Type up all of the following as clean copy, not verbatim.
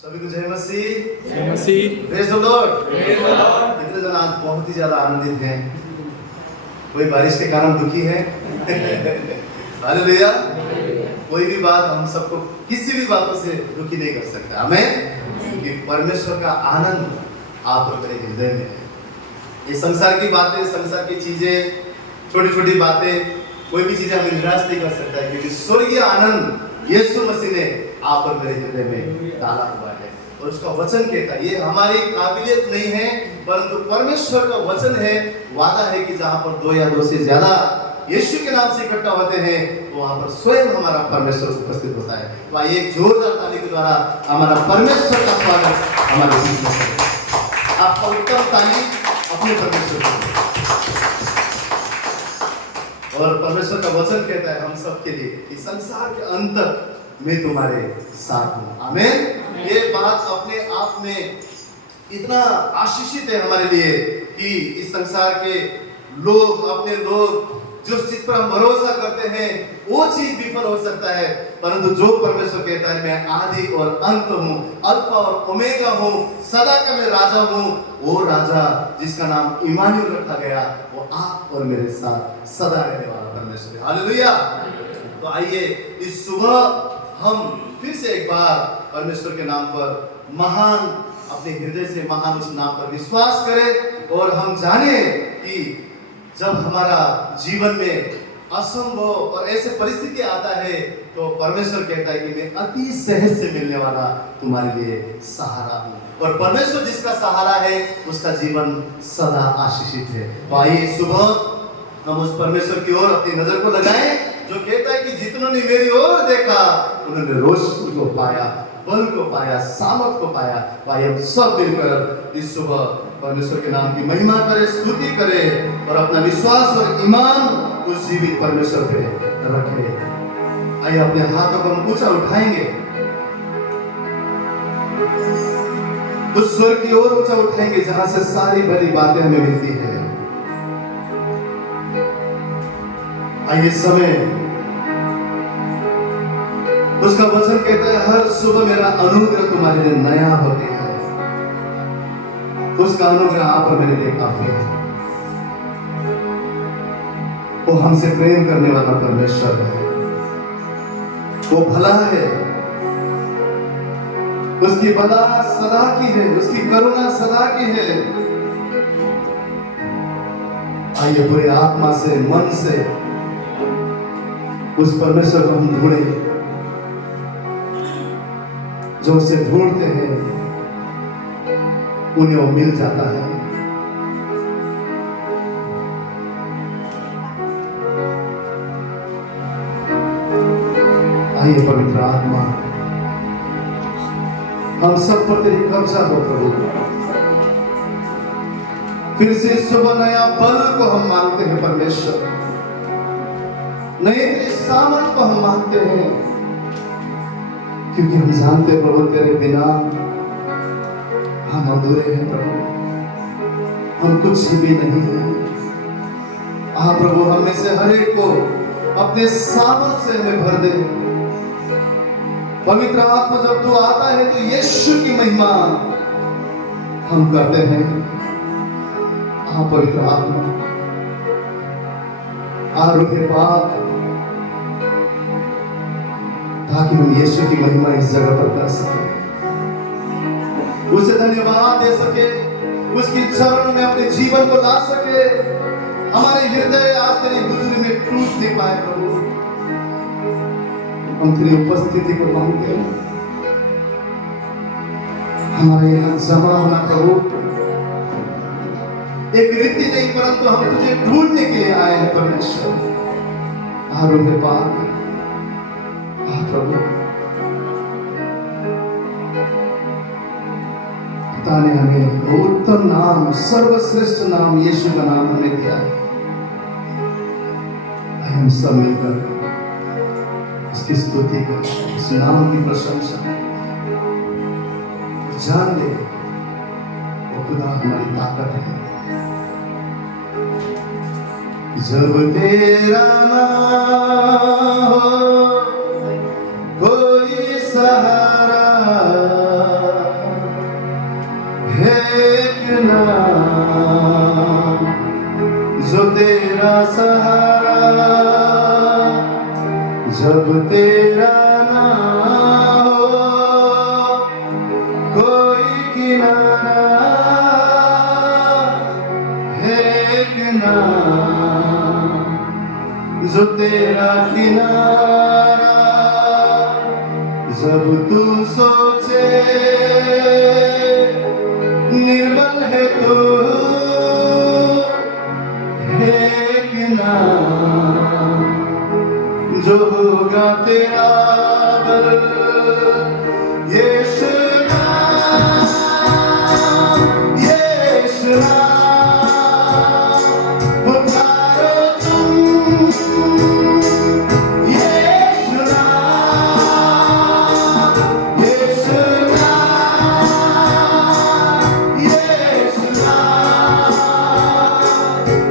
सभी को जय मसीह। जय मसीह। Praise the Lord. कितने जन आज बहुत ही ज्यादा आनंदित हैं? कोई बारिश के कारण दुखी है? हालेलुया। कोई भी बात हम सबको किसी भी बातों से दुखी नहीं कर सकता। आमीन। क्योंकि परमेश्वर का आनंद आप और मेरे हृदय में है। ये संसार की बातें, संसार की चीजें, छोटी छोटी बातें, कोई भी चीजें हमें निराश नहीं कर सकता है, क्योंकि स्वर्गीय आनंद यीशु मसीह ने आप और मेरे हृदय में डाला हुआ है। और उसका वचन कहता है, ये हमारी काबिलियत नहीं है, परंतु परमेश्वर का वचन है। वादा है कि जहां पर दो या दो से ज्यादा यीशु के नाम से इकट्ठा होते हैं, तो वहां पर स्वयं हमारा परमेश्वर उपस्थित होता है। तो आइए एक जोरदार ताली के द्वारा हमारा परमेश्वर का स्वागत हमारे बीच में करें। आपका उत्तम ताली अपने परमेश्वर को। और परमेश्वर का वचन कहता है हम सबके लिए कि संसार के अंत तक मैं तुम्हारे साथ हूं। आमीन। ये बात अपने आप में इतना आशीषित है हमारे लिए कि इस संसार के लोग, अपने लोग जिस चीज पर हम भरोसा करते हैं वो चीज विफल हो सकता है, परंतु जो परमेश्वर कहता है मैं आदि और अंत हूँ, अल्फा और ओमेगा हूँ, सदा का मैं राजा हूँ, वो राजा जिसका नाम इमानुएल रखा गया, वो आप और मेरे साथ सदा रहने वाला परमेश्वर है। हालेलुया। तो आइए इस सुबह हम फिर से एक बार परमेश्वर के नाम पर महान, अपने हृदय से महान उस नाम पर विश्वास करें और हम जाने कि जब हमारा जीवन में असंभव और ऐसे परिस्थिति आता है, तो परमेश्वर कहता है कि मैं अति सहज से मिलने वाला तुम्हारे लिए सहारा हूँ। और परमेश्वर जिसका सहारा है उसका जीवन सदा आशीषित है। तो आइए सुबह हम उस परमेश्वर की ओर अपनी नजर को लगाएं, जो कहता है कि जितनों ने मेरी ओर देखा उन्होंने रोशनी को पाया, बल को पाया, सामर्थ को पाया। तो आइए हम सब मिलकर इस सुबह परमेश्वर के नाम की महिमा करें, स्तुति करें और अपना विश्वास और ईमान उस जीवित परमेश्वर पे रखें। आइए अपने हाथों को हम ऊंचा उठाएंगे, उस स्वर की ओर ऊंचा उठाएंगे जहां से सारी बड़ी बातें हमें मिलती है। आइए समय, उसका वचन कहता है हर सुबह मेरा अनुग्रह तुम्हारे लिए नया होती है। उसका अनुग्रह आप और मेरे लिए काफी है। वो हमसे प्रेम करने वाला परमेश्वर है, वो भला है, उसकी भला सदा की है, उसकी करुणा सदा की है। आइए पूरी आत्मा से, मन से उस परमेश्वर को हम ढूंढें। जो उसे ढूंढते हैं उन्हें वो मिल जाता है। आइए पवित्र आत्मा हम सब पर तेरी कब्जा हो प्रभु। फिर से सुबह नया बल को हम मांगते हैं परमेश्वर, नई तेरी सामर्थ को हम मांगते हैं, क्योंकि हम जानते हैं प्रभु तेरे बिना हम अधूरे हैं प्रभु, हम कुछ भी नहीं हैं। हाँ प्रभु, हम में से हर एक को अपने सामर्थ से हमें भर दे। पवित्र आत्मा जब तू आता है तो यीशु की महिमा हम करते हैं। हाँ पवित्र आत्मा, रूह पाक, ताकि हम यीशु की महिमा इस जगह पर कर सके, उसे धन्यवाद दे सके, उसकी चरणों में अपने जीवन को ला सके। हमारे हृदय आज तेरी हुजूरी में टूट नहीं पाए प्रभु, हम तेरी उपस्थिति को मांगते हैं। हमारे यहाँ जमा होना प्रभु एक रीति नहीं, परंतु हम तुझे ढूंढने के लिए आए हैं परमेश्वर। रूह पाक, प्रभु पिता ने हमें उत्तम नाम, सर्वश्रेष्ठ नाम यीशु का नाम हमें दिया है। हम सब मिलकर उसकी स्तुति करें, उस नाम की प्रशंसा करें, जान ले वो खुदा हमारी ताकत है। जब तेरा नाम हो कोई सहारा जब तेरा ना हो कोई किनारा है एक नाम जो तेरा किनारा जब तू सोचे निर्मल है तू एक नाम जो होगा तेरा बल यीशु नाम यीशु नाम पुकारो तुम यीशु नाम यीशु नाम यीशु नाम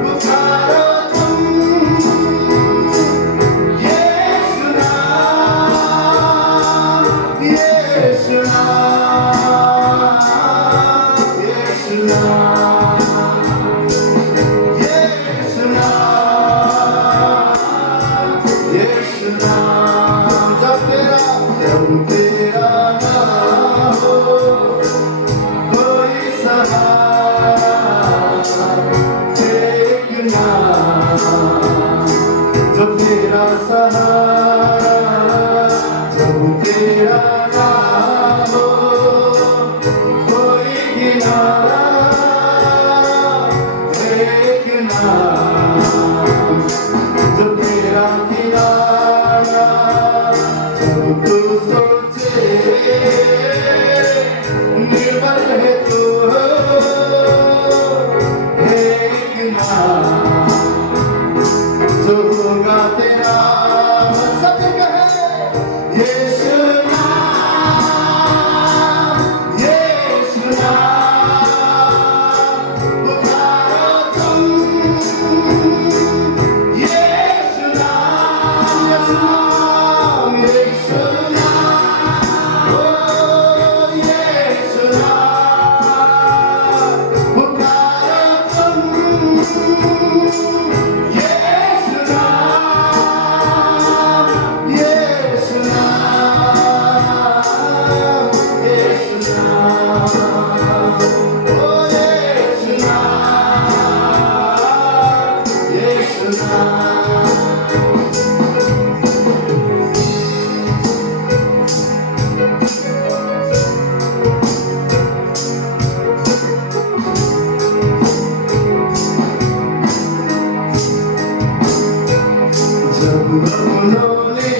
पुकारो तुम यीशु नाम यीशु नाम जब तेरा नाम हो कोई सहारा एक नाम जब तेरा सहारा जब तेरा नाम हो कोई किनारा एक नाम जब तेरा किनारा जब तू सोचे निर्मल है तू एक नाम जो होगा तेरा सब कहे यीशु नाम यीशु नाम पुकारो तुम यीशु नाम यीशु नाम ओ यीशु नाम पुकारो तुम यीशु नाम यीशु नाम यीशु नाम ओ यीशु नाम यीशु नाम जब उन्होंने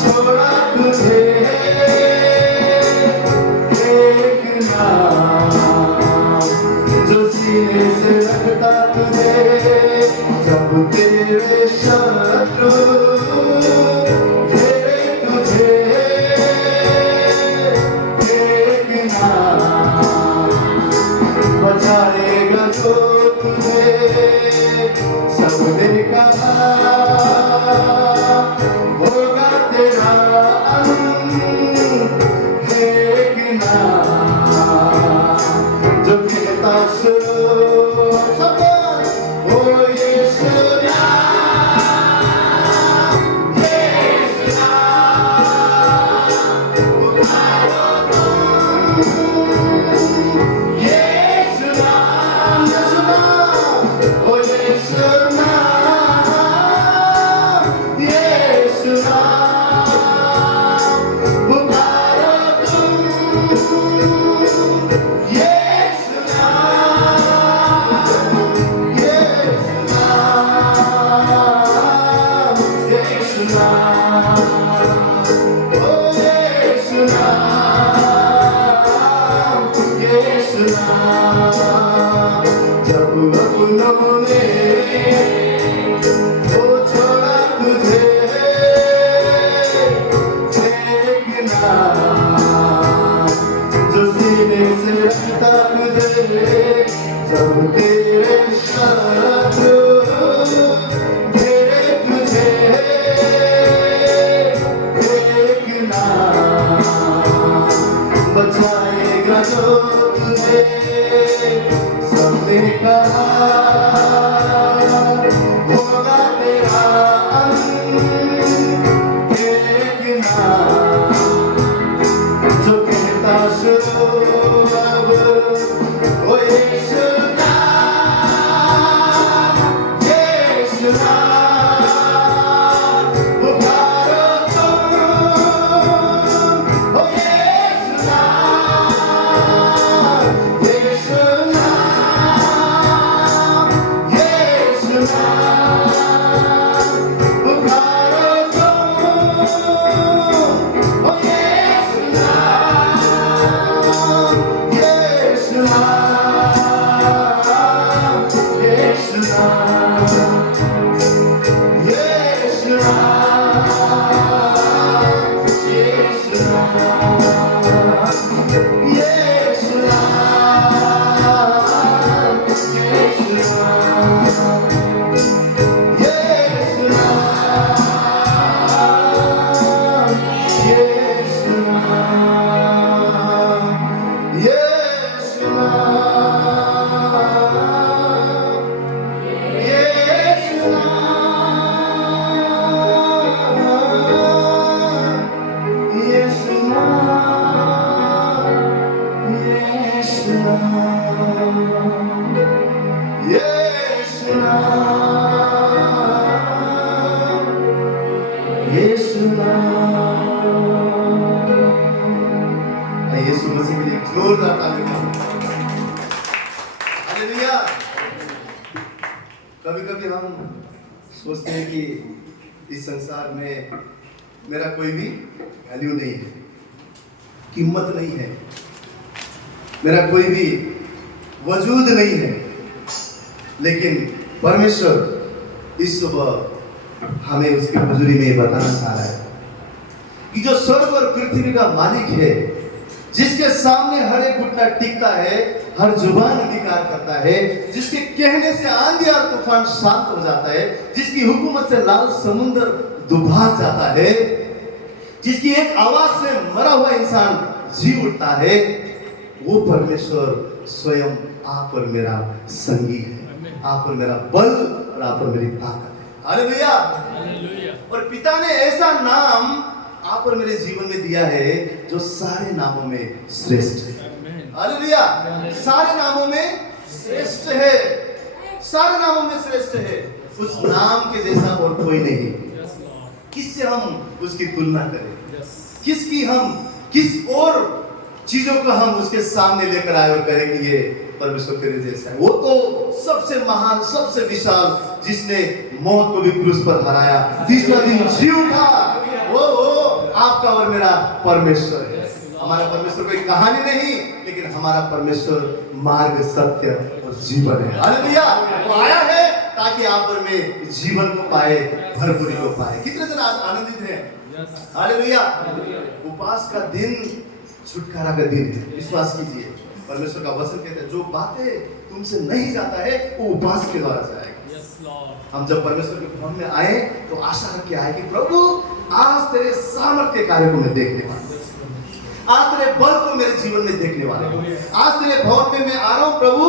छोड़ा तुझे एक नाम जो सीने से लगता तुझे जब तेरे शत्रु घेरे तुझे एक नाम बचाएगा तो तुझे सबने कहा होगा तेरा अंत एक नाम जो कहता सुनो सब ओ यीशु नाम यीशु नाम पुकारो तुम यीशु नाम ओ यीशु नाम यीशु मसीह के लिए जोरदार ताली हालेलुया। कभी-कभी हम सोचते हैं कि इस संसार में मेरा कोई भी वैल्यू नहीं है, कीमत नहीं है, मेरा कोई भी वजूद नहीं है। लेकिन परमेश्वर इस सुबह हमें उसकी हुजूरी में बताना चाह रहा है कि जो स्वर्ग और पृथ्वी का मालिक है, जिसके सामने हर एक घुटना टिकता है, हर जुबान अंगीकार करता है, जिसके कहने से आंधी और तूफान शांत हो जाता है, जिसकी हुकूमत से लाल समुद्र दुभाग जाता है, जिसकी एक आवाज से मरा हुआ इंसान जी उठता है, वो परमेश्वर स्वयं आप और मेरा संगी है, आप और मेरा बल और आप और मेरी ताकत है। हालेलुया। और पिता ने ऐसा नाम आप और मेरे जीवन में दिया है जो सारे नामों में श्रेष्ठ है। हालेलुया। सारे नामों में श्रेष्ठ है, सारे नामों में श्रेष्ठ है। उस नाम के जैसा और कोई नहीं। किससे हम उसकी तुलना करें? किस और चीजों को हम उसके सामने लेकर आए और कहें कि ये परमेश्वर तेरे जैसा है? वो तो सबसे महान, सबसे विशाल, जिसने मौत को भी क्रूस पर हराया, तीसरा दिन जी उठा, वो आपका और मेरा परमेश्वर है। हमारा परमेश्वर कोई कहानी नहीं, लेकिन हमारा परमेश्वर मार्ग, सत्य और जीवन है। हालेलुया। वो आया है ताकि आप और मैं जीवन को पाए, भरपूरी को पाए। कितने जन आज आनंदित हैं? हालेलुया। उपवास का दिन छुटकारा का दिन है। विश्वास कीजिए, परमेश्वर का वचन कहता है जो बातें तुमसे नहीं जाता है वो उपवास के द्वारा जाएगा। हम जब परमेश्वर के भवन में आए तो आशा रख के आए कि प्रभु आज तेरे सामर्थ्य कार्य को मैं देखने वाला हूं, आज तेरे बल को मेरे जीवन में देखने वाला हूं, आज तेरे भवन में मैं आ रहा हूं प्रभु,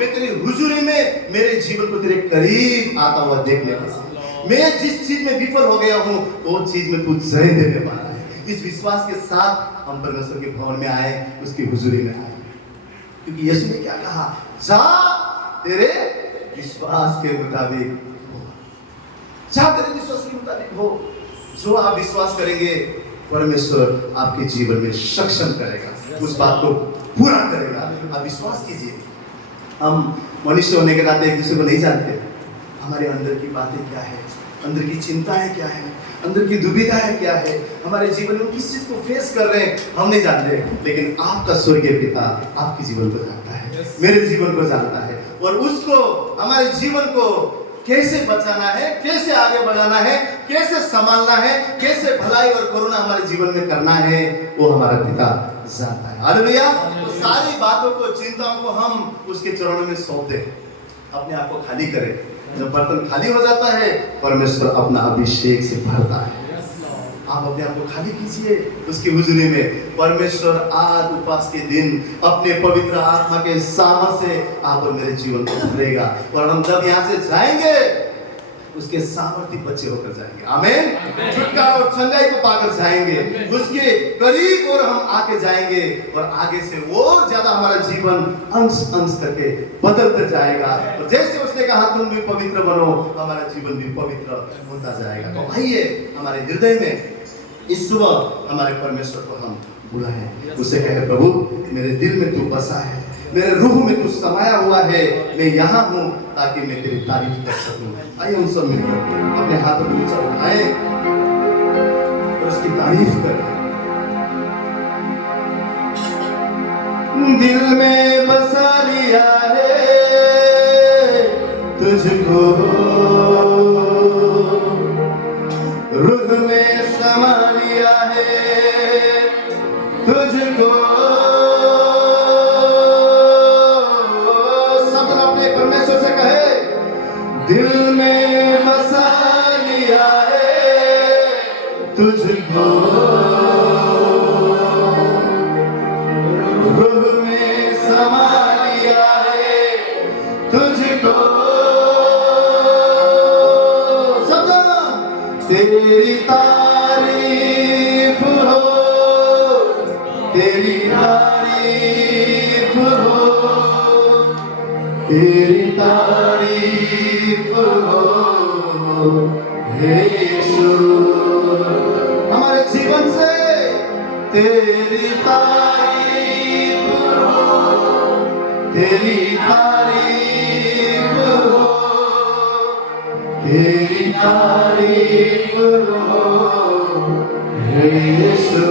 मैं तेरी हुजूरी में मेरे जीवन को तेरे करीब आता हुआ देखने वाला हूं। मैं जिस चीज में विफल हो गया हूं वो चीज में तू जय देने वाला है। इस विश्वास के साथ हम परमेश्वर के भवन में आए, उसकी हुजूरी में आए, क्योंकि यीशु ने क्या कहा? जा तेरे विश्वास के मुताबिक हो, जा तेरे विश्वास के मुताबिक हो। जो आप विश्वास करेंगे परमेश्वर आपके जीवन में सक्षम करेगा, उस बात को पूरा करेगा। आप विश्वास कीजिए। हम मनुष्य होने के नाते एक दूसरे को नहीं जानते, हमारे अंदर की बातें क्या है, अंदर की चिंताएं क्या है, अंदर की दुविधाएं क्या है, हमारे जीवन में किस चीज को फेस कर रहे हैं हम नहीं जानते, लेकिन आपका स्वर्गीय पिता आपके जीवन को जानता है, मेरे जीवन को जानता है, और उसको हमारे जीवन को कैसे बचाना है, कैसे आगे बढ़ाना है, कैसे संभालना है, कैसे भलाई और करुणा हमारे जीवन में करना है, वो हमारा पिता जानता है। हालेलुया। तो सारी बातों को, चिंताओं को हम उसके चरणों में सौंप दें, अपने आप को खाली करें। जब बर्तन खाली हो जाता है परमेश्वर अपना अभिषेक से भरता है। आप अपने आप को खाली कीजिए उसकी हुजूरी में। परमेश्वर आज उपवास के दिन अपने पवित्र आत्मा के सामर्थ्य से आप और मेरे जीवन को भरेगा, और हम जब यहाँ से जाएंगे उस उसके सामर्थ्य बच्चे होकर जाएंगे। आमीन। छुटकारा और चंगाई को पाकर जाएंगे, उसके करीब और हम आके जाएंगे, और आगे से और ज्यादा हमारा जीवन अंश अंश करके बदलते जाएगा। और जैसे उसने कहा तुम भी पवित्र बनो, हमारा जीवन भी पवित्र होता जाएगा। तो आइए हमारे हृदय में इस सुबह हमारे परमेश्वर को हम बुलाएं, उसे कहे प्रभु मेरे दिल में तू बसा है, मेरे रूह में तू समाया हुआ है, मैं यहाँ हूँ ताकि मैं तेरी तारीफ कर सकूं। आइए हम सब मिलकर अपने हाथों को ऊंचा उठाएं और उसकी तारीफ करें। दिल में बसा लिया है तुझको, रूह में समा लिया है तुझको। दिल में बसा लिया है तुझको, रूह में समा लिया है तुझको। सदा तेरी तारीफ हो, तेरी तारीफ हो, तेरी तारीफ हो हे यीशु। हमारे जीवन से तेरी तारीफ हो, तेरी तारीफ हो, तेरी तारीफ हो हे यीशु।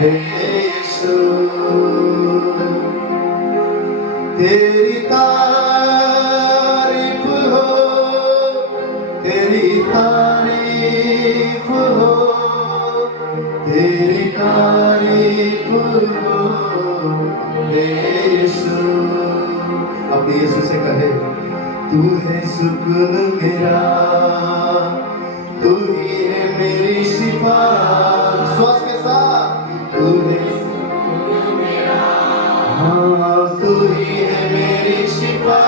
हे यीशु तेरी तारीफ हो, तेरी तारीफ हो, तेरी तारीफ हो हे यीशु। अपने यीशु से कहे तू है सुकून मेरा, तू ही है मेरी शिफा। श्वास के साथ तू है सुकून मेरा, हाँ तू ही है मेरी शिफा।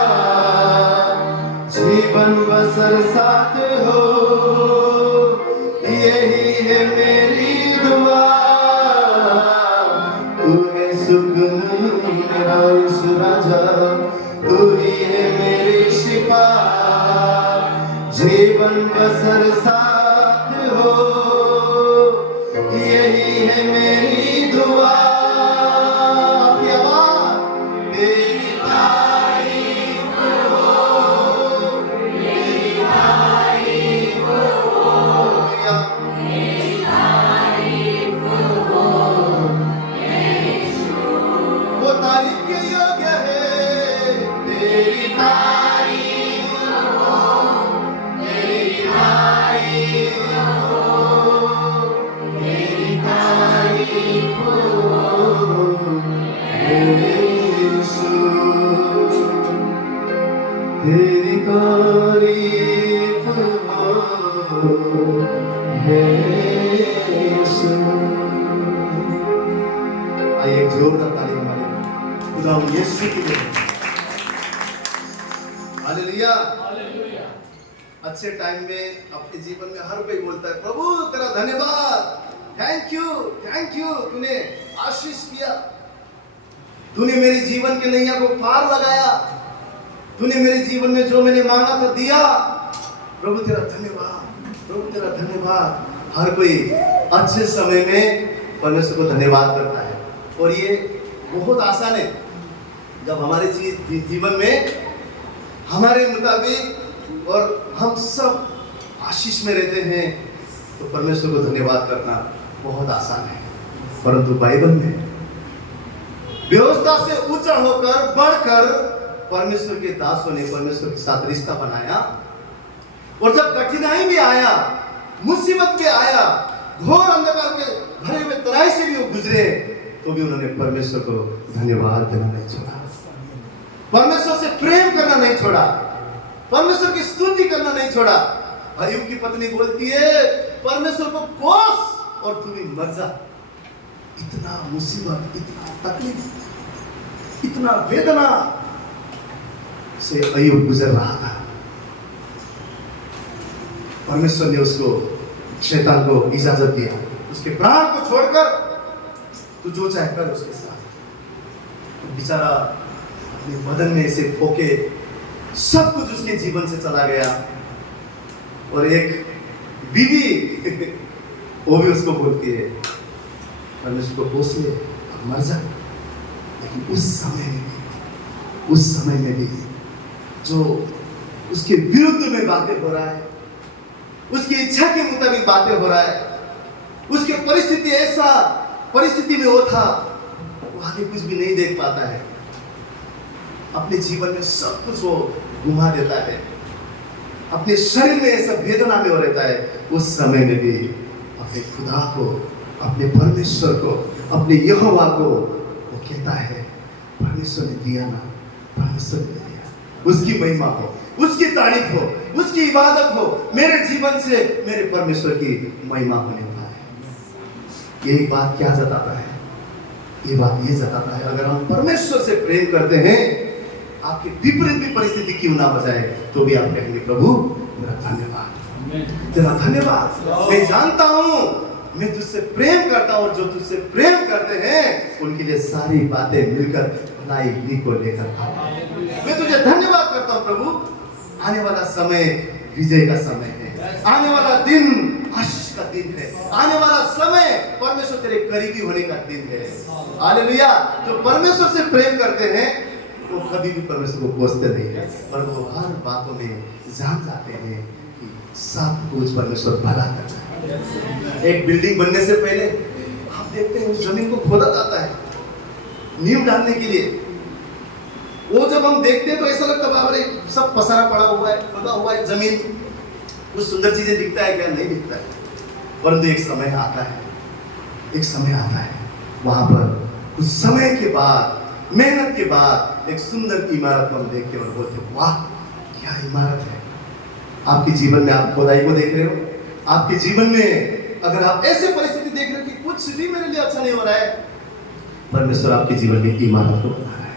जीवन बसर साथ हो, यही है मेरी दुआ। तू है सुकून मेरा यीशु राजा, तू ही है मेरी शिफा। जीवन बसर साथ हो, यही है मेरी दुआ। तेरी तारीफ हो, तेरी तारीफ हो, तेरी तारीफ हो यीशु। वो तारीफ के योग्य है। तेरी तारीफ हो, तेरी तारीफ हो, तेरी तारीफ हो यीशु। तेरी तारीफ हो यीशु। आइए एक जोरदार ताली हमारे खुदा यीशु के लिए। हालेलुया। अच्छे टाइम में अपने जीवन में हर कोई बोलता है प्रभु तेरा धन्यवाद, थैंक यू तूने आशीष किया, तूने मेरे जीवन के नैया को पार लगाया, तूने मेरे जीवन में जो मैंने मांगा था दिया। प्रभु तेरा धन्यवाद, प्रभु तेरा धन्यवाद। हर कोई अच्छे समय में परमेश्वर को धन्यवाद करता है। और ये बहुत आसान है जब हमारे जीवन में हमारे मुताबिक और हम सब आशीष में रहते हैं तो परमेश्वर को धन्यवाद करना बहुत आसान है। परंतु बाइबल में व्यवस्था से ऊंचा होकर बढ़कर परमेश्वर के दासों ने परमेश्वर के साथ रिश्ता बनाया। और जब कठिनाई भी आया, मुसीबत भी आया, घोर अंधकार के भरे हुए तराई से भी वो गुजरे, तो भी उन्होंने परमेश्वर को धन्यवाद देना नहीं छोड़ा, परमेश्वर से प्रेम करना नहीं छोड़ा, परमेश्वर की स्तुति करना नहीं छोड़ा। अय्यूब की पत्नी बोलती है परमेश्वर को कोस और तू भी मर जा। इतना मुसीबत, इतना तकलीफ, इतना वेदना से अय्यूब गुजर रहा था। परमेश्वर ने उसको, शैतान को इजाजत दिया, उसके प्राण को छोड़कर तू जो चाहे कर उसके साथ। बेचारा अपने बदन में से फोके सब कुछ उसके जीवन से चला गया। और एक बीवी वो भी उसको बोलती है परमेश्वर को कोस ले मर जा। लेकिन उस समय में भी जो उसके विरुद्ध में बातें हो रहा है, उसकी इच्छा के मुताबिक बातें हो रहा है, उसकी परिस्थिति में वो था, वो आगे कुछ भी नहीं देख पाता है, अपने जीवन में सब कुछ वो घुमा देता है, अपने शरीर में ऐसा वेदना में हो रहता है। उस समय में भी अपने खुदा को, अपने परमेश्वर को, अपने यहोवा को वो कहता है परमेश्वर ने दिया ना, परमेश्वर ने दिया, उसकी महिमा हो, उसकी तारीफ हो, उसकी इबादत हो, मेरे जीवन से मेरे परमेश्वर की महिमा होने वाला है। यही बात क्या जताता है? ये बात ये जताता है अगर हम परमेश्वर से प्रेम करते हैं, आपकी विपरीत भी परिस्थिति क्यों ना बजाए तो भी आप कहेंगे प्रभु मेरा धन्यवाद, तेरा धन्यवाद। मैं जानता हूं मैं तुझसे प्रेम करता हूं, और जो तुझसे प्रेम करते हैं उनके लिए सारी बातें मिलकर भलाई ही को लेकर मैं तुझे धन्यवाद करता हूं प्रभु। आने वाला समय विजय का समय है, आने वाला दिन आशीष का दिन है, आने वाला समय परमेश्वर तेरे करीबी होने का दिन है। हालेलुया। जो परमेश्वर से प्रेम करते हैं वो कभी भी परमेश्वर को कोसते नहीं है, और वो हर बातों में जान जाते हैं कि सब कुछ परमेश्वर भला करता है। एक बिल्डिंग बनने से पहले आप देखते हैं उस जमीन को खोदा जाता है नींव डालने के लिए। वो जब हम देखते हैं तो ऐसा लगता है बाबरे सब पसारा पड़ा हुआ है, खोदा हुआ है जमीन, कुछ सुंदर चीजें दिखता है क्या? नहीं दिखता है। परंतु एक समय आता है, एक समय आता है वहां पर कुछ समय के बाद, मेहनत के बाद एक सुंदर इमारत को हम देखते हैं और बोलते हैं वाह क्या इमारत है। आपके जीवन में आप खुदाई को देख रहे हो, आपके जीवन में अगर आप ऐसे परिस्थिति देख रहे हो कि कुछ भी मेरे लिए अच्छा नहीं हो रहा है, परमेश्वर आपके जीवन में इमारत को बना रहा है।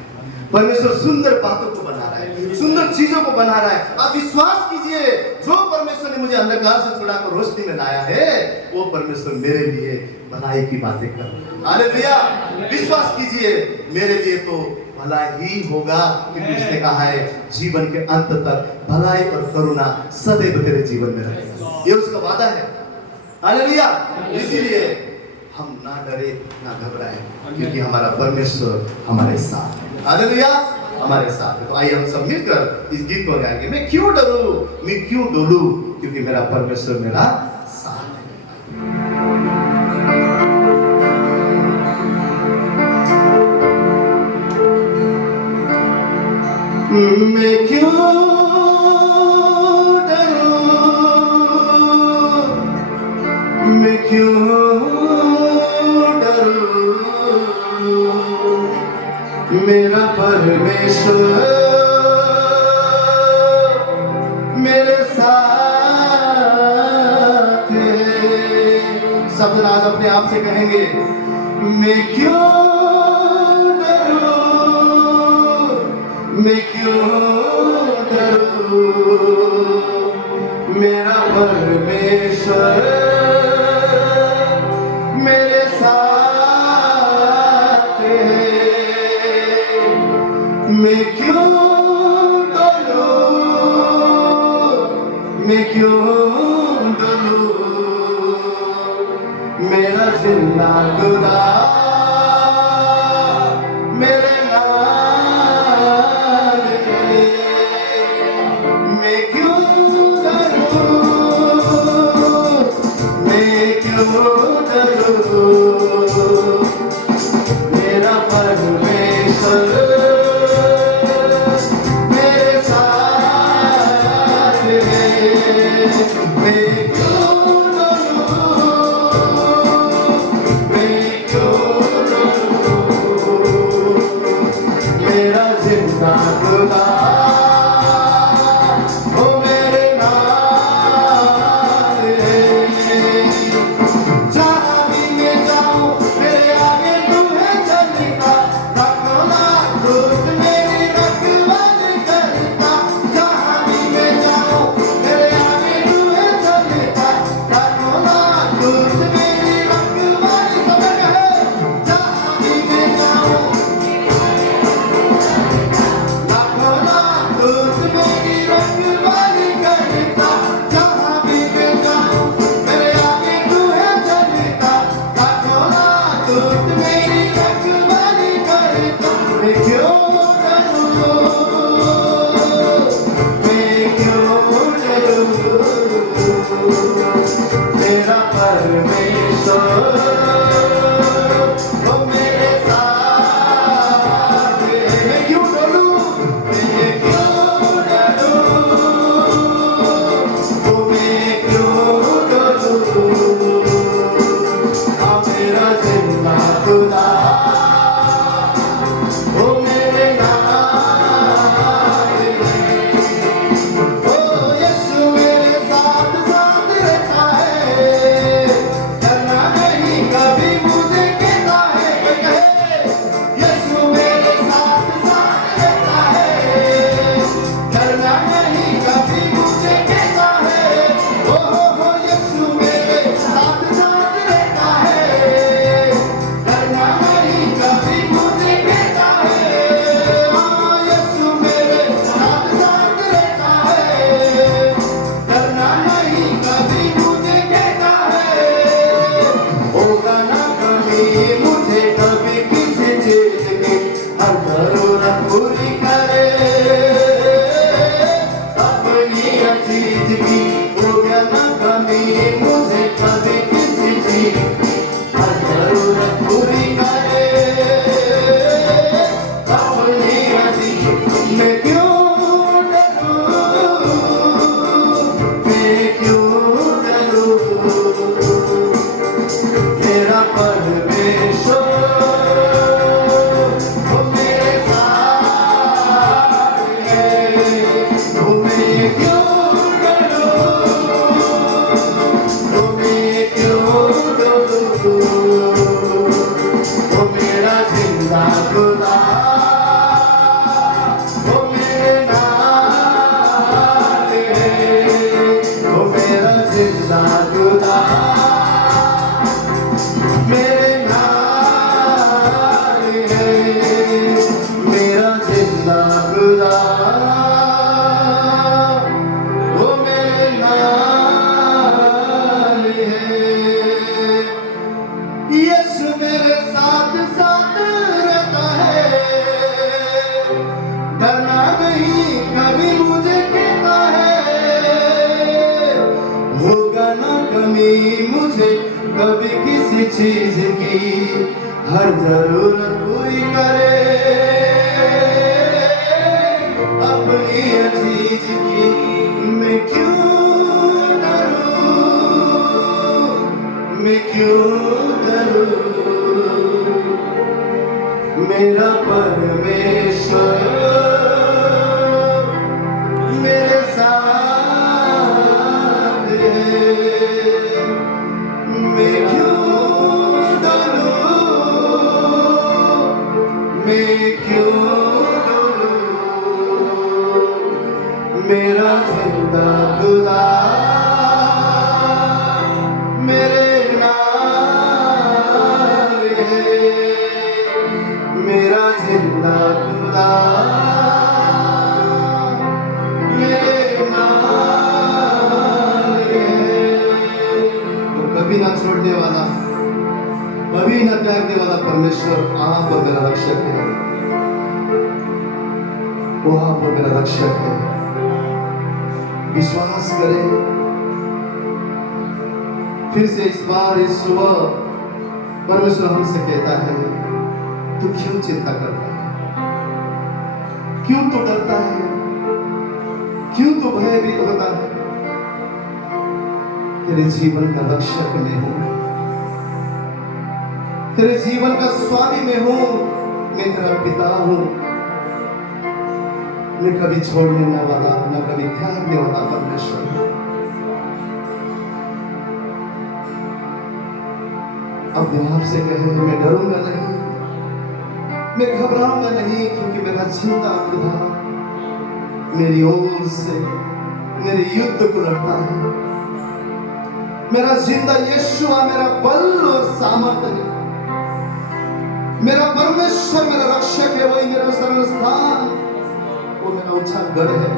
परमेश्वर सुंदर बातों को बना रहा है, सुंदर चीजों को बना रहा है। आप विश्वास कीजिए, जो परमेश्वर ने मुझे अंधकार से छुड़ाकर रोशनी में लाया है, वो परमेश्वर मेरे लिए भलाई की बातें कर रहा है। हालेलुया! विश्वास कीजिए, मेरे लिए तो भला ही होगा, क्योंकि उसने कहा है जीवन के अंत तक भलाई और करुणा सदैव तेरे जीवन में रहेगा। ये उसका वादा है। हालेलुया! इसीलिए हम ना डरे ना घबराए, क्योंकि हमारा परमेश्वर हमारे साथ है। हालेलुया! हमारे साथ है। तो आइए हम सब मिलकर इस गीत को गाएंगे। मैं क्यों डरूं, मैं क्यों डोलूं, क्योंकि मेरा परमेश्वर मेरा साथ है। मैं क्यों डरूं, मैं क्यों डरूं, मेरा परमेश्वर मेरे साथ है। सब जन आज अपने आप से कहेंगे, मैं क्यों डरूं, मैं क्यों डरूं, मेरा परमेश्वर मेरे साथ है। मैं क्यों डरूं, मैं क्यों डरूं, मेरा जिंदा खुदा मेरे मेरा परमेश्वर मेरे साथ है। मैं क्यों डरूं, मैं क्यों डरूं, मेरा जिंदा खुदा पूरी मेरे साथ साथ रहता है, डरना नहीं कभी मुझे कहता है, होगा ना कमी मुझे कभी किसी चीज की, हर जरूरत पूरी करे अपनी अजीज की। मैं क्यों डरूं, मैं क्यों डरूं, मेरा परमेश्वर मेरे साथ है। मैं क्यों डरूं, मैं क्यों डरूं, मेरा जिंदा खुदा मेरे नाल है, मेरा जिंदा खुदा मेरे नाल है। वो कभी ना छोड़ने वाला, कभी न त्यागने वाला परमेश्वर आप और मेरा रक्षक है, वो आप और मेरा रक्षक है। विश्वास करें। फिर से इस बार इस सुबह परमेश्वर हमसे कहता है, तू क्यों चिंता करता है, क्यों तो डरता है, क्यों तो भयभीत होता है। तेरे जीवन का रक्षक मैं हूं, तेरे जीवन का स्वामी मैं हूं, मैं तेरा पिता हूं। मैं कभी छोड़ने न वाला, न कभी त्यागने वाला परमेश्वर हूं। अपने आप से कहे, मैं डरूंगा नहीं, मैं घबराऊंगा नहीं, क्योंकि मेरा जिंदा खुदा मेरी ओर से मेरे युद्ध को लड़ता है। मेरा जिंदा यीशु मेरा बल और सामर्थ है। मेरा परमेश्वर मेरा रक्षक है, वही मेरा शरण स्थान, वो मेरा ऊंचा गढ़ है।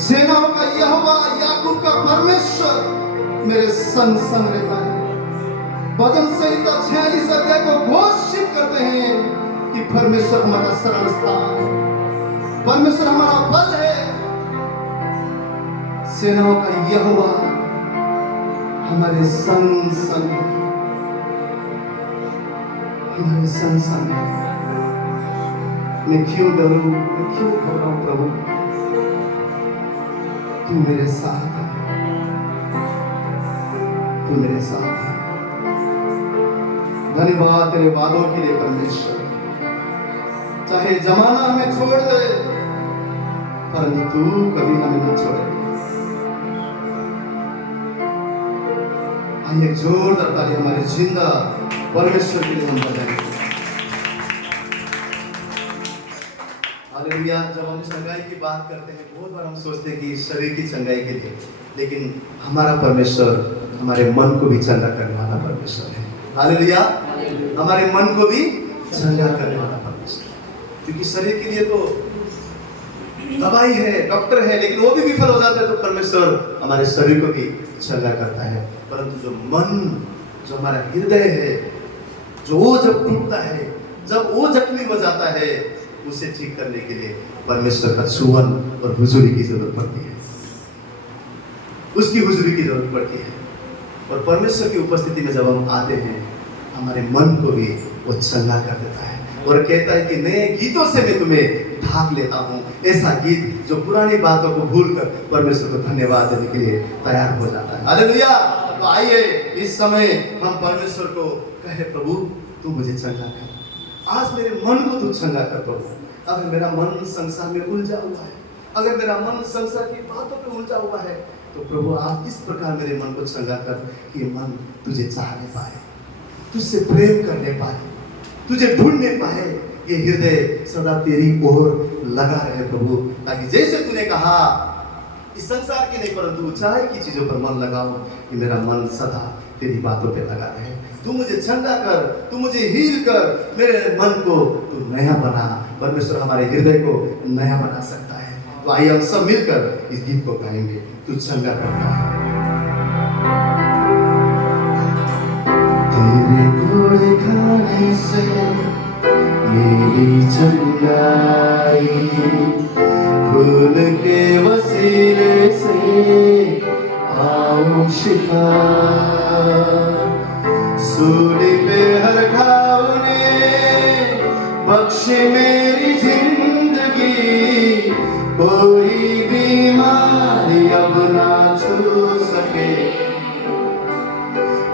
सेनाओं का यहोवा याकूब का परमेश्वर मेरे संग संग रहता है। भजन संहिता 46 अध्याय को घोषित करते हैं कि परमेश्वर हमारा शरण स्थान, परमेश्वर हमारा बल है। सेनाओं का यहोवा हमारे संग संग, हमारे संग संग है। मैं क्यों डरूं, मैं क्यों घबराऊं प्रभु, तू मेरे साथ है, तू मेरे साथ है। धन्यवाद तेरे वादों के लिए परमेश्वर। चाहे जमाना हमें छोड़ दे, परंतु तू कभी हमें न छोड़े। आइए एक जोरदार ताली हमारे जिंदा परमेश्वर के लिए हम बजाएंगे। हालेलुया। जब हम चंगाई की बात करते हैं, बहुत बार हम सोचते हैं कि शरीर की चंगाई के लिए, लेकिन हमारा परमेश्वर हमारे मन को भी चंगा करने वाला परमेश्वर है। हालेलुया। हमारे मन को भी चंगा करने वाला परमेश्वर, क्योंकि शरीर के लिए तो दवाई है, डॉक्टर है, लेकिन वो भी विफल हो जाता है, तो परमेश्वर हमारे शरीर को भी चंगा करता है। परंतु जो मन, जो हमारा हृदय है, जो वो जब टूटता है, जब वो जख्मी हो जाता है, उसे ठीक करने के लिए परमेश्वर का छुअन और हुजूरी की जरूरत पड़ती है, उसकी हुजूरी की जरूरत पड़ती है। और परमेश्वर की उपस्थिति में जब हम आते हैं, हमारे मन को भी वो चंगा कर देता है और कहता है कि नए गीतों से मैं तुम्हें ढाक लेता हूँ। ऐसा गीत जो पुरानी बातों को भूलकर परमेश्वर को धन्यवाद देने के लिए तैयार हो जाता है। हालेलुया। तो आइए इस समय हम परमेश्वर को कहे, प्रभु तू मुझे चंगा कर, आज मेरे मन को तू चंगा कर प्रभु। अगर मेरा मन संसार में उलझा हुआ है, अगर मेरा मन संसार की बातों पे उलझा हुआ है, तो प्रभु आज इस प्रकार मेरे मन को चंगा कर कि मन तुझे चाहने पाए, तुझसे प्रेम करने पाए, तुझे ढूंढने पाए। ये हृदय सदा तेरी ओर लगा रहे प्रभु, ताकि जैसे तूने कहा इस संसार की नहीं परंतु ऊंचाई की चीजों पर मन लगाओ, कि मेरा मन सदा तेरी बातों पे लगा रहे। तू मुझे चंगा कर, तू मुझे हील कर, मेरे मन को तू नया बना। परमेश्वर हमारे हृदय को नया बना सकता है। तो आइए हम सब मिलकर इस गीत को गाएंगे, तू चंगा करता है। तेरे गुण गाने से मेरी चंगाई, खून के वसीले से पाऊं शिफा। सूली पे हर घाव ने बख्शे मेरी जिंदगी, कोई बीमारी अब ना छू सके।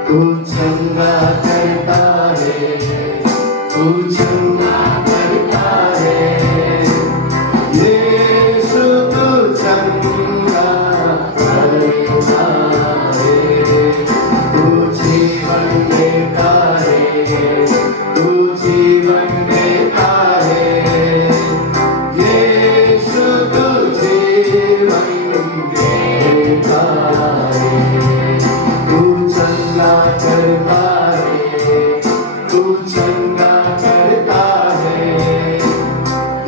तू चंगा करता है, तू चंगा करता है, यीशु तू चंगा करता है। तू जीवन देता है, तू जीवन देता है, यीशु तू जीवन देता है। तू चंगा करता है, तू चंगा करता है,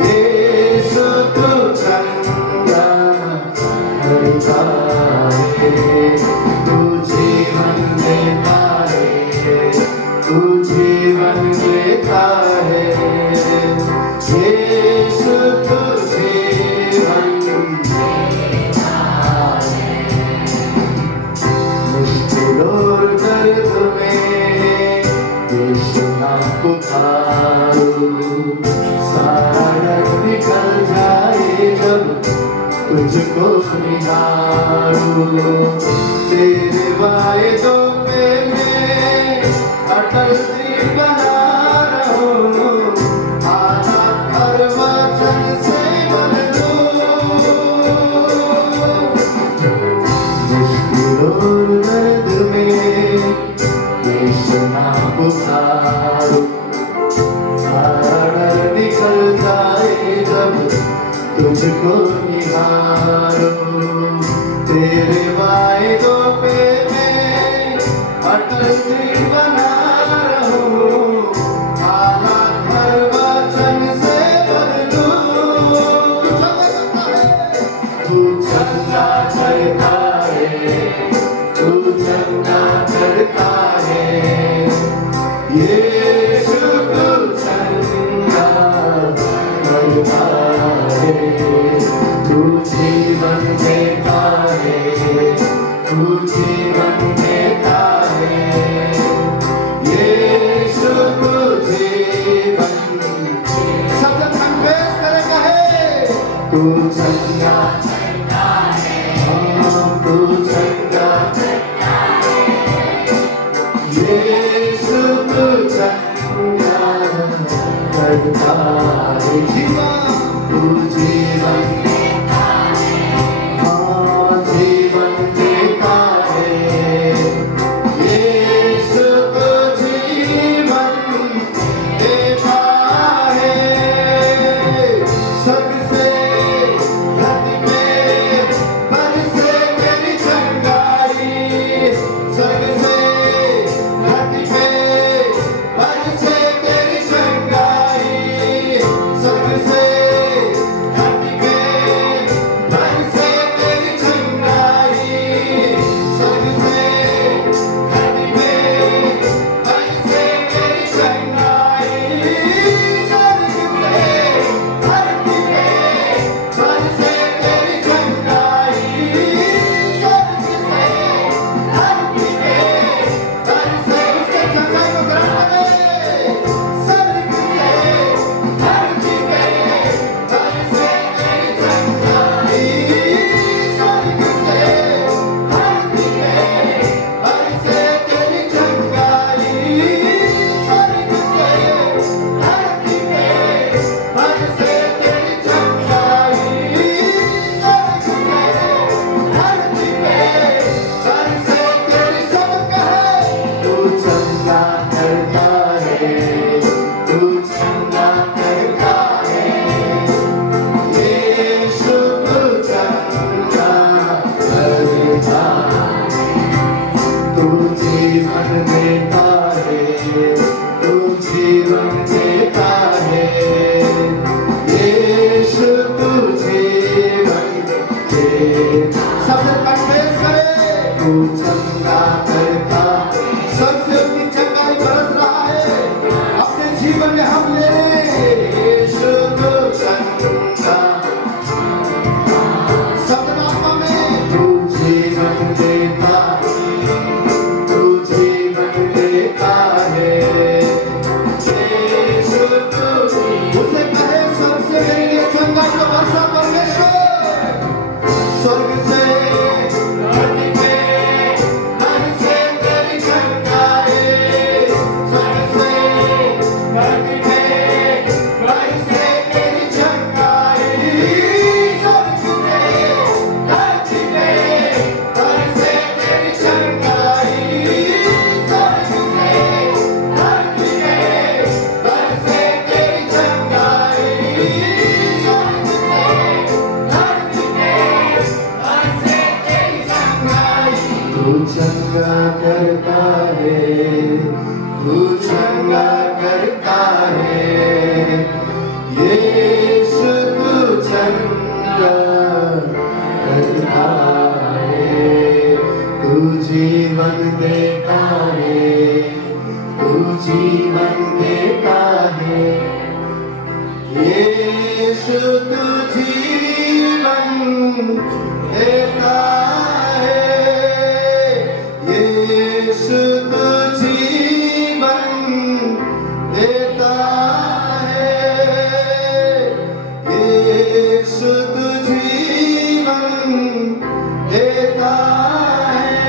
यीशु तू चंगा करता है। तू जीवन देता है, तू जीवन देता है, यीशु तू जीवन देता है। मुश्किल और दर्द में यीशु नाम पुकारो, सारा डर निकल जाए जब तुझको निहारो। तेरे वायदों पे मैं अटल दिल बना रहूं, हालात हर वचन से बदलूं। मुश्किल और दर्द में यीशु नाम पुकारो, सारा डर निकल जाए जब तुझको निहारो। तेरे वायदों पे मैं अटल दिल बना रहूं, हालात हर वचन से बदलूं। तू चंगा करता है, तू चंगा करता है, यीशु तू चंगा करता है। तू जीवन देता है, तू जीवन देता है, यीशु तू जीवन। सब संघर्ष करे कहे तू चंगा करता है, तू चंगा करता है, यीशु तू चंगा करता है। जीवन तू जीवन देता है, हाँ जीवन देता है, यीशु तू जीवन देता है। स्वर्ग से धरती पे बरसे तेरी चंगाई, स्वर्ग से धरती पे बरसे तेरी चंगाई, स्वर्ग से धरती पे तू चंगा करता है, यीशु तू चंगा करता है, तू जीवन देता है, तू जीवन देता है, यीशु तू जीवन देता है, यीशु तू जीवन देता है, यीशु तू जीवन देता है,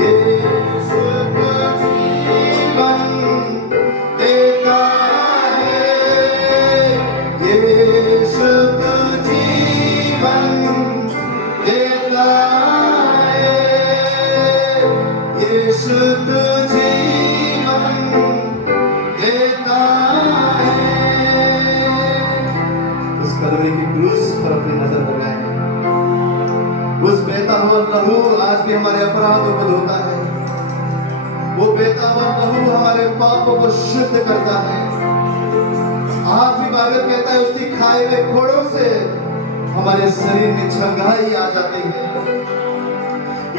यीशु तू जीवन देता है, यीशु तू जीवन देता है, यीशु तू जीवन देता है। उस कलवरी की क्रूस पर अपनी नजर लगाए, उस बहता हुआ लहू आज भी हमारे अपराधों को धोता है, वो बहता हुआ लहू हमारे पापों को शुद्ध करता है। आज भी बाइबल कहता है उसकी खाए हुए फोड़ों से हमारे शरीर में छंगाई आ जाती है।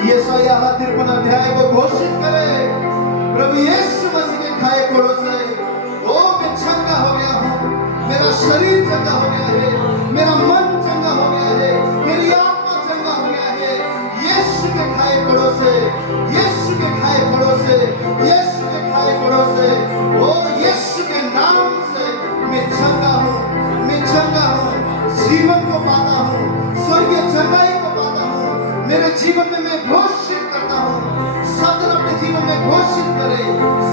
यशायाह 53 अध्याय को घोषित करे, प्रभु यीशु मसीह के खाए फोड़ों से ओ मैं चंगा हो गया हूँ, मेरा शरीर चंगा हो गया है, मेरा मन चंगा हो गया है, मेरी आत्मा चंगा हो गया है। यीशु के खाए फोड़ों से, यीशु के खाए फोड़ों से, यीशु के खाए फोड़ों से, ओ यीशु के नाम से मैं चंगा हूँ, मैं चंगा हूँ, जीवन को पाता हूँ, स्वर्गीय चंगाई को पाता हूँ। मेरे जीवन में मैं घोषित करता हूँ, सदन अपने जीवन में घोषित करे,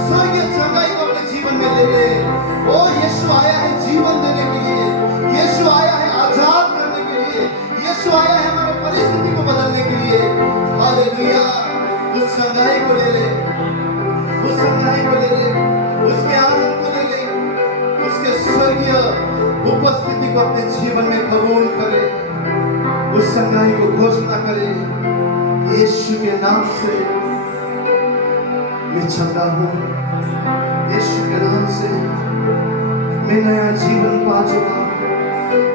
स्वर्गीय चंगाई को अपने जीवन में ले ले। ओ यीशु आया है जीवन देने के लिए, यीशु आया है आजाद करने के लिए, यीशु आया है हमारे परिस्थिति को बदलने के लिए। हालेलुया। उस चंगाई को ले ले, उस चंगाई को ले ले, उसके आनंद को ले ले, उसके स्वर्गीय उपस्थिति को अपने जीवन में कबूल करे, उस चंगाई को घोषणा करे, यीशु के नाम से मैं चंगा हूँ, यीशु के नाम से मैं नया जीवन पा चुका हूँ,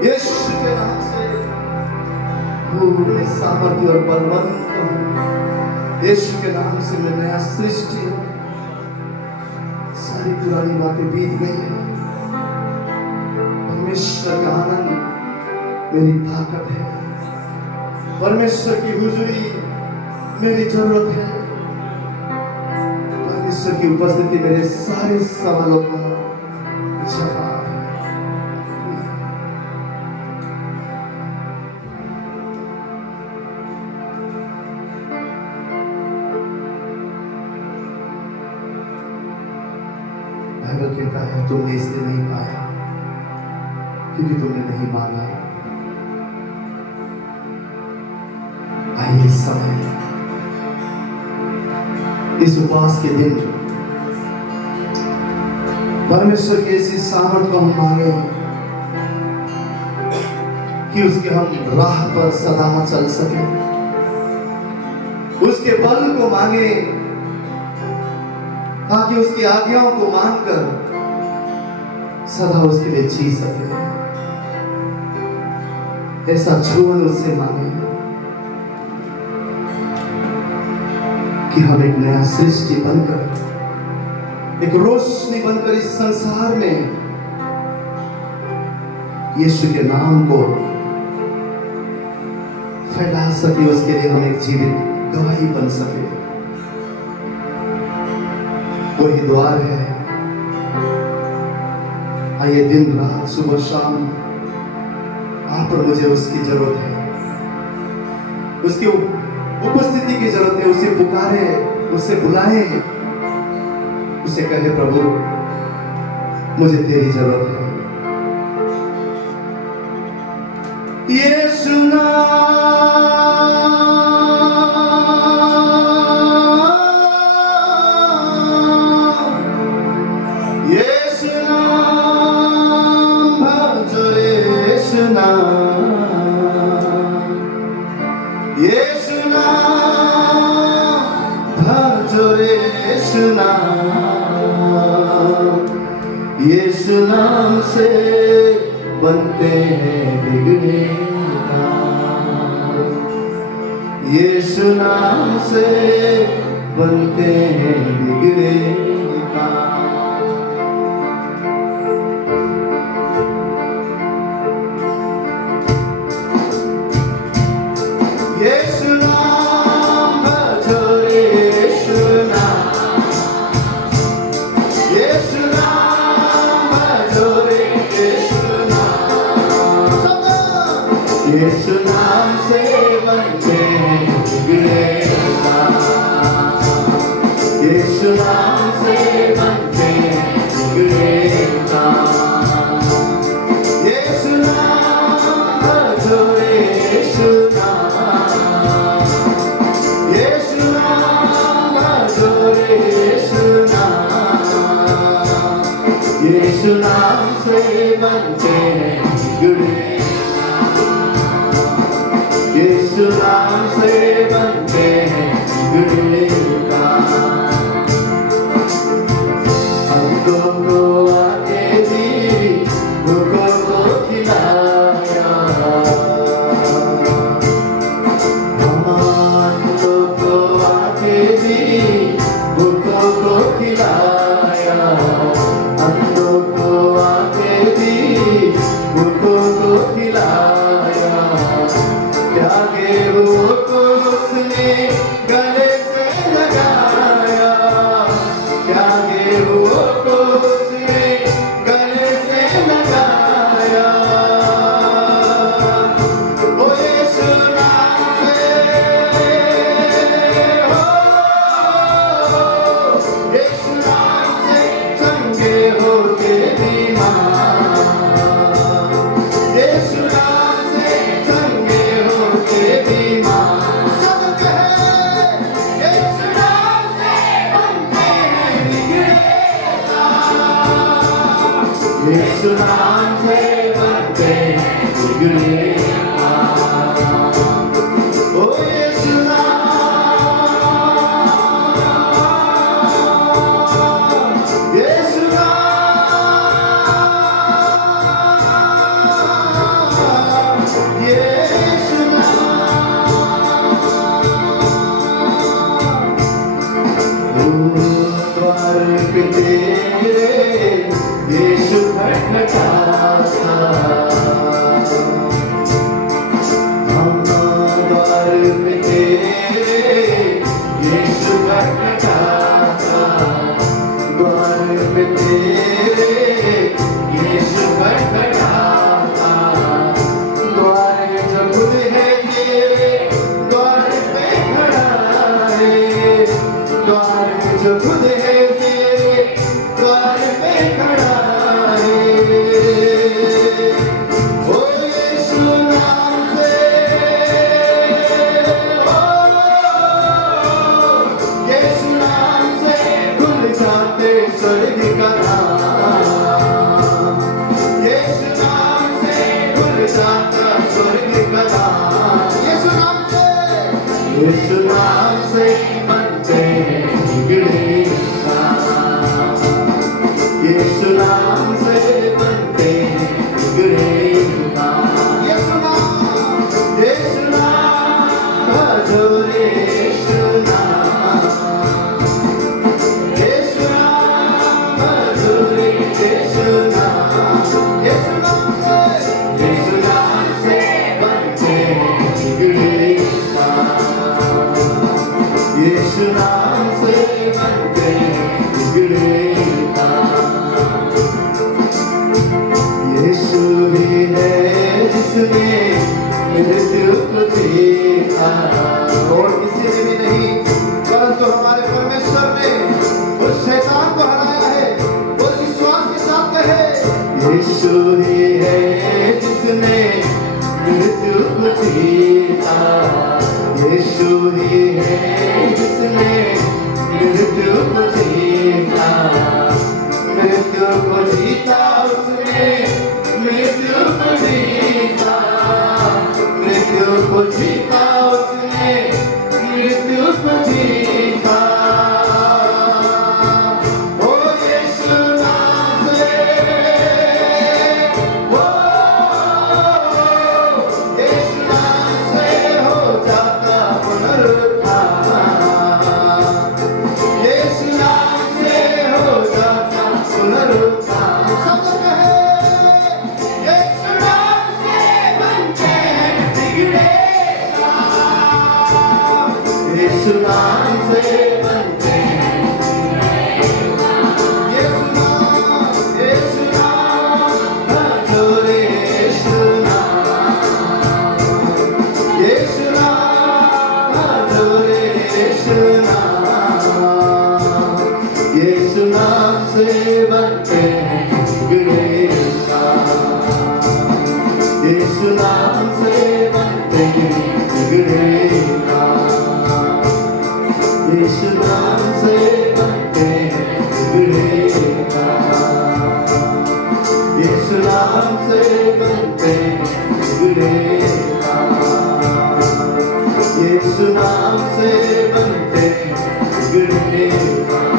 यीशु के नाम से मैं सामर्थ्य और बलवंत हूँ, यीशु के नाम से मैं नया सृष्टि हूँ। सारी पुरानी बातें बीत गई है, परमेश्वर का आनंद मेरी ताकत है, परमेश्वर की हुजूरी मेरी जरूरत है, परमेश्वर की उपस्थिति मेरे सारे सवालों का जवाब है। बाइबल कहता है तुमने इसलिए नहीं पाया क्योंकि तुमने नहीं मांगा। आइए समय इस उपवास के दिन परमेश्वर की ऐसी सामर्थ को हम मांगे कि उसके हम राह पर सदा चल सके, उसके बल को मांगे ताकि उसकी आज्ञाओं को मानकर सदा उसके लिए जी सके। ऐसा जीवन उससे मांगे कि हम एक नया सृष्टि बनकर, एक रोशनी बनकर इस संसार में यीशु के नाम को फैला सके, उसके लिए हम एक जीवित गवाही बन सके। वही द्वार है। आइए दिन रात सुबह शाम आप पर मुझे उसकी जरूरत है, उसकी उपस्थिति की जरूरत है। उसे पुकारे, उसे बुलाए, उसे कहे प्रभु मुझे तेरी जरूरत है। यीशु नाम भजो रे, यीशु नाम यीशु नाम से बनते हैं बिगड़े काम, यीशु नाम से बनते हैं बिगड़े काम। यीशु नाम भजो रे यीशु नाम, यीशु नाम भजो रे यीशु नाम। यीशु नाम से बनते हैं बिगड़े काम, यीशु नाम से बनते हैं बिगड़े काम। यीशु नाम भजो रे यीशु नाम, यीशु नाम भजो रे यीशु नाम। यीशु नाम से बनते हैं बिगड़े, यीशु नाम से बनते हैं बिगड़े काम। हमको को आके दी, भूखों को खिलाया, हमको को आके दी, भूखों को खिलाया, हमको को आके दी, भूखों को खिलाया। त्यागे वो को उसने गले से लगाया, त्यागे वो को उसने गले से लगाया। ओ यीशु नाम से, हो यीशु नाम से चंगे होके बीमार, यीशु नाम से चंगे होके बीमार। सब कहे यीशु नाम से बनते हैं बिगड़े काम, यीशु नाम से बनते हैं बिगड़े काम। ओ यीशु नाम, यीशु नाम, यीशु द्वार पे तेरे यीशु खटखटाता, हम द्वार पे तेरे यीशु खटखटाता, द्वार पे तेरे यीशु खटखटाता। द्वार जो खुद है तेरे, द्वार पे खड़ा है, द्वार जो खुद है तेरे, द्वार पे खड़ा है। ओ यीशु नाम से, ओ यीशु नाम से खुल जाते स्वर्ग का द्वार, यीशु नाम से खुल जाता स्वर्ग का द्वार। यीशु नाम से, यीशु नाम से बनते हैं बिगड़े काम, यीशु नाम से बनते हैं बिगड़े काम। यीशु नाम, यीशु नाम भजो रे यीशु नाम, यीशु नाम भजो रे यीशु नाम। यीशु नाम से, यीशु नाम से बनते हैं बिगड़े काम, यीशु नाम से बनते हैं बिगड़े काम। यीशु ही है जिसने मृत्यु को जीता, और किसी ने भी नहीं, परंतु हमारे परमेश्वर ने उस शैतान को हराया है। वो विश्वास के साथ कहे, यीशु ही है जिसने मृत्यु को जीता, यीशु ही है जिसने मृत्यु को जीता, मृत्यु को जीता उसने, मृत्यु को जीता, मृत्यु को जीता उसने, मृत्यु को जीता। ओ यीशु नाम से से बनते हैं बिगड़े काम, यीशु नाम से बनते हैं बिगड़े काम, यीशु नाम से बनते हैं बिगड़े काम, यीशु नाम से बनते हैं बिगड़े काम, यीशु नाम से बनते हैं बिगड़े काम।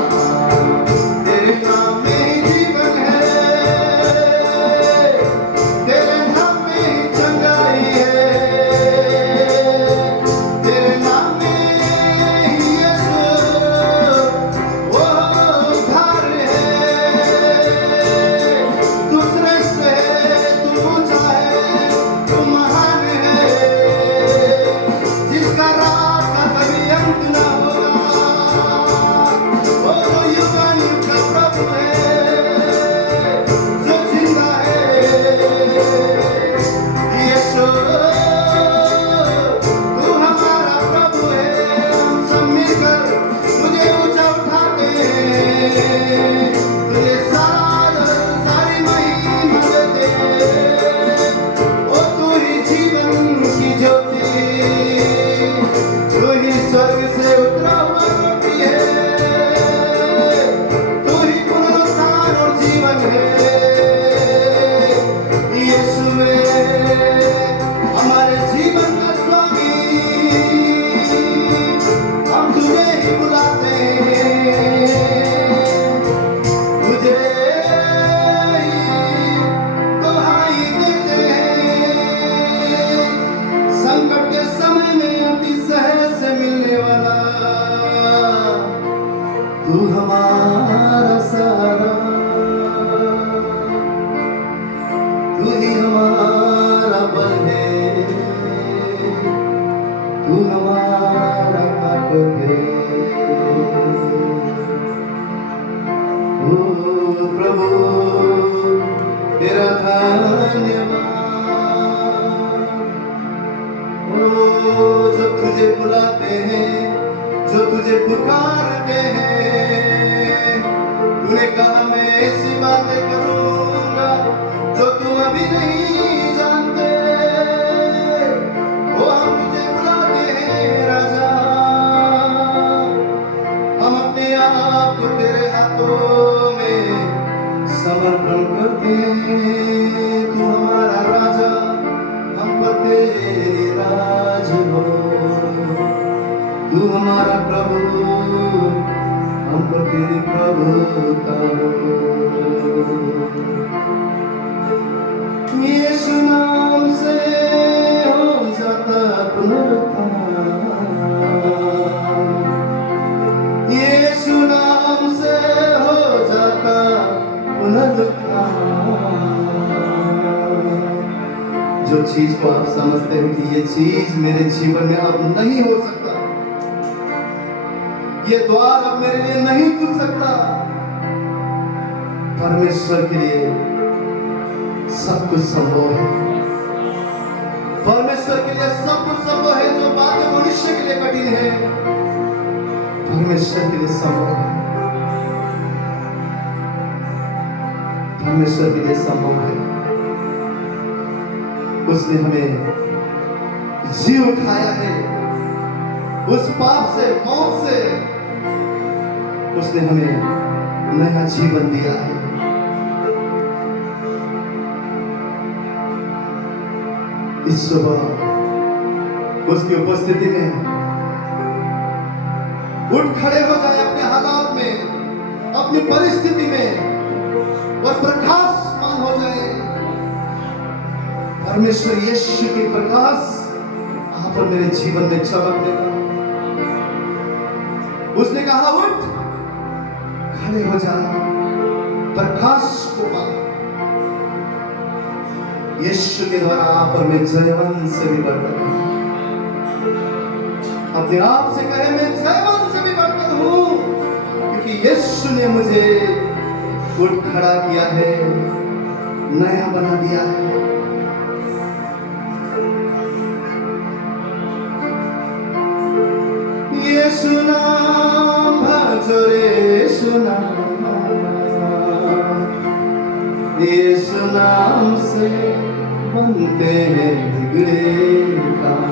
तेरे नाम में ही जीवन है, तेरे नाम में ही चंगाई है, तेरे नाम में ही यीशु वो उद्धार है। तू श्रेष्ठ है, तू ऊंचा है, तू महान है, जिसका राज का कभी अंत न होगा, वो जो युगानुयुग का प्रभु है, जो जिंदा है। यीशु तू हमारा प्रभु है, हम सब मिलकर तुझे ऊंचा उठाते हैं, तुझे सारी महिमा देते हैं। ओ तू ही जीवन की ज्योति, तू ही स्वर्ग से उतरा हुआ रोटी है, तू ही पुनरुत्थान और जीवन है। यीशु है हमारे जीवन का स्वामी, हम तुझे ही बुलाते हैं, तुझे ही दुहाई देते हैं। संकट के समय में अति सहज से मिलने वाला, तू हमारा सहारा, तू ही हमारा बल है, तू हमारा ताकत है। ओ प्रभु तेरा धन्यवाद। ओ जो तुझे बुलाते हैं, जो तुझे पुकारते हैं, तूने कहा मैं ऐसी बातें करूंगा जो तुम अभी नहीं जानते। ओ हम तुझे बुलाते हैं राजा, हम अपने आप को तेरे हाथों में समर्पण करते हैं। तू हमारा राजा, हम पर तेरे राज हो, तू हमारा प्रभु, हम पर तेरी प्रभुता हो। यीशु नाम से हो जाता पुनरुत्थान, यीशु नाम से हो जाता पुनरुत्थान। जो चीज को आप समझते हैं कि ये चीज मेरे जीवन में अब नहीं हो सकता, ये द्वार अब मेरे लिए नहीं खुल सकता, परमेश्वर के लिए सब कुछ संभव है। परमेश्वर के लिए सब कुछ संभव है। जो बातें मनुष्य के लिए कठिन है, परमेश्वर के लिए संभव है। परमेश्वर के लिए संभव है। उसने हमें जी उठाया है, उस पाप से, मौत से उसने हमें नया जीवन दिया है। इस सुबह उसकी उपस्थिति में उठ खड़े हो जाए अपने हालात में, अपनी परिस्थिति में, और प्रकाशमान हो जाए। परमेश्वर यीशु की प्रकाश यहाँ पर मेरे जीवन में चमक देगा। उसने कहा उठ खड़े हो जा, प्रकाश को पा। यीशु के द्वारा आप और मैं जयवंत से भी बढ़कर हूं। अपने आप से कहे मैं जयवंत से भी बढ़कर हूं, क्योंकि यीशु ने मुझे उठ खड़ा किया है, नया बना दिया है। यीशु नाम भजो रे, यीशु नाम यीशु नाम से बनते हैं बिगड़े काम।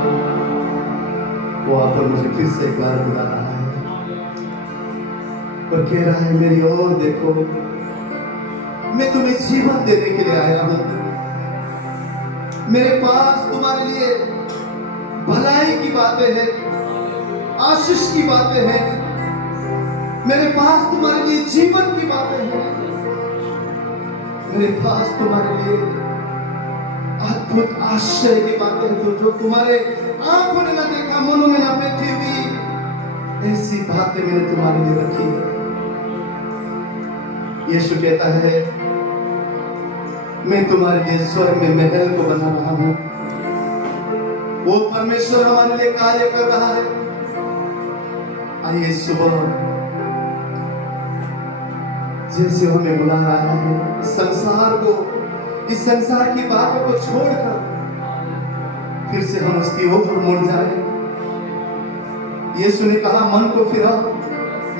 वो आप मुझे फिर से एक बार बुला रहा है और कह रहा है मेरी ओर देखो, मैं तुम्हें जीवन देने के लिए आया हूं। मेरे पास तुम्हारे लिए भलाई की बातें हैं, आशीष की बातें हैं। मेरे पास तुम्हारे लिए जीवन की बातें हैं। मेरे पास तुम्हारे लिए अद्भुत आश्चर्य की बातें हैं, जो तुम्हारे आंखों ने ना देखा, मनों में ना बैठी हुई ऐसी बातें मैंने तुम्हारे लिए रखी है। यीशु कहता है मैं तुम्हारे लिए स्वर्ग में महल को बना रहा हूं। वो परमेश्वर हमारे लिए कार्य कर रहा है। आइए सुबह जैसे हमें बुला रहा है, संसार को, इस संसार की बातों को छोड़कर फिर से हम उसकी ओर मुड़ जाए। यीशु ने कहा मन को फिराओ,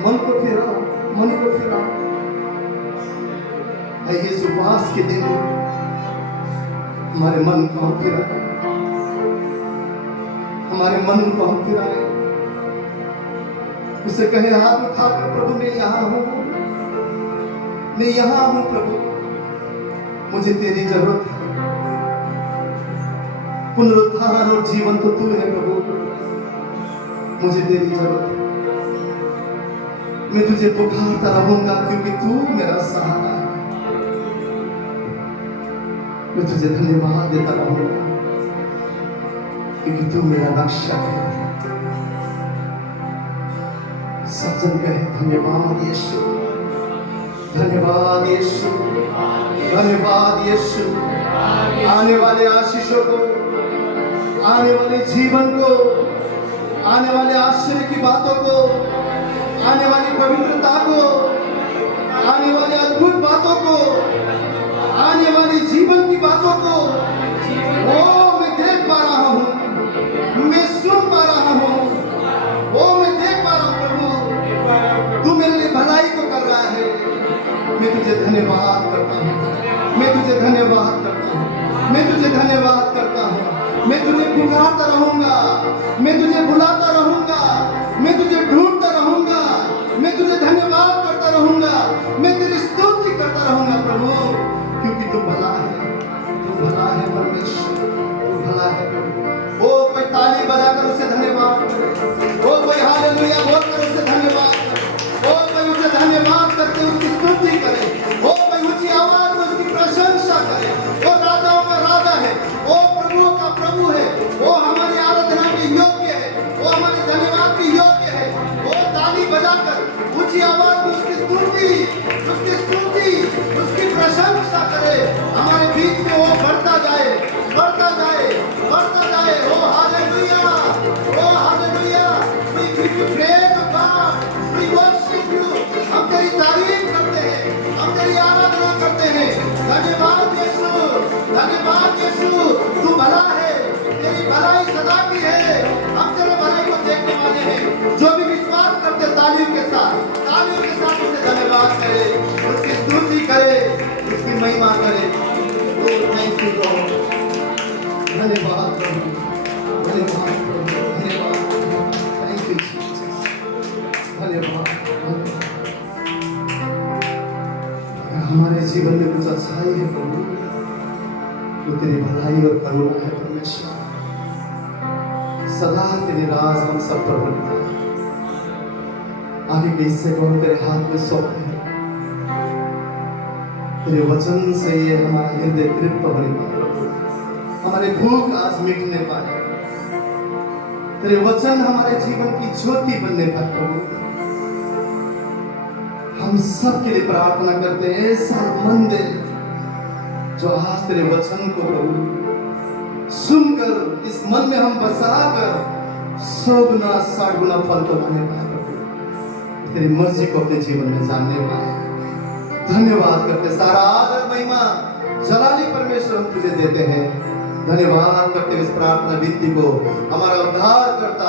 मन को फिराओ, मन को फिराओ। आइए इस उपवास के दिन हमारे मन को हम फिराए, हमारे मन को हम फिराए। उसे कहे हाथ उठाकर प्रभु मैं यहां हूं, मैं यहां हूं प्रभु, मुझे तेरी जरूरत है। पुनरुत्थान और जीवन तो तू है प्रभु, मुझे तेरी जरूरत है। मैं तुझे पुकारता रहूंगा क्योंकि तू मेरा सहारा है। मैं तुझे धन्यवाद देता रहूंगा क्योंकि तू मेरा रक्षक है। सज्जन कहे धन्यवाद यीशु, धन्यवाद यीशु, धन्यवाद यीशु। आने वाले आशीषों को, आने वाले जीवन को, आने वाले आश्चर्य की बातों को, आने वाली पवित्रता को, आने वाले अद्भुत बातों को, आने वाली जीवन की बातों को वो मैं देख पा रहा हूं, मैं सुन पा रहा हूं, वो मैं देख पा रहा हूं। प्रभु तू मेरे लिए भलाई को कर रहा है। मैं तुझे धन्यवाद करता हूं, मैं तुझे धन्यवाद करता हूं, मैं तुझे धन्यवाद करता हूं। मैं तुझे पुकारता रहूंगा, मैं तुझे बुलाता रहूंगा, मैं तुझे ढूंढता रहूंगा, मैं तुझे धन्यवाद करता रहूंगा, मैं तेरी स्तुति करता रहूंगा प्रभु, क्योंकि तू भला है, तू भला है परमेश्वर, तू भला है प्रभु। वो कोई ताली बजाकर उसे धन्यवाद करे, वो कोई हालेलुया बोलकर उसे धन्यवाद करे, वो कोई उसे धन्यवाद करके उसकी स्तुति करे, वो कोई ऊंची आवाज में उसकी प्रशंसा करे। वो राजाओं का राजा है, वो प्रभुओं का प्रभु है, वो हमारी आराधना के योग्य है, वो हमारे धन्यवाद के योग्य है। वो ताली बजाकर ऊंची आवाज में उसकी स्तुति, उसकी प्रशंसा करे। हमारे बीच में वो बढ़ता जाए, बढ़ता जाए, बढ़ता जाए। Oh hallelujah, oh hallelujah. We give you praise of God, we worship you। हम तेरी तारीफ करते हैं, हम तेरी आराधना करते हैं। धन्यवाद यीशु, धन्यवाद यीशु। तू भला है, तेरी भलाई सदा की है। हम तेरे भलाई को देखने वाले हैं। जो भी विश्वास करते तालियों के साथ उसे धन्यवाद करे, उसकी स्तुति करे, उसकी महिमा करे। तो थैंक यू लॉर्ड, धन्यवाद प्रभु, धन्यवाद प्रभु, धन्यवाद। थैंक यू जीसस, धन्यवाद। अगर हमारे जीवन में कुछ अच्छाई है प्रभु, तो तेरी भलाई और करुणा है परमेश्वर। सदा तेरी राज हम सब पर बनता है। आगे के हिस्से को हम तेरे हाथ में सौंपते हैं। तेरे वचन से ये हमारा हृदय तृप्त होने पाए, हमारे भूख आज मिटने पाए, तेरे वचन हमारे जीवन की ज्योति बनने पाए प्रभु। हम सब के लिए प्रार्थना करते हैं, ऐसा मन दे जो आज तेरे वचन को प्रभु सुनकर इस मन में हम बसाकर 100 गुना 60 गुना फल को लाने पाए प्रभु। तेरी मर्जी को अपने जीवन में जानने पाए। धन्यवाद करते, सारा आदर महिमा जलाली परमेश्वर हम तुझे देते हैं। धन्यवाद करते हुए इस प्रार्थना विनती को हमारा उद्धार करता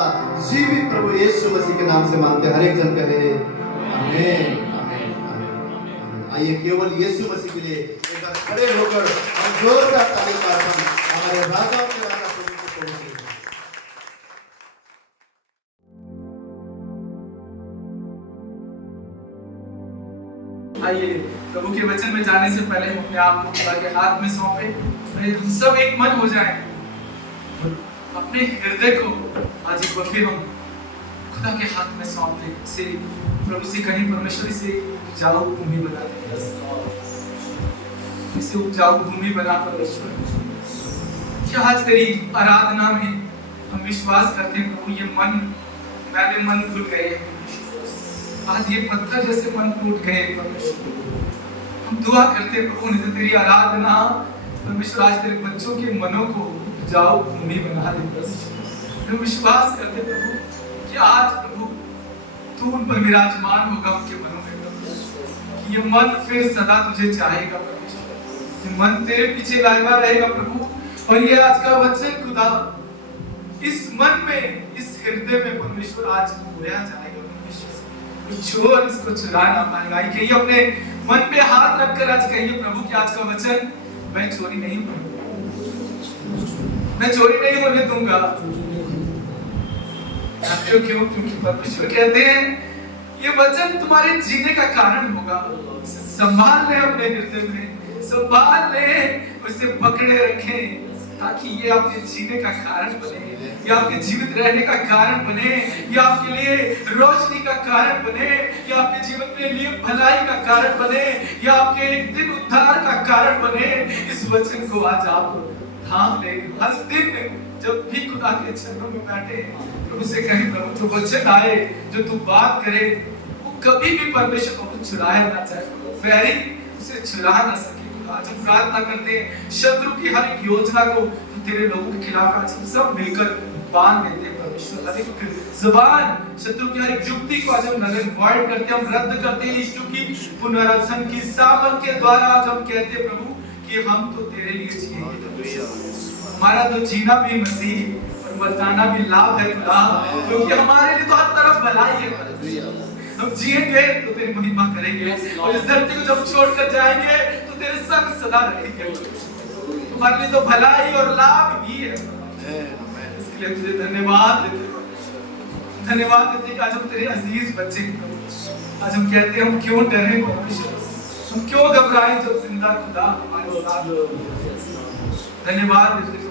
जीवित प्रभु यीशु मसीह के नाम से मांगते। हर एक जन कहे आमीन, आमीन, आमीन। आइए केवल यीशु मसीह के लिए एक बार खड़े होकर हम जोरदार ताली मारकर हमारे राजाओं के राजा प्रभु को पहुंचे। आइए प्रभु के वचन में जाने से पहले हम अपने आप को खुदा के हाथ में सौंपे, हम सब एक मन हो जाएं, अपने हृदय को आज एक बार फिर हम खुदा के हाथ में सौंप दें। से प्रभु से कहीं परमेश्वर से उपजाऊ भूमि बना दे, इसे उपजाऊ भूमि बना परमेश्वर। क्या आज तेरी आराधना में हम विश्वास करते हैं प्रभु, ये मन मैंने मन भूल गए, आज ये पत्थर जैसे मन टूट गए परमेश्वर। हम दुआ करते हैं प्रभु नित्य तेरी आराधना परमेश्वर आज तेरे बच्चों के मनों को उपजाऊ भूमि बना दे। हम विश्वास करते प्रभु कि आज प्रभु तू उन पर विराजमान होगा उनके मनों में प्रभु, कि ये मन फिर सदा तुझे चाहेगा परमेश्वर, ये मन तेरे पीछे लगा रहेगा प्रभु। और ये आज का वचन खुदा इस मन में इस हृदय में परमेश्वर आज बोया जाएगा परमेश्वर, चोर इसको चुरा ना पाएगा। कहिए अपने मन पे हाथ रखकर आज कहिए प्रभु कि आज का वचन मैं चोरी नहीं मैं चोरी नहीं होने दूंगा। क्यों? क्योंकि परमेश्वर कहते हैं ये वचन तुम्हारे जीने का कारण होगा। संभाल ले अपने हृदय में, संभाल ले, उसे पकड़े रखें ताकि ये आपके जीने का कारण बने, ये आपके जीवित रहने का कारण बने, ये आपके लिए रोशनी का कारण बने, ये आपके जीवन के लिए भलाई का कारण बने, ये आपके एक दिन उद्धार का कारण बने। इस वचन को आज आप थाम ले। हर दिन जब भी खुदा के चरणों में बैठे प्रभु से कहें प्रभु जो वचन आए, जो तू बात करे, वो कभी भी परमेश्वर को छुड़ाया ना चाहे, वैरी उसे छुड़ा ना सके। आज हम प्रार्थना करते हैं शत्रु की हर एक योजना को तेरे लोगों के खिलाफ आज हम सब मिलकर बांध देते हैं परमेश्वर। हर एक जुबान शत्रु की हर एक युक्ति को आज हम नगर वॉइड करते हैं, हम रद्द करते हैं यीशु की पुनरुत्थान की सामर्थ के द्वारा। आज हम कहते हैं प्रभु कि हम तो तेरे लिए जिएंगे, हमारा तो जीना भी मसीह और मरना भी लाभ है खुदा, क्योंकि हमारे लिए तो हर तरफ भलाई है। हम जिएंगे तो तेरी महिमा करेंगे और इस धरती को जब छोड़कर जाएंगे तो तेरे संग सदा रहेंगे। तुम्हारे लिए तो भलाई और लाभ ही है। इसके लिए तुझे धन्यवाद देते हैं, धन्यवाद देते हैं कि आज हम तेरे अजीज बच्चे हैं। आज हम कहते हैं हम क्यों डरे परमेश्वर, हम क्यों घबराएं जब जिंदा खुदा हमारे साथ। धन्यवाद देते हैं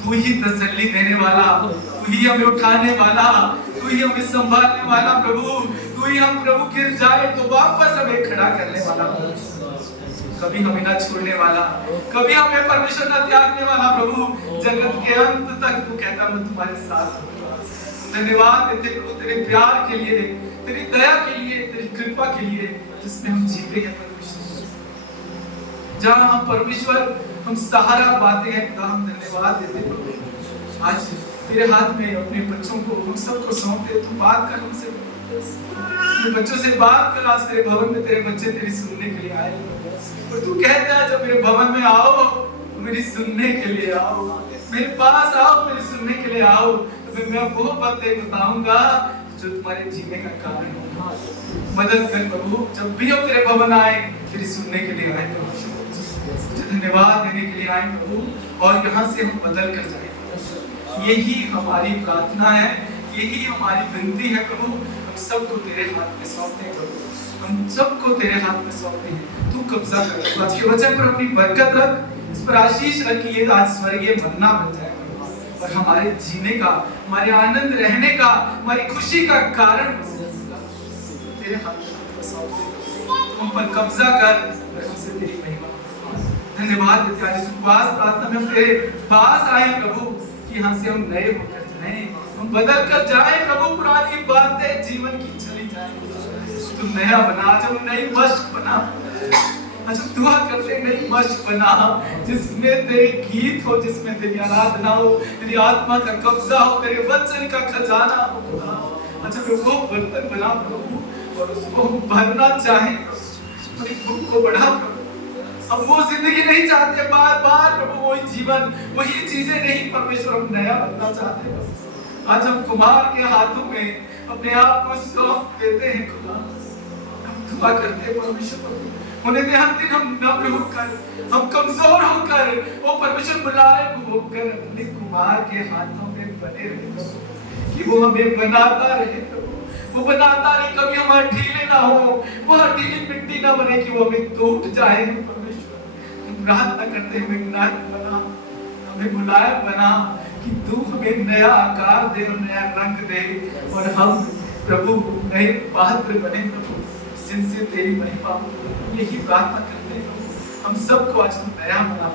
तू ही तसल्ली देने वाला, तू ही हमें उठाने वाला, तू ही हमें संभालने वाला प्रभु, तू ही हम प्रभु गिर जाए तो वापस हमें खड़ा करने वाला, कभी हमें ना छोड़ने वाला, कभी हमें परमेश्वर ना त्यागने वाला प्रभु। जगत के अंत तक तू कहता मैं तुम्हारे साथ हूं। धन्यवाद देते प्रभु तेरे प्यार के लिए, तेरी दया के लिए, तेरी कृपा के लिए जिसमें हम जीते हैं परमेश्वर। जहां हम परमेश्वर हम सहारा पाते हैं खुदा, हम धन्यवाद देते प्रभु। आज तेरे हाथ में अपने बच्चों को हम सबको सौंपते, तू बात कर हमसे, अपने बच्चों से बात कर। आज तेरे भवन में तेरे बच्चे तेरी सुनने के लिए आए और तू कहता है जब मेरे भवन में आओ मेरी सुनने के लिए आओ, मेरे पास आओ मेरी सुनने के लिए आओ, तो मैं वो बातें बताऊंगा जो तुम्हारे जीने का कारण होगा। मदद कर प्रभु, जब भी हम तेरे भवन आए तेरी सुनने के लिए आए प्रभु, धन्यवाद देने के लिए आए प्रभु, और यहाँ से हम बदल कर जाए। यही हमारी प्रार्थना है, यही हमारी विनती है प्रभु। हम सबको तेरे हाथ में सौंपते हैं प्रभु, हम सबको तेरे हाथ में सौंपते हैं। तू कब्जा कर, आज के वचन पर अपनी बरकत रख, इस पर आशीष रख कि ये आज स्वर्गीय मन्ना बन जाए और हमारे जीने का, हमारे आनंद रहने का, हमारी खुशी का कारण तेरे हाथ में सौंपते हैं। हम पर कब्जा कर और हमसे तेरी महिमा। धन्यवाद देते हैं आज इस उपवास प्रार्थना में हम तेरे पास आए प्रभु कि यहाँ से हम नए होकर जाएं, हम बदल कर जाएं प्रभु। पुरानी बातें जीवन की चली जाएं, तू नया बना, जब नई मश्क बना, अच्छा दुआ करते नई मश्क बना जिसमें तेरे गीत हो, जिसमें तेरी आराधना हो, तेरी आत्मा का कब्जा हो, तेरे वचन का खजाना हो। अच्छा वो बर्तन बना प्रभु और उसको भरना चाहे, अपनी भूख को बढ़ा प्रभु। हम वो जिंदगी नहीं चाहते बार बार प्रभु, वही जीवन, वही चीजें नहीं परमेश्वर, हम नया बनना चाहते हैं। आज हम कुम्हार के हाथों में अपने आप को सौंप देते हैं खुदा, हम क्षमा करते हैं परमेश्वर। उन्हें दे हर दिन हम नम्र होकर, हम कमजोर होकर, वो परमेश्वर मुलायम होकर अपने कुमार के हाथों में बने रहे, कि वो हमें बनाता रहे, वो बनाता रहे, कभी हम हठीले ना हो, वो हठीली मिट्टी ना बने कि वो हमें टूट जाए। परमेश्वर हम प्रार्थना करते हैं, हमें नर्म बना, हमें मुलायम बना, कि तू हमें नया आकार दे और नया रंग दे, और हम प्रभु नए पात्र बने प्रभु, जिनसे तेरी महिमा हो। यही प्रार्थना करते हैं हम सबको आज तू नया बना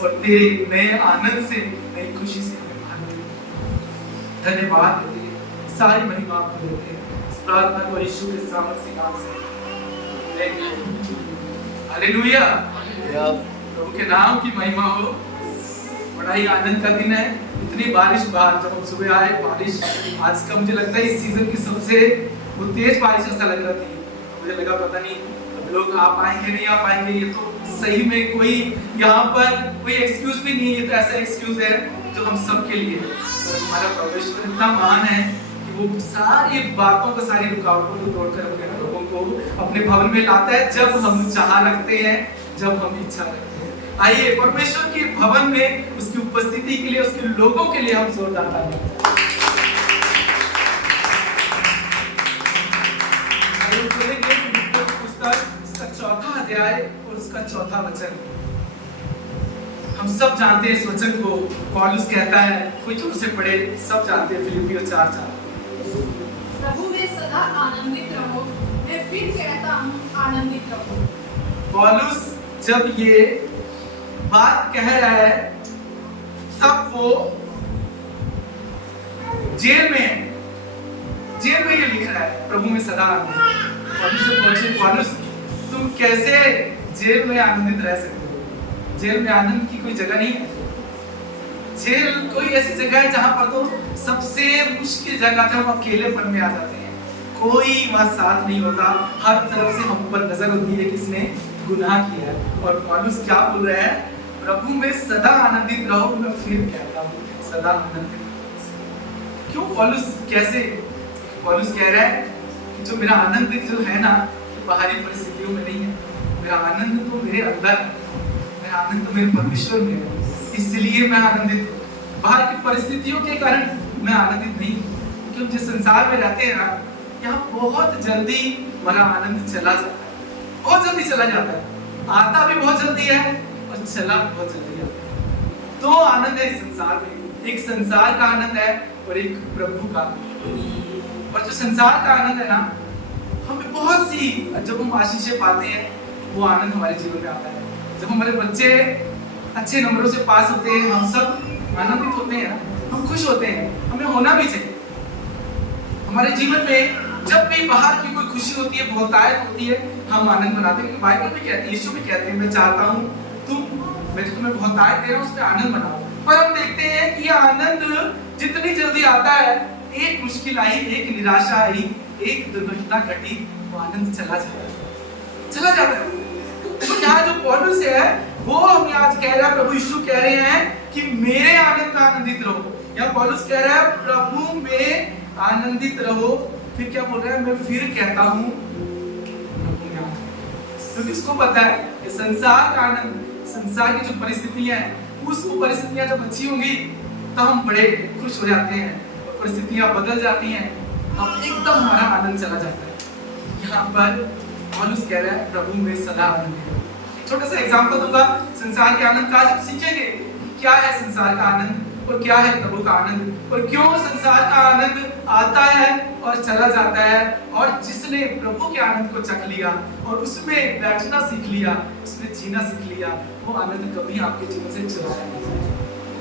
और तेरे नए आनंद से, नई खुशी से हमें भर दे। धन्यवाद देते हैं, सारी महिमा आपको देते हैं इस प्रार्थना को यीशु के सामर्थ्य नाम से, हालेलुया। प्रभु के नाम की महिमा हो। बड़ा ही आनंद का दिन है, इतनी बारिश बाहर, जब हम सुबह आए बारिश, आज का मुझे लगता है इस सीजन की सबसे वो तेज बारिश ऐसा लग रहा थी। मुझे लगा पता नहीं अब लोग आ पाएंगे नहीं आ पाएंगे, ये तो सही में कोई यहाँ पर कोई एक्सक्यूज भी नहीं है, ये तो ऐसा एक्सक्यूज है जो हम सब के लिए है। और हमारा परमेश्वर इतना महान है कि वो सारी बातों को, सारी रुकावटों को तोड़कर अपने लोगों को अपने भवन में लाता है, जब हम चाह रखते हैं, जब हम इच्छा रखते हैं। आइए परमेश्वर के भवन में उसकी उपस्थिति के लिए, उसके लोगों के लिए हम जोरदार तालियां उसका चौथा अध्याय और उसका चौथा वचन। हम सब जानते हैं इस वचन को, पौलुस कहता है, कोई जोर से पढ़े, सब जानते हैं, फिलिप्पियों 4:4। प्रभु में सदा आनंदित रहो, मैं फिर कहता हूँ आनंदित रहो। पौलुस जब ये बात कह रहा है, तब वो जेल में ये लिख रहा है, प्रभु में सदा आनंदित। पौलुस से पूछे, पौलुस तुम कैसे जेल में आनंदित रह सकते हो? जेल में आनंद की कोई जगह नहीं है। जेल कोई ऐसी जगह है जहां पर तो सबसे मुश्किल जगह, जब हम अकेलेपन में आ जाते हैं, कोई वहां साथ नहीं होता, हर तरफ से हम पर नजर होती है किसने गुनाह किया है। और पौलुस क्या बोल रहा है? प्रभु में सदा आनंदित रहो, मैं फिर कहता हूँ सदा आनंदित रहो। क्यों पौलुस, कैसे? पौलुस कह रहा है कि जो मेरा आनंद जो है ना, बाहरी परिस्थितियों में नहीं है, मेरा आनंद तो मेरे अंदर है, मेरा आनंद तो मेरे परमेश्वर में है, इसलिए मैं आनंदित हूँ। बाहर की परिस्थितियों के कारण मैं आनंदित नहीं हूँ, क्योंकि जिस संसार में रहते हैं ना, यहाँ बहुत जल्दी हमारा आनंद चला जाता है, बहुत जल्दी चला जाता है, आता भी बहुत जल्दी है और चला बहुत जल्दी आता है। दो आनंद है इस संसार में, एक संसार का आनंद है और एक प्रभु का। और जो संसार का आनंद है ना, हमें बहुत सी, जब हम आशीषें पाते हैं, वो आनंद हमारे जीवन में आता है। जब हमारे बच्चे अच्छे नंबरों से पास होते हैं, हम सब आनंदित होते हैं ना, हम खुश होते हैं, हमें होना भी चाहिए। हमारे जीवन में जब भी बाहर की कोई खुशी होती है, बहुतायत होती है, हम आनंद मनाते हैं। बाइबल भी कहती है, यीशु भी कहते हैं, मैं चाहता हूँ मैं तुम्हें बहुतायत दे रहा हूँ, उसमें आनंद मनाओ। पर हम देखते हैं कि यह आनंद जितनी जल्दी आता है, एक मुश्किल आई, एक निराशा आई, एक दुर्घटना घटी, वो आनंद चला जाता है। तो यहाँ जो पौलुस है, वो हमें आज कह रहा है, प्रभु यीशु कह रहे हैं कि मेरे आनंद में आनंदित रहो। यहाँ पौलुस कह रहा है प्रभु में आनंदित रहो। फिर क्या बोल रहा है? मैं फिर कहता हूँ, क्योंकि इसको पता है कि संसार का आनंद, संसार की जो परिस्थितियां हैं, उस परिस्थितियां जब अच्छी होंगी तो हम बड़े खुश हो जाते हैं, परिस्थितियां बदल जाती हैं, हम एकदम हमारा आनंद चला जाता है। यहाँ पर पौलुस कह रहा है प्रभु में सदा आनंद। छोटा सा एग्जांपल दूंगा संसार के आनंद का, जब सीखेंगे क्या है संसार का आनंद और क्या है प्रभु का आनंद, और क्यों संसार का आनंद आता है और चला जाता है। और जिसने प्रभु के आनंद को चख लिया और उसमें बैठना सीख लिया, उसमें जीना सीख लिया, वो आनंद कभी आपके जीवन से चुराया नहीं जाएगा,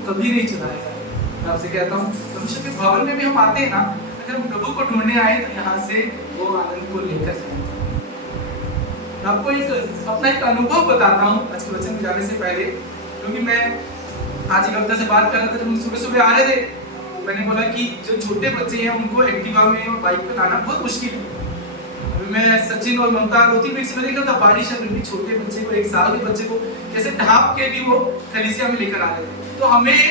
कभी नहीं चुराया जाएगा। मैं आपसे कहता हूँ, परमेश्वर के भवन में भी हम आते हैं ना, अगर हम प्रभु को ढूंढने आए तो यहाँ से वो आनंद को लेकर जाएंगे। आपको अपना एक अनुभव बताता हूँ आज के वचन में जाने से पहले, क्योंकि मैं आज एक कविता से बात कर रहा था। जब हम सुबह सुबह आ रहे थे, मैंने बोला कि जो छोटे बच्चे हैं उनको एक्टिवा में और बाइक पे लाना बहुत मुश्किल है। अभी मैं सचिन और ममता 2-3 वीक से देख रहा था, बारिश है, फिर छोटे बच्चे को, 1 साल के बच्चे को कैसे ढाप के भी वो कलीसिया में लेकर आ रहे थे। तो हमें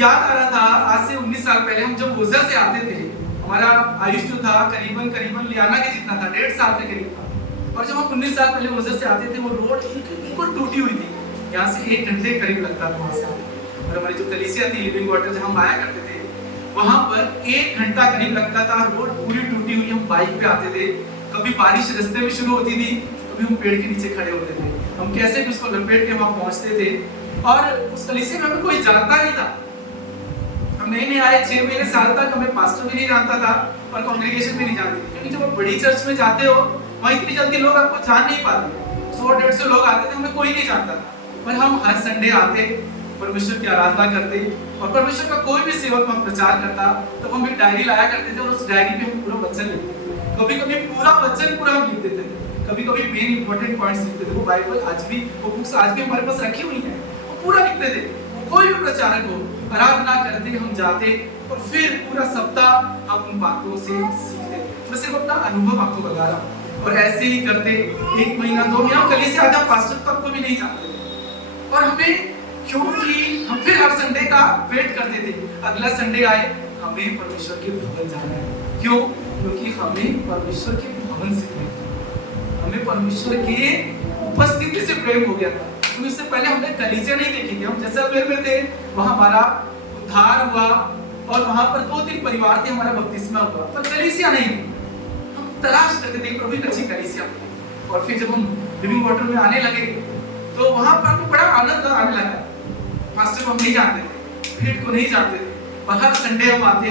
याद आ रहा था, आज से 19 साल पहले हम जब ओझा से आते थे, हमारा आयुष जो था करीबन लियाना के जितना था, 1.5 साल के करीब था। और जब हम 19 साल पहले ओझर से आते थे, वो रोड बिल्कुल टूटी हुई थी, यहाँ से 1 घंटे करीब लगता था वहाँ से आने में। और हमारी जो कलीसिया थी लिविंग वाटर, जब हम आया करते थे वहाँ पर 1 घंटा करीब लगता था। रोड पूरी टूटी हुई, हम बाइक पे आते थे, कभी बारिश रास्ते में शुरू होती थी, कभी हम पेड़ के नीचे खड़े होते थे, हम कैसे भी उसको लपेट के वहाँ पहुँचते थे। और उस कलीसिया में हमें कोई जानता नहीं था, हम नए आए 6 महीने साल तक, हमें पास्टर भी नहीं जानता था और कांग्रेगेशन भी नहीं जानती थी। क्योंकि जब आप बड़ी चर्च में जाते हो वहाँ इतनी जल्दी लोग आपको जान नहीं पाते, 100-150 लोग आते थे, हमें कोई नहीं जानता था। पर हम हर संडे आते, परमेश्वर की आराधना करते, और परमेश्वर का कोई भी सेवक हम प्रचार करता तो हम एक डायरी लाया करते थे, और उस डायरी पे हम पूरा वचन लिखते। कभी कभी पूरा वचन पूरा हम लिख देते थे, कभी कभी मेन इंपॉर्टेंट पॉइंट्स लिखते थे। वो बाइबल आज भी, वो बुक्स आज भी हमारे पास रखी हुई है, वो पूरा लिखते थे। कोई भी प्रचारक हो, आराधना करते हम जाते, और फिर पूरा सप्ताह हम उन बातों से सीखते। मैं सिर्फ अपना अनुभव आपको बता रहा हूँ। और ऐसे ही करते 1 महीना 2 महीना, कलीसिया आधा पास्टर तक को भी नहीं जानते थे। और हमें, क्योंकि हम फिर हर संडे का वेट करते थे, अगला संडे आए, हमें परमेश्वर के भवन जाना है। क्यों? क्योंकि हमें परमेश्वर के भवन से प्रेम था, हमें परमेश्वर के उपस्थिति से प्रेम हो गया था। तो इससे पहले हमने कलीसिया नहीं देखी थी, हम जैसलमेर में थे, वहाँ हमारा उद्धार हुआ और वहाँ पर 2-3 परिवार थे, हमारा बपतिस्मा हुआ, पर कलीसिया नहीं। हम तलाश करते थे प्रभु एक अच्छी कलीसिया। और फिर जब हम लिविंग वाटर में आने लगे तो वहाँ पर हमें बड़ा आनंद आने लगा। मास्टर को हम नहीं जानते थे, भीड़ को नहीं जानते थे, पर हर संडे हम आते,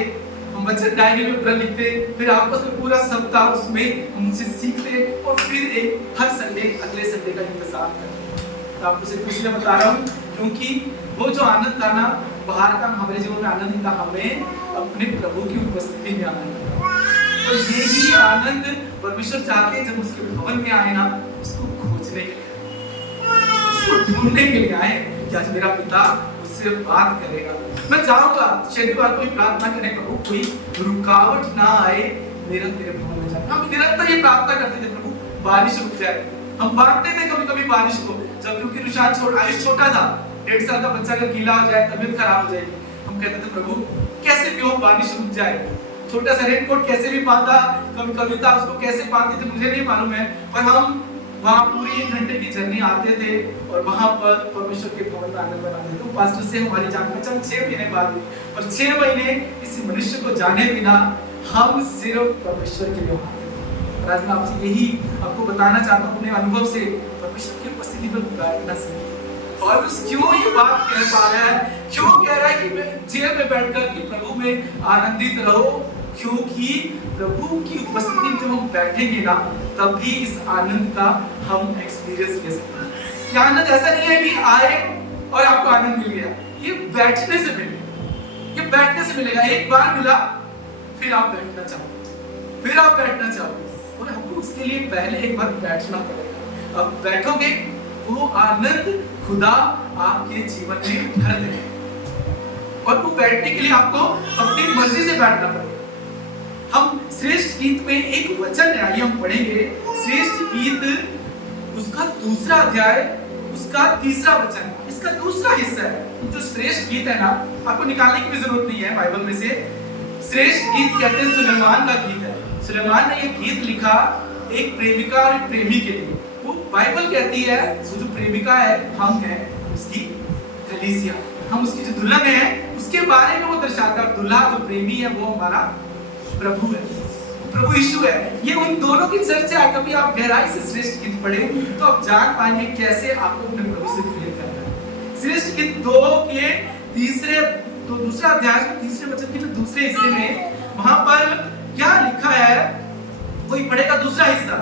हम वचन डायरी में पूरा लिखते, फिर आपस में पूरा सप्ताह उसमें उनसे सीखते, और फिर एक हर संडे अगले संडे का इंतजार करते। तो आपको सिर्फ इसलिए बता रहा हूँ क्योंकि वो जो आनंद था ना, बाहर का हमारे जीवन में आनंद नहीं था, हमें अपने प्रभु की उपस्थिति में आनंद था। तो यही आनंद परमेश्वर चाहते हैं, जब उसके भवन में आए ना, उसको खोजने के लिए, उसको ढूंढने के लिए आए कि आज मेरा पिता उससे बात करेगा। मैं जाऊंगा शनिवार को प्रार्थना करने, प्रभु कोई रुकावट ना आए मेरे भवन में जाने। हम निरंतर ये प्रार्थना करते थे, प्रभु बारिश रुक जाए। हम मांगते थे कभी कभी बारिश को, जब क्योंकि रुशान आयुष छोटा था, 1.5 साल का बच्चा अगर गीला हो जाए, तबीयत खराब हो जाएगी, हम कहते थे प्रभु कैसे भी हो बारिश रुक जाए। छोटा सा रेनकोट कैसे भी बांधा, कभी कविता उसको कैसे बांधते थे मुझे नहीं मालूम है, पर हम वहाँ पूरी 1 घंटे की जर्नी आते थे और वहाँ पर परमेश्वर के भवन में आनंद मनाते थे। तो पास्टर से हमारी जान पहचान 6 महीने बाद हुई, और 6 महीने किसी मनुष्य को जाने बिना हम सिर्फ परमेश्वर के लिए आते थे। और आज मैं आपसे यही आपको बताना चाहता हूँ अपने अनुभव से, परमेश्वर की उपस्थिति में बैठना सीखिए। और क्यों ये बात कह पा रहा है, क्यों कह रहा है कि मैं जेल में बैठकर कि प्रभु में आनंदित रहो, क्योंकि प्रभु की उपस्थिति में जब हम बैठेंगे ना, तभी इस आनंद का हम एक्सपीरियंस ले सकते हैं। ये आनंद ऐसा नहीं है कि आए और आपको आनंद मिल गया, ये बैठने से मिलेगा, ये बैठने से मिलेगा। एक बार मिला, फिर आप बैठना चाहो, फिर आप बैठना चाहो, और आपको उसके लिए पहले एक बार बैठना पड़ेगा। अब बैठोगे, वो आनंद खुदा आपके जीवन में भर देगा। और वो बैठने के लिए आपको अपनी मर्जी से बैठना पड़ेगा। हम श्रेष्ठ गीत में एक वचन है, आइए हम पढ़ेंगे श्रेष्ठ गीत उसका 2रा अध्याय, उसका 3रा वचन, इसका 2रा हिस्सा है। जो श्रेष्ठ गीत है ना, आपको निकालने की भी जरूरत नहीं है बाइबल में से। श्रेष्ठ गीत कहते हैं सुलेमान का गीत है। सुलेमान ने ये गीत लिखा एक प्रेमिका और एक प्रेमी के लिए। वो बाइबल कहती है वो जो प्रेमिका है हम हैं उसकी कलीसिया, हम उसकी जो दुल्हन है उसके बारे में वो दर्शाता है। दूल्हा जो प्रेमी है वो हमारा प्रभु है, प्रभु यीशु है। ये उन दोनों की चर्चा है। कभी आप गहराई से श्रेष्ठ गीत पढ़े तो आप जान पाएंगे कैसे आपको अपने प्रभु से प्रेम करना है। श्रेष्ठ गीत 2 के 2रा अध्याय में 3रे वचन के 2रे हिस्से में वहां पर क्या लिखा है, कोई पढ़ेगा 2रा हिस्सा।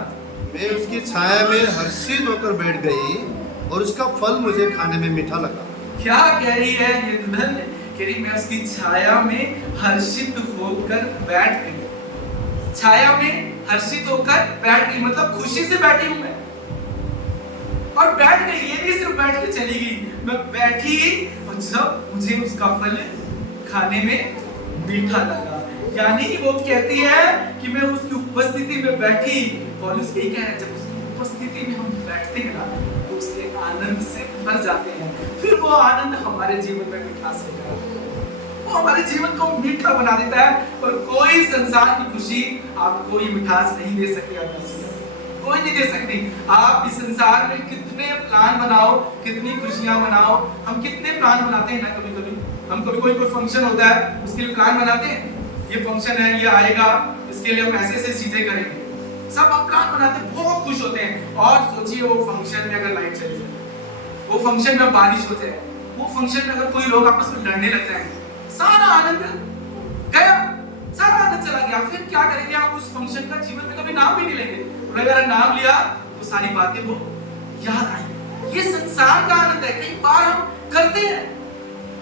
मैं उसकी छाया में हर्षित होकर बैठ गई और उसका फल मुझे खाने में मीठा लगा। क्या कह रही है ये दुल्हन? कह रही मैं उसकी छाया में हर्षित होकर बैठ गई। छाया में हर्षित होकर बैठ गई मतलब खुशी से बैठी हूं मैं, और बैठ गई। ये नहीं सिर्फ बैठ के चली गई, मैं बैठी और जब मुझे उसका फल खाने में मीठा लगा। यानी कि वो कहती है कि मैं उसकी उपस्थिति में बैठी। पौलुस यही कह रहा है, जब उसकी उपस्थिति में हम बैठते हैं ना तो उसके आनंद से भर जाते हैं। फिर वो आनंद हमारे जीवन में मिठास लेकर आता है, वो हमारे जीवन को मीठा बना देता है। और कोई संसार की खुशी आपको ये मिठास नहीं दे सकेगा। कोई नहीं दे सकती। आप इस संसार में कितने प्लान बनाओ, कितनी खुशियां मनाओ, हम कितने प्लान बनाते हैं ना, कभी कभी हम कोई फंक्शन होता है उसके लिए प्लान बनाते हैं, ये फंक्शन है, ये आएगा, इसके लिए हम ऐसे ऐसे चीजें करेंगे, सब हम प्लान बनाते हैं, बहुत खुश होते हैं। और सोचिए वो फंक्शन में अगर लाइट चली जाए, वो फंक्शन में बारिश हो जाए, वो फंक्शन में अगर कोई लोग आपस में लड़ने लग जाए, सारा आनंद गया, सारा आनंद चला गया। फिर क्या करेंगे आप उस फंक्शन का? जीवन में कभी नाम भी नहीं लेंगे। और अगर नाम लिया तो सारी बातें वो याद आई। ये संसार का आनंद है, कई बार हम करते हैं,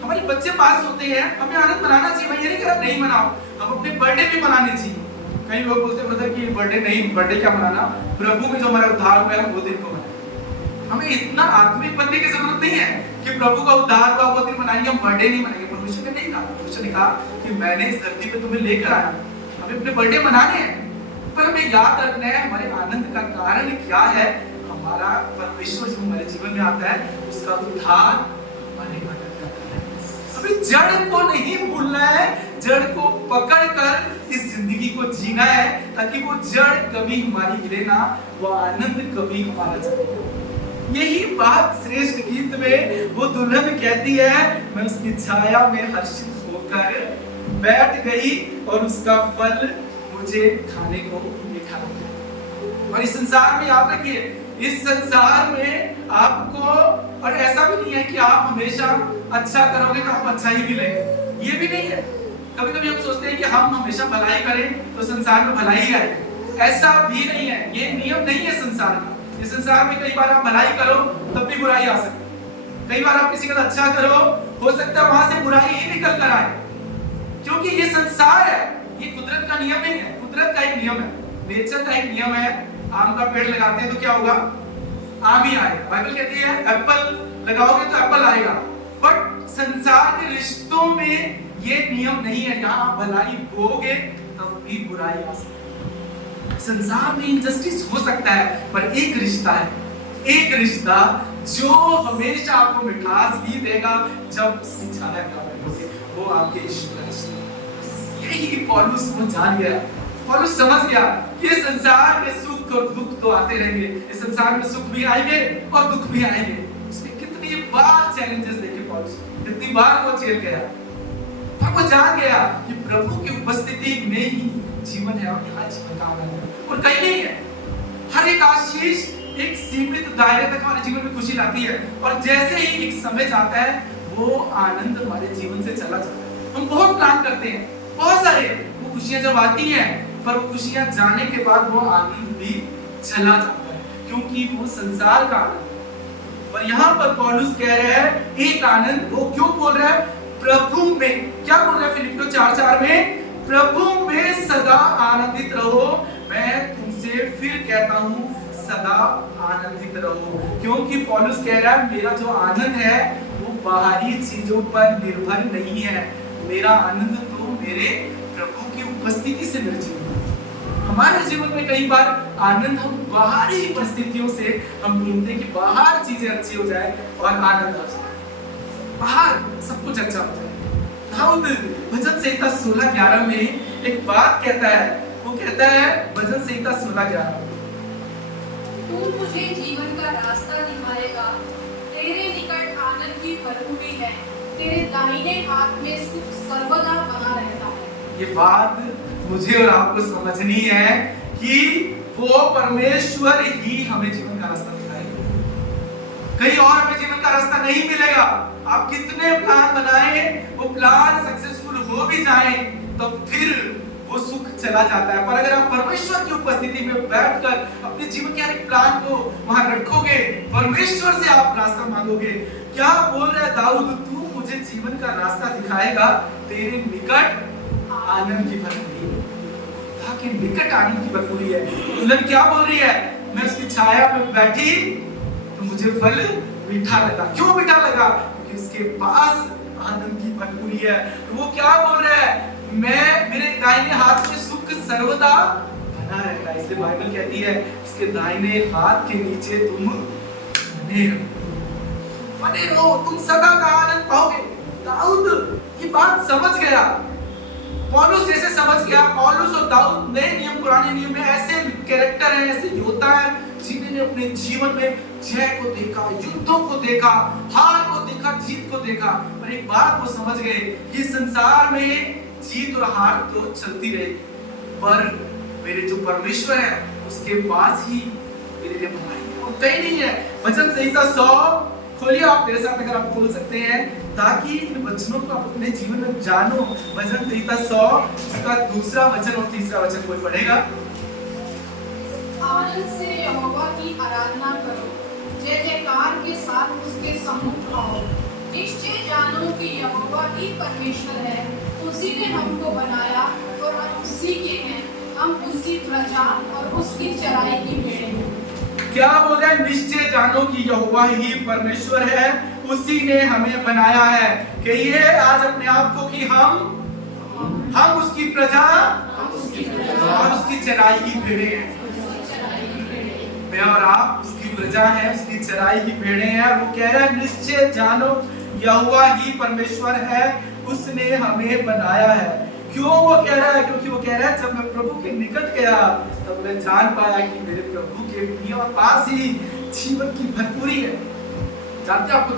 हमारे बच्चे पास होते हैं, हमें आनंद मनाना चाहिए। मैं ये नहीं कह रहा नहीं मनाओ, हम अपने बर्थडे भी मनाने चाहिए। कई लोग बोलते हैं ब्रदर कि बर्थडे नहीं, बर्थडे क्या मनाना, प्रभु में जो हमारा उद्धार हुआ है वो दिन को मनाएं। हमें इतना आत्मिक बनने की जरूरत नहीं है कि प्रभु का उद्धार हुआ वो दिन मनाएंगे, हम बर्थडे नहीं मनाएंगे। परमेश्वर ने नहीं कहा, परमेश्वर ने कहा कि मैंने इस धरती पे तुम्हें लेकर आया, हमें अपने बर्थडे मनाने हैं, पर हमें याद रखना है हमारे आनंद का कारण क्या है। हमारा परमेश्वर जो हमारे जीवन में आता है उसका उद्धार हमारे आनंद का कारण है। हमें जड़ को नहीं भूलना है, जड़ को पकड़कर इस जिंदगी को जीना है, ताकि वो जड़ कभी हमारी गिरे ना, वो आनंद कभी हमारा चले। यही बात श्रेष्ठ गीत में वो दुल्हन कहती है, मैं उसकी छाया में हर्षित होकर बैठ गई और उसका फल मुझे खाने को मिठा लगा। और इस संसार में याद रखिए, इस संसार में आपको, और ऐसा भी नहीं है कि आप हमेशा अच्छा करोगे तो आप अच्छा ही मिलेगा, ये भी नहीं है। कभी कभी हम सोचते हैं कि हम हमेशा भलाई करें तो संसार में भलाई ही आएगी, ऐसा भी नहीं है, ये नियम नहीं है संसार का। इस संसार में कई बार आप भलाई करो तब भी बुराई आ सकती है, कई बार आप किसी का अच्छा करो, हो सकता है वहां से बुराई ही निकल कर आए, क्योंकि ये संसार है, ये कुदरत का नियम नहीं है। कुदरत का एक नियम है, नेचर का एक नियम है। आम का पेड़ लगाते हैं तो क्या होगा? आम ही आएगा। बाइबल कहती है एप्पल लगाओगे तो एप्पल आएगा। बट संसार के रिश्तों में ये नियम नहीं है, जहां भलाई बोगे तब भी बुराई आ सकती है। संसार में इनजस्टिस हो सकता है, पर एक रिश्ता है, एक रिश्ता जो हमेशा आपको मिठास ही देगा जब उसकी छाया में बैठोगे, वो आपके यीशु का रिश्ता। यही पौलुस वो जान गया, पौलुस समझ गया कि संसार में सुख और दुख तो आते रहेंगे, इस संसार में सुख भी आएंगे और दुख भी आएंगे। उसने कितनी बार चैलेंजेस देखे पौलुस, कितनी बार वो झेल गया, पर वो जान गया कि प्रभु की उपस्थिति में ही जीवन है और यहाँ जीवन का आनंद है और कहीं नहीं है। हर एक आशीष एक सीमित दायरे तक हमारे जीवन में खुशी लाती है, और जैसे ही एक समय जाता है वो आनंद हमारे जीवन से चला जाता है। हम बहुत प्लान करते हैं, बहुत सारे, वो खुशियां जब आती हैं, पर वो खुशियां जाने के बाद वो आनंद भी चला जाता है, क्योंकि वो संसार का आनंद है। पर यहाँ पर पौलुस कह रहे हैं एक आनंद, वो क्यों बोल रहा है? प्रभु में। क्या बोल रहा है फिलिप्पियों 4:4 में? प्रभु में सदा आनंदित रहो। मैं तुमसे फिर कहता हूँ सदा आनंदित रहो, क्योंकि पौलुस कह रहा है मेरा जो आनंद है वो बाहरी चीजों पर निर्भर नहीं है, मेरा आनंद तो मेरे प्रभु की उपस्थिति से मेरे जीवन में। हमारे जीवन में कई बार आनंद हम बाहरी परिस्थितियों से हम ढूंढते हैं कि बाहर चीजें अच्छी हो जाए और आनंद आ जाए, बाहर सब कुछ अच्छा हो जाए। दाऊद भजन संहिता 16:11 में एक बात कहता है, वो कहता है भजन संहिता 16:11, तू मुझे जीवन का रास्ता दिखाएगा, तेरे निकट आनंद की भरपूरी है, तेरे दाहिने हाथ में सुख सर्वदा बना रहता है। ये बात मुझे और आपको समझनी है कि वो परमेश्वर ही हमें जीवन का रास्ता दिखाएगा, कहीं और हमें जीवन का रास्ता नहीं मिलेगा। आप कितने प्लान बनाए, वो प्लान सक्सेसफुल हो भी जाए तो फिर वो सुख चला जाता है। पर अगर आप परमेश्वर की उपस्थिति में बैठकर अपने जीवन के हर एक प्लान को वहां रखोगे, परमेश्वर से आप रास्ता मांगोगे, क्या बोल रहा है दाऊद? तू मुझे जीवन का रास्ता दिखाएगा, तेरे निकट आनंद की भरपूरी है। ताकि निकट आनंद की भरपूरी है। दुल्हन क्या बोल रही है? मैं उसकी छाया में बैठी तो मुझे फल मीठा लगा। क्यों मीठा लगा? क्योंकि उसके पास आनंद की भरपूरी है। तो वो क्या बोल रहा है? मैं, मेरे दाहिने हाथ में सुख सर्वदा बना रहता है। इसलिए बाइबल कहती है उसके दाहिने हाथ के नीचे तुम बने रहो, तुम सदा का आनंद पाओगे। दाऊद ये बात समझ गया, पौलुस जैसे समझ गया। पौलुस और दाऊद नए नियम पुराने नियम में ऐसे कैरेक्टर हैं, ऐसे योद्धा हैं जिन्होंने अपने जीवन में जय को देखा, युद्धों को देखा, हार को देखा, जीत को देखा। पर एक बात वो समझ गए, ये संसार में जीत और हार तो चलती रहेगी, पर मेरे जो परमेश्वर है उसके पास ही मेरे लिए भलाई है और कहीं नहीं है। वचन संहिता 100 खोलिए आप मेरे साथ, अगर आप खोल सकते हैं, ताकि इन वचनों को आप अपने जीवन में जानो। वचन संहिता 100 उसका दूसरा वचन और तीसरा वचन कोई पढ़ेगा? आनंद से यहोवा की आराधना करो, जय जयकार के साथ उसके सम्मुख आओ। निश्चय जानो कि यहोवा ही परमेश्वर है, उसी ने हमको बनाया और हम उसी के हैं, हम उसकी प्रजा और उसकी चराई की भेड़ें हैं। क्या बोल रहा है? निश्चय जानो कि यहोवा ही परमेश्वर है, उसी ने हमें बनाया है। कहिए आज अपने आप को कि हम उसकी प्रजा और उसकी चराई की भेड़ें हैं। मैं और आप उसकी प्रजा हैं, उसकी चराई की भेड़ें हैं। और वो कह रहा है निश्चय जानो यहोवा ही परमेश्वर है, उसने हमें बनाया है। क्यों वो कह रहा है? क्योंकि वो कह रहा है जब मैं प्रभु के निकट गया तब मैं जान पाया कि मेरे प्रभु के प्रिय और पास ही जीवन की भरपूरी है। जानते हैं आपको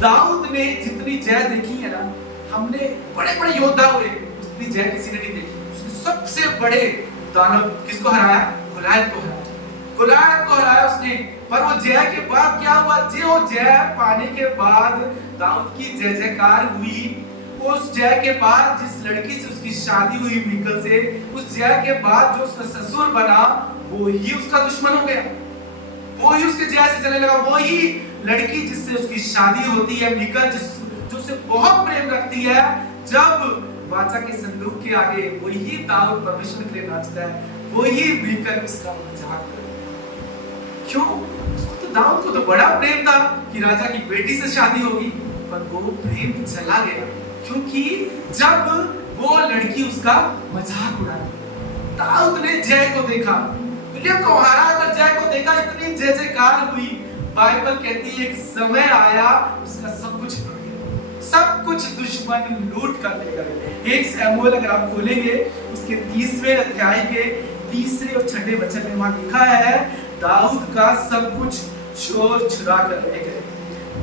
दाऊद ने जितनी जय देखी है ना, हमने बड़े बड़े योद्धा हुए, उतनी जय किसी ने नहीं देखी। उसने सबसे बड़े दानव किसको हराया? गोलियत को हराया। गोलियत को हराया उसने। पर वो जय के बाद क्या हुआ? जो जय पाने के बाद दाऊद की जय जयकार हुई, उस जय के बाद जिस लड़की से उसकी शादी हुई मीकल से, उस जय के बाद जो उसका ससुर बना वो ही उसका दुश्मन हो गया, वो ही उसके जय से चलने लगा। वो ही लड़की जिससे उसकी शादी होती है मीकल, जो उसे बहुत प्रेम रखती है, जब वाचा के संदूक के आगे वही दाऊद परमेश्वर के लिए नाचता है, वही मीकल उसका मजाक करती है। क्यों? उसको तो दाऊद को तो बड़ा प्रेम था कि राजा की बेटी से शादी होगी, पर वो प्रेम चला गया क्योंकि जब वो लड़की उसका मजाक उड़ाई। दाऊद ने जय को देखा, विलियम को हरा कर जय को देखा, इतनी जय जयकार हुई। बाइबल कहती है एक समय आया उसका सब कुछ लूट गया, सब कुछ दुश्मन लूट कर ले गए। 1 शमूएल अगर आप खोलेंगे उसके 30वें अध्याय के 3 और 6 वचन में वहां लिखा है दाऊद का सब कुछ चोर चुरा कर ले गए।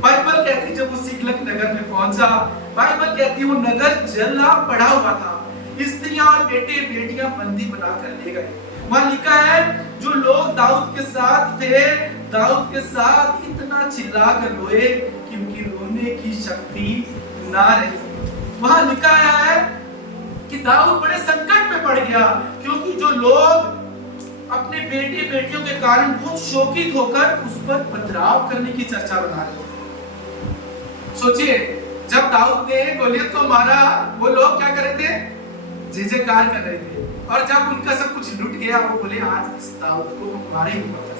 बाइबल कहती जब वो सिकलग नगर में पहुंचा, बाइबल कहती वो नगर जला पड़ा हुआ था, स्त्रियां और बेटे बेटियां बंदी बनाकर ले गए। वहां लिखा है जो लोग दाऊद के साथ थे, दाऊद के साथ इतना चिल्ला कर रोए कि उनकी रोने की शक्ति ना रही। वहां लिखा है कि दाऊद बड़े संकट में पड़ गया क्योंकि जो लोग अपने बेटे बेटियों के कारण बहुत शोकित होकर उस पर पथराव करने की चर्चा बना रहे थे। सोचिए जब दाऊद ने गोलियत को मारा, वो लोग क्या कर रहे थे? जय जयकार कर रहे थे। और जब उनका सब कुछ लुट गया, वो बोले आज इस दाऊद को मारे ही पड़ता,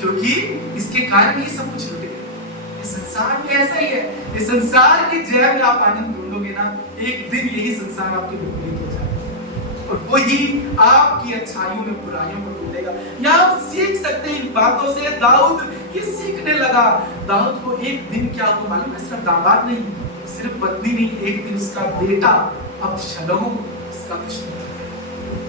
क्योंकि इसके कारण ही सब कुछ लुट गया। इस संसार में ऐसा ही है। इस संसार की जय में आप आनंद ढूंढोगे ना, एक दिन यही संसार आपके विपरीत हो जाएगा और वही आपकी अच्छाइयों में बुराइयों को ढूंढेगा। यहाँ आप सीख सकते हैं इन बातों से। दाऊद ये सीखने लगा। दाऊद को एक दिन क्या हुआ मालूम है? सिर्फ दामाद नहीं, सिर्फ पत्नी नहीं, एक दिन उसका बेटा अबशलोम उसका दुश्मन,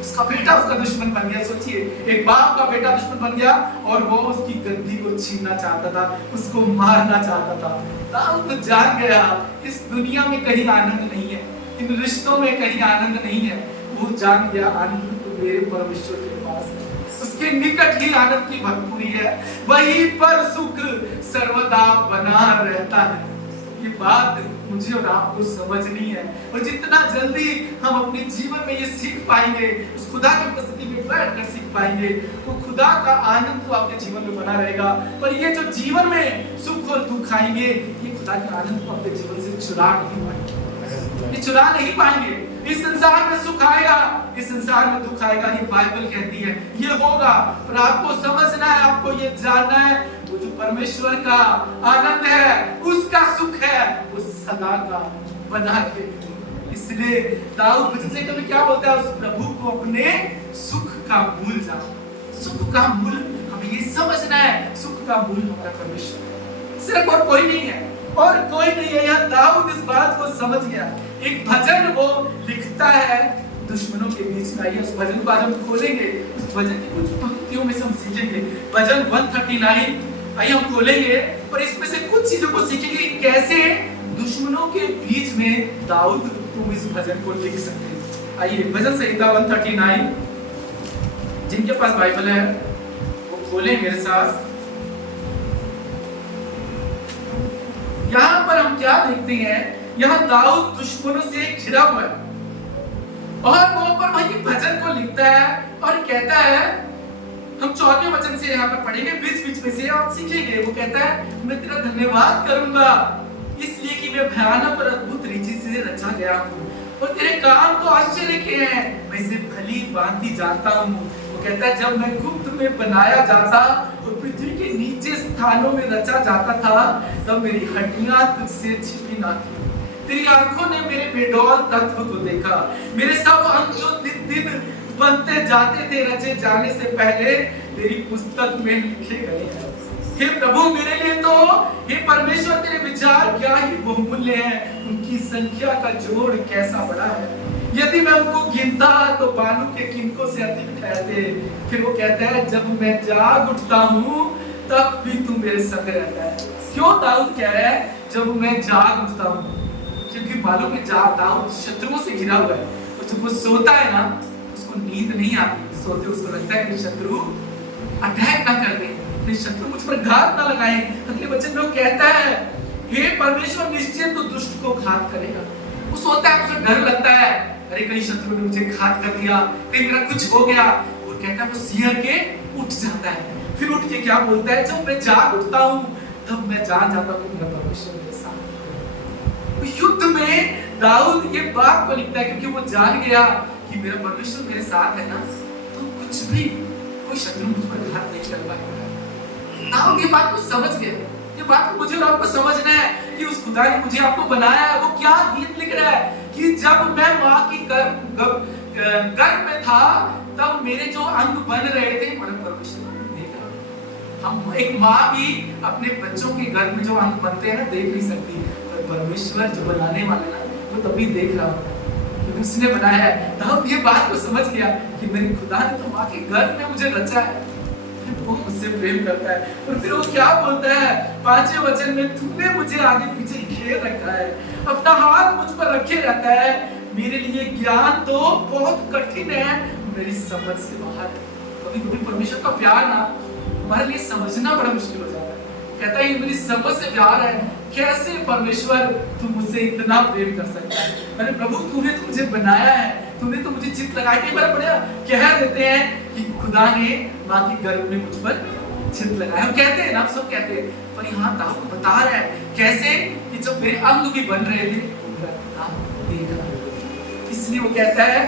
उसका बेटा उसका दुश्मन बन गया। सोचिए एक बाप का बेटा दुश्मन बन गया और वो उसकी गद्दी को छीनना चाहता था, उसको मारना चाहता था। दाऊद तो जान गया इस दुनिया में कहीं आनंद नहीं है, इन रिश्तों में कहीं आनंद नहीं है। वो जान गया आनंद तो मेरे परमेश्वर के पास है, उसके निकट ही आनंद की भरपूरी है, वहीं पर सुख सर्वदा बना रहता है। ये बात मुझे और आपको समझनी है और जितना जल्दी हम अपने जीवन में ये सीख पाएंगे, उस खुदा की उपस्थिति में बैठकर सीख पाएंगे, तो खुदा का आनंद तो आपके जीवन में बना रहेगा। पर ये जो जीवन में सुख और दुख आएंगे, ये खुदा के आनंद को अपने जीवन से चुरा नहीं पाएंगे, ये चुरा नहीं पाएंगे। इस संसार में सुख आएगा, इस संसार में दुख आएगा, ये बाइबल कहती है ये होगा। पर आपको समझना है, आपको ये जानना है, वो जो परमेश्वर का आनंद है, उसका सुख है, वो सदा का बना रहेगा। इसलिए दाऊद भजन में क्या बोलता है? उस प्रभु को अपने सुख का मूल जानो। सुख का मूल हमें ये समझना है, सुख का मूल हमारा परमेश्वर है, सिर्फ और कोई नहीं है, और कोई नहीं है। यहाँ दाऊद इस बात को समझ गया। एक भजन वो लिखता है दुश्मनों के बीच में। उस भजन को आज हम खोलेंगे, उस भजन की कुछ पंक्तियों में से हम सीखेंगे। भजन 139 आइए हम खोलेंगे और इसमें से कुछ चीजों को सीखेंगे कि कैसे दुश्मनों के बीच में दाऊद तुम इस भजन को लिख सकते हैं। आइए भजन संहिता 139, जिनके पास बाइबल है वो खोलें मेरे साथ। यहाँ पर हम क्या देखते हैं, यहाँ दाऊद दुश्मनों से घिरा हुआ है और वो पर वही भजन को लिखता है और कहता है, हम 4वें वचन से यहाँ पर पढ़ेंगे, बीच बीच में से आप सीखेंगे। वो कहता है, मैं तेरा धन्यवाद करूंगा इसलिए कि मैं भयानक और अद्भुत रीति से रचा गया हूँ और तेरे काम तो आश्चर्य के हैं, मैं इसे भली भांति जानता हूँ। वो कहता है, जब मैं गुप्त में बनाया जाता और पृथ्वी के नीचे स्थानों में रचा जाता था, तब मेरी हड्डियां तुझसे छिपी ना थी। तेरी आंखों ने मेरे बेडौल तत्व को देखा, मेरे सब अंग जो दिन दिन बनते जाते थे रचे जाने से पहले तेरी पुस्तक में लिखे गए हैं। हे प्रभु, मेरे लिए तो, हे परमेश्वर, तेरे विचार क्या ही बहुमूल्य हैं, उनकी संख्या का जोड़ कैसा बड़ा है। यदि मैं उनको गिनता तो बालू के किनकों से अधिक ठहरते। फिर वो कहता है, जब मैं जाग उठता हूँ तब भी तू मेरे संग रहता है। क्यों दाऊद कह रहा है जब मैं जाग उठता हूँ? क्योंकि मालूम है दाऊद शत्रुओं से घिरा हुआ है और जब वो सोता है ना उसको नींद नहीं आती। सोते उसको लगता है कि शत्रु अटैक ना कर दे, अपने शत्रु मुझ पर घात ना लगाए। अगले वचन में वो कहता है, हे परमेश्वर, निश्चय तो दुष्ट को घात करेगा। वो सोता है, उसे डर लगता है, अरे कहीं शत्रु ने मुझे घात कर दिया, कहीं मेरा कुछ हो गया। वो कहता है, वो सिहर के उठ जाता है। फिर उठ के क्या बोलता है, जब मैं जाग उठता हूँ तब मैं जान जाता हूँ कि मेरा परमेश्वर मेरे साथ है। युद्ध में दाऊद ये बात को लिखता है क्योंकि वो जान गया कि मेरा परमेश्वर मेरे साथ है ना, तो कुछ भी कोई शत्रु मुझ पर घात नहीं कर पाएगा। दाऊद ये बात को समझ गया। ये बात को मुझे और आपको समझना है कि उस खुदा ने मुझे आपको बनाया है। वो क्या गीत लिख रहा है कि जब मैं माँ की गर्भ में था तब मेरे जो अंग बन रहे थे, मेरा परमेश्वर देख रहा। हम एक माँ भी अपने बच्चों के गर्भ में जो अंग बनते हैं ना देख नहीं सकती, पर परमेश्वर जो बनाने वाला ना वो तभी देख रहा होता है क्योंकि उसने बनाया है। तब ये बात को समझ गया कि मेरे खुदा ने तो माँ के गर्भ में मुझे रचा है, वो मुझसे प्रेम करता है। और फिर वो क्या बोलता है 5वें वचन में, तूने मुझे आगे पीछे घेर रखा है, अपना हाथ मुझ पर रखे रहता है। मेरे लिए ज्ञान तो बहुत कठिन है, मेरी समझ से बाहर है। कभी कभी परमेश्वर का प्यार ना हमारे लिए समझना बड़ा मुश्किल हो जाता है। कहता है ये मेरी समझ से प्यार है, कैसे परमेश्वर तू मुझसे इतना प्रेम कर सकता है। अरे प्रभु, तूने तो मुझे बनाया है, तूने तो मुझे चित लगाया। कई बार बड़ा कह देते हैं कि खुदा ने माँ की गर्भ में मुझ पर चित लगाया, हम कहते हैं ना, सब कहते हैं, पर यहाँ दाऊद बता रहा है कैसे कि जब मेरे अंग भी बन रहे थे देख रहा। इसलिए वो कहता है,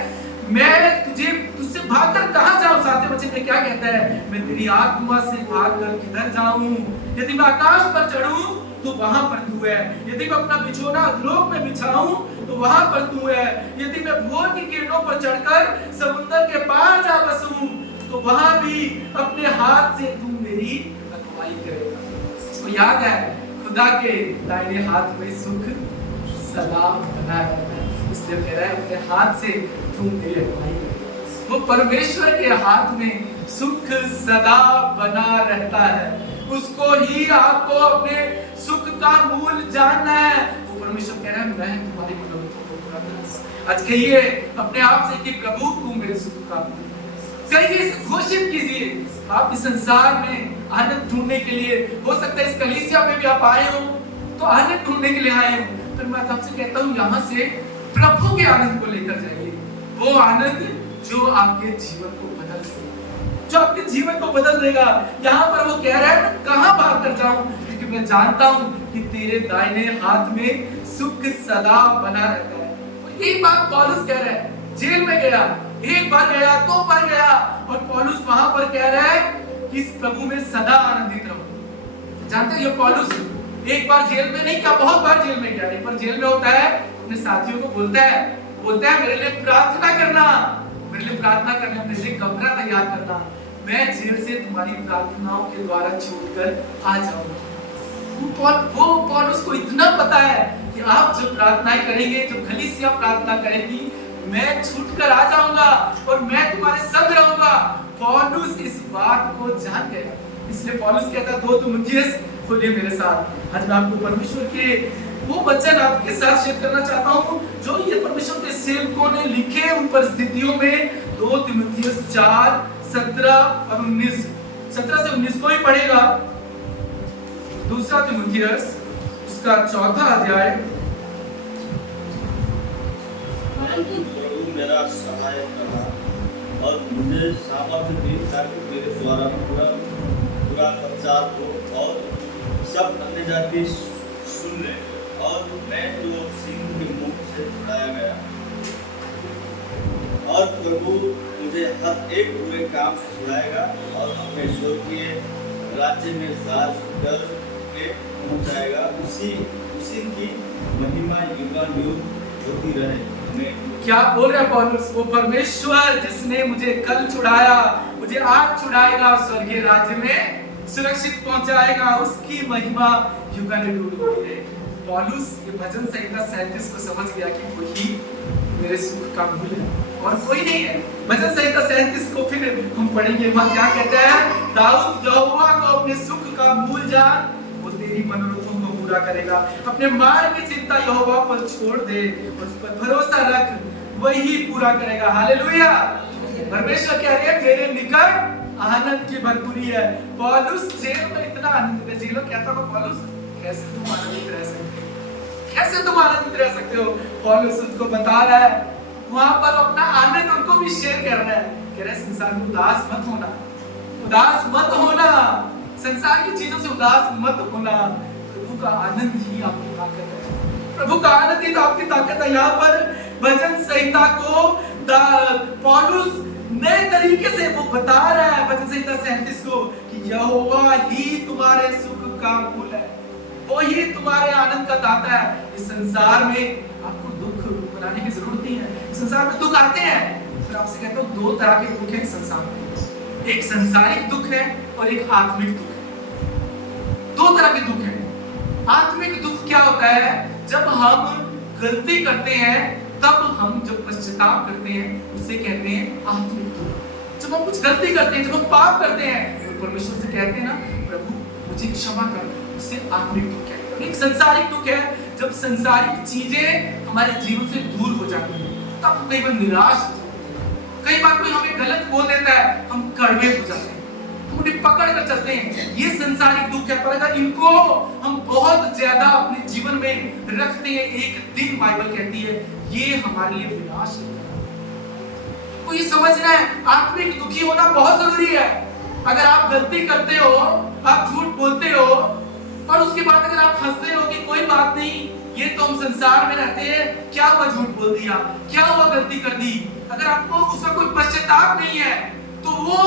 मैं तुझसे भागकर कहां जाऊं। 7वें वचन में क्या कहता है, मैं तेरी आत्मा से भागकर किधर जाऊं। यदि मैं आकाश पर चढ़ूं तो वहां पर तू है, यदि मैं अपना बिछौना अधोलोक में बिछाऊं तो वहां पर तू है, यदि मैं भोर की किरणों पर चढ़कर समुद्र के पार जा बसूं तो वहां भी अपने हाथ से तू मेरी रखवाली करेगा। इसको याद है, खुदा के दाहिने हाथ में सुख सदा बना रहता है। इसलिए कह रहा है अपने हाथ से तू मेरी रखवाली करेगा। वो परमेश्वर के हाथ में सुख सदा बना रहता है। उसको ही आपको अपने सुख का मूल जानना है। वो परमेश्वर कह रहा है, मैं तुम्हारी मनोरथों को पूरा करूंगा। आज कहिए अपने आप से कि प्रभु तू मेरे सुख का मूल। कहिए, घोषित कीजिए। आप इस संसार में आनंद ढूंढने के लिए, हो सकता है इस कलीसिया में भी आप आए हो तो आनंद ढूंढने के लिए आए हो, पर मैं आपसे कहता हूँ यहाँ से प्रभु के आनंद को लेकर जाइए। वो आनंद जो आपके जीवन को बदल देगा, जो आपके जीवन को बदल देगा। यहाँ पर वो कह रहा है, मैं कहाँ भाग कर जाऊं, क्योंकि मैं जानता हूँ कि तेरे दाहिने हाथ में सुख सदा बना रहता है। यही बात पौलुस कह रहा है। जेल में गया, एक बार गया, दो बार गया, और पौलुस वहां पर कह रहा है कि इस प्रभु में सदा आनंदित रहो। जानते हो, पौलुस एक बार जेल में नहीं, क्या बहुत बार जेल में गया। एक बार जेल में होता है, अपने साथियों को बोलता है मेरे लिए प्रार्थना करना, मेरे लिए प्रार्थना करना, मेरे लिए कमरा तैयार करना, मैं जेल से तुम्हारी प्रार्थनाओं के द्वारा छूटकर आ जाऊंगा। वो पौलुस को इतना पता है कि आप जब प्रार्थनाएं करेंगे, जब कलीसिया प्रार्थना करेगी, मैं छूटकर आ जाऊंगा और मैं तुम्हारे संग रहूंगा। पौलुस इस बात को जान गया, इसलिए पौलुस कहता है 2 तिमुथियुस खोलिए मेरे साथ। आज मैं आपको परमेश्वर के वो वचन आपके साथ शेयर करना चाहता हूँ जो ये परमेश्वर के सेवकों ने लिखे उन परिस्थितियों में। 2 तिमुथियुस 4, 17 और 19, 17 से 19 को ही पढ़ेगा। 2 तिमुथियुस उसका 4था अध्याय। प्रभु मेरा सहायक रहा और मुझे सामर्थ्य दी ताकि मेरे द्वारा पूरा प्रचार हो और सब अन्यजाति सुन ले, और मैं जो सिंह के मुख से छुड़ाया गया, और प्रभु मुझे हर एक बुरे काम से छुड़ाएगा और अपने स्वर्गीय राज्य में राज करके पहुंचाएगा। उसी की महिमा युगानुयुग होती रहे। क्या बोल रहा है पौलुस? वो परमेश्वर जिसने मुझे कल छुड़ाया, मुझे आज छुड़ाएगा, स्वर्गीय राज्य में सुरक्षित पहुंचाएगा, उसकी महिमा युगानुयुग होती रहे। पौलुस ये भजन संहिता 37 को समझ गया कि वही मेरे सुख का मूल है और कोई नहीं है। भजन संहिता 37 को फिर हम पढ़ेंगे, वहां क्या कहता है? दाऊद यहोवा को अपने सुख का मूल जान, वो तेरी मनोरथों को पूरा करेगा। अपने मार्ग की चिंता यहोवा पर छोड़ दे और उस पर भरोसा रख, वही पूरा करेगा। हालेलुया। परमेश्वर कह रहे हैं मेरे निकट आनंद की भरपूरी है। पौलुस जेल में इतना आनंदित है, जेलों कहता है पौलुस कैसे तुम आनंदित रह सकते हो, कैसे तुम आनंदित रह सकते हो? पौलुस उनको बता रहा है, वहां पर अपना आनंद उनको भी शेयर कर रहा है। कह रहा है संसार में उदास मत होना, उदास मत होना, संसार की चीजों से उदास मत होना। प्रभु का आनंद ही आपकी ताकत है, प्रभु का आनंद ही तो आपकी ताकत है। यहाँ पर भजन संहिता को पौलुस नए तरीके से वो बता रहा है, भजन संहिता 37 को, कि यहोवा ही तुम्हारे सुख का मूल है, वो ही तुम्हारे आनंद का दाता है। इस संसार में आपको दुख बनाने की जरूरत नहीं है। संसार में दुख आते हैं, फिर आपसे कहता हूँ 2 तरह के दुख हैं संसार में, एक संसारिक दुख है और एक आत्मिक दुख है। 2 तरह के दुख हैं। आत्मिक दुख क्या होता है? जब हम गलती करते हैं तब हम जब पश्चाताप करते हैं उसे कहते हैं आत्मिक दुख। जब हम कुछ गलती करते हैं, जब हम पाप करते हैं तो परमेश्वर से कहते हैं ना, प्रभु मुझे क्षमा कर, उसे आत्मिक दुख कहते हैं। एक संसारिक दुख है जब संसारिक चीजें हमारे जीवन से दूर हो जाती हैं, तब कई बार निराश हो जाते हैं। कई बार कोई हमें गलत बोल देता है, हम कड़वे हो जाते हैं, उन्हें पकड़ कर चलते हैं। ये संसारिक दुख है। पर अगर इनको हम बहुत ज्यादा अपने जीवन में रखते हैं, एक दिन बाइबल कहती है ये हमारे लिए विनाश है। तो ये समझना है आत्मिक दुखी होना बहुत जरूरी है। अगर आप गलती करते हो, आप झूठ बोलते हो और उसके बाद अगर आप हंसते हो कि कोई बात नहीं, ये तो हम संसार में रहते हैं, क्या हुआ झूठ बोल दिया, क्या हुआ गलती कर दी, अगर आपको उसका कोई पश्चाताप नहीं है तो वो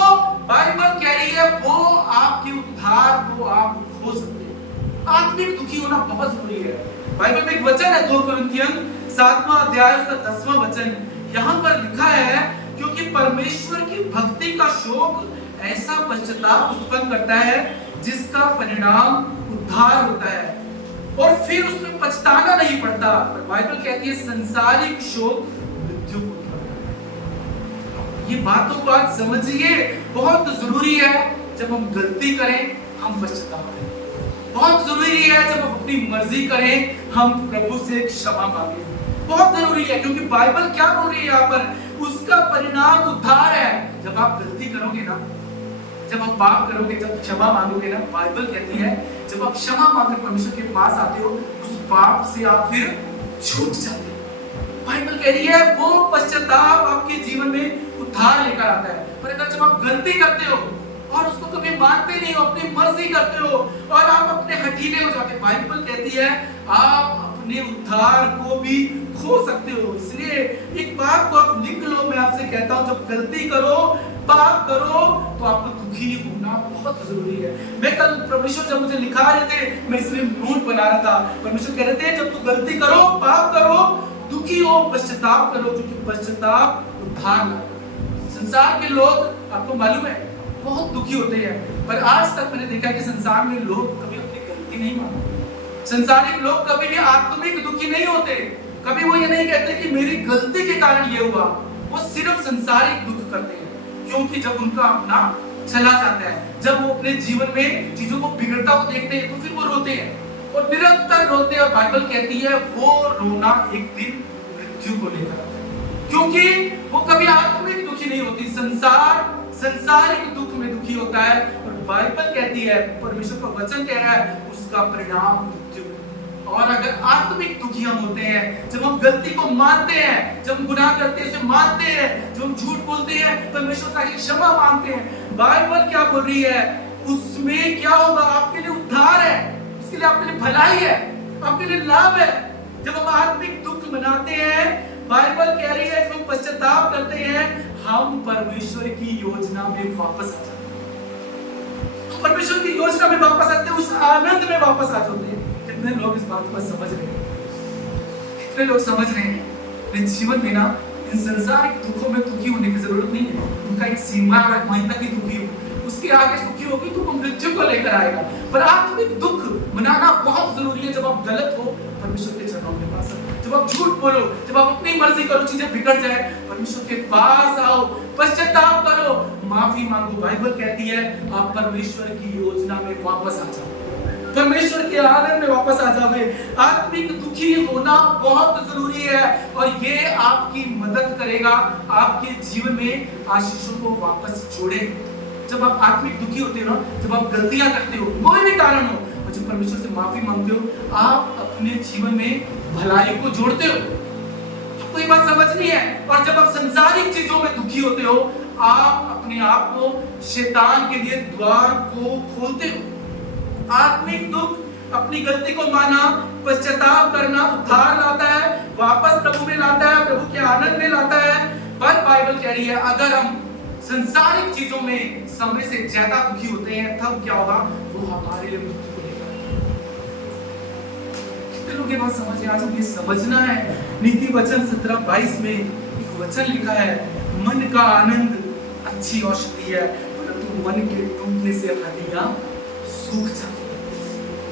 बाइबल कह रही है वो आपके उद्धार को आप खो सकते हैं। आत्मिक दुखी होना बहुत जरूरी है। बाइबल में एक वचन है 2 कुरिन्थियन 7वां अध्याय उसका 10वां वचन, यहाँ पर लिखा है क्योंकि परमेश्वर की भक्ति का शोक ऐसा पश्चाताप उत्पन्न करता है जिसका परिणाम उद्धार होता है और फिर उसमें पछताना नहीं पड़ता। पर बाइबल कहती है संसारिक शोक मृत्यु को। ये बातों को आज समझिए, बहुत जरूरी है जब हम गलती करें हम पश्चाताप करें। बहुत जरूरी है जब हम अपनी मर्जी करें हम प्रभु से क्षमा मांगे। बहुत जरूरी है क्योंकि बाइबल क्या बोल रही है यहाँ पर, उसका परिणाम उद्धार है। जब आप गलती करोगे ना, जब आप पाप करोगे, जब क्षमा मांगोगे ना, बाइबल कहती है जब आप क्षमा मांगकर परमेश्वर के पास आते हो उस पाप से आप फिर छूट जाते हो। बाइबल कह रही है वो पश्चाताप आपके जीवन में उद्धार लेकर आता है। पर अगर जब आप गलती करते हो और उसको कभी मानते नहीं हो, अपनी मर्जी करते हो और आप अपने हठीले हो जाते हो, बाइबल कहती है आप अपने उद्धार को भी खो सकते हो। इसलिए एक बात को आप लिख लो, मैं आपसे कहता हूं जब गलती करो, पाप करो तो आपको दुखी होना बहुत जरूरी है। मैं कल परमेश्वर जब मुझे लिखा रहे थे, मैं इसलिए नोट बना रहा था। परमेश्वर कह रहे थे जब तू गलती करो, पाप करो, दुखी हो, पश्चाताप करो, क्योंकि पश्चाताप उद्धार लाता है। संसार के लोग आपको मालूम है बहुत दुखी होते हैं, पर आज तक मैंने देखा कि संसार में लोग कभी अपनी गलती नहीं मानते। संसारिक लोग कभी भी आत्मिक दुखी नहीं होते। कभी वो ये नहीं कहते कि मेरी गलती के कारण ये हुआ। वो सिर्फ संसारिक दुख करते हैं। क्योंकि जब उनका अपना चला जाता है, जब वो अपने जीवन में चीजों को बिगड़ता हुआ देखते हैं तो फिर वो रोते हैं और निरंतर रोते हैं। और बाइबल कहती है वो रोना एक दिन मृत्यु को लेकर आता है, क्योंकि वो कभी आत्मिक दुखी नहीं होती, संसारिक दुख में दुखी होता है। और बाइबल कहती है, परमेश्वर का वचन कह रहा है, उसका परिणाम मृत्यु। और अगर आत्मिक दुखी हम होते हैं, जब हम गलती को मानते हैं, जब हम गुनाह करते हैं उसे मानते हैं, जब हम झूठ बोलते हैं परमेश्वर से क्षमा मांगते हैं, बाइबल क्या बोल रही है, उसमें क्या होगा, आपके लिए उद्धार है, उसके लिए आपके लिए भलाई है, आपके लिए लाभ है। जब हम आत्मिक दुख मनाते हैं, बाइबल कह रही है, जब हम पश्चाताप करते हैं, हम परमेश्वर की योजना में वापस आ जाते हैं, परमेश्वर की योजना में वापस आते हैं, उस आनंद में वापस आ जाते हैं। कितने लोग इस बात को समझ रहे हैं? कितने लोग समझ रहे हैं? अपने जीवन में ना इन संसारिक दुखों में दुखी होने की जरूरत नहीं है, उनका एक सीमा है, वहीं तक ही दुखी हो, उसके आगे दुखी होगी तो वो मृत्यु को लेकर आएगा। पर आत्मिक दुख मनाना बहुत जरूरी है। जब आप गलत हो, परमेश्वर के चरणों के पास आओ, जब आप झूठ बोलो, जब आप अपनी मर्जी करो, चीजें बिगड़ जाए, परमेश्वर के पास आओ, पश्चाताप करो, माफी मांगो। बाइबल कहती है आप परमेश्वर की योजना में वापस आ जाओ, परमेश्वर के आनंद में वापस आ जाओगे। आत्मिक दुखी होना बहुत जरूरी है और ये आपकी मदद करेगा, आपके जीवन में आशीषों को वापस जोड़ेगा। जब आप आत्मिक दुखी होते हो ना, जब आप गलतियां करते हो, कोई भी कारण हो, और जब परमेश्वर से माफी मांगते हो, आप अपने जीवन में भलाई को जोड़ते हो। आपको ये बात समझनी है। और जब आप संसारिक चीजों में दुखी होते हो, आप अपने आप को शैतान के लिए द्वार को खोलते हो। आत्मिक दुख अपनी गलती को माना, पश्चाताप करना उद्धार लाता है, वापस प्रभु में लाता है, प्रभु के आनंद में लाता है। पर बाइबल कह रही है अगर हम संसारिक चीजों में समय से ज्यादा दुखी होते हैं, तब क्या होगा, वो हमारे लिए मृत्यु को लेकर आएगा। कितने लोग ये बात समझे? आज हमें समझना है। नीति वचन 17:22 में एक वचन लिखा है, मन का आनंद अच्छी औषधि है, परंतु मन के टूटने से हड्डियां सूख जाती है।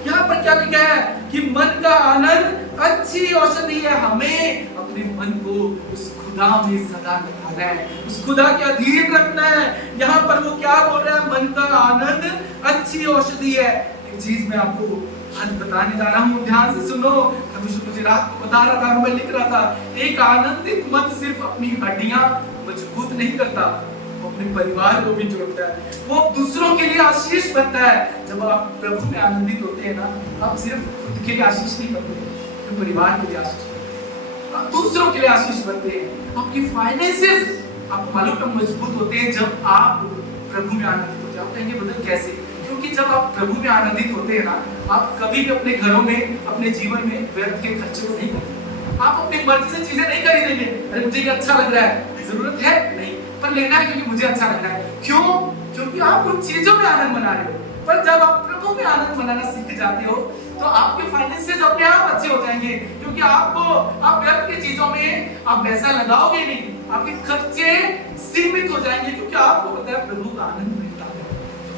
यहाँ पर क्या लिखा है कि मन का आनंद अच्छी औषधि है। हमें अपने मन को उस खुदा में सदा रखना है, उस खुदा के अधीन रखना है। यहाँ पर वो क्या बोल रहा है, मन का आनंद अच्छी औषधि है। एक चीज मैं आपको आज बताने जा रहा हूँ, ध्यान से सुनो। मुझे रात को बता रहा था, मैं लिख रहा था, एक आनंदित मन सिर्फ अपनी हड्डियां मजबूत नहीं करता, वो अपने परिवार को भी जोड़ता है, वो दूसरों के लिए आशीष बनता है। जब आप प्रभु में आनंदित होते हैं ना, आप सिर्फ खुद के लिए आशीष नहीं बनते, तो परिवार के लिए आशीष बनते हैं, आप दूसरों के लिए आशीष बनते हैं। आपकी फाइनेंसेस आपको मालूम है मजबूत होते हैं जब आप प्रभु में आनंदित होते हैं। आप कहेंगे बदल कैसे? क्योंकि जब आप प्रभु में आनंदित होते हैं ना, आप कभी भी अपने घरों में, अपने जीवन में व्यर्थ के खर्चे को नहीं करते। आप अपनी मर्जी से चीजें नहीं खरीदेंगे, अरे मुझे ये अच्छा लग रहा है, जरूरत है नहीं, पर लेना है क्योंकि मुझे अच्छा लग रहा है। क्यों? क्योंकि आप उन चीजों में आनंद मना रहे हो। पर जब आप प्रभु में आनंद मनाना सीख जाते हो, तो आपके फाइनेंसेस अपने आप अच्छे हो जाएंगे, क्योंकि आप व्यर्थ की चीजों में आप पैसा लगाओगे नहीं, आपके खर्चे सीमित हो जाएंगे, क्योंकि आपको पता है प्रभु का आनंद मिलता है,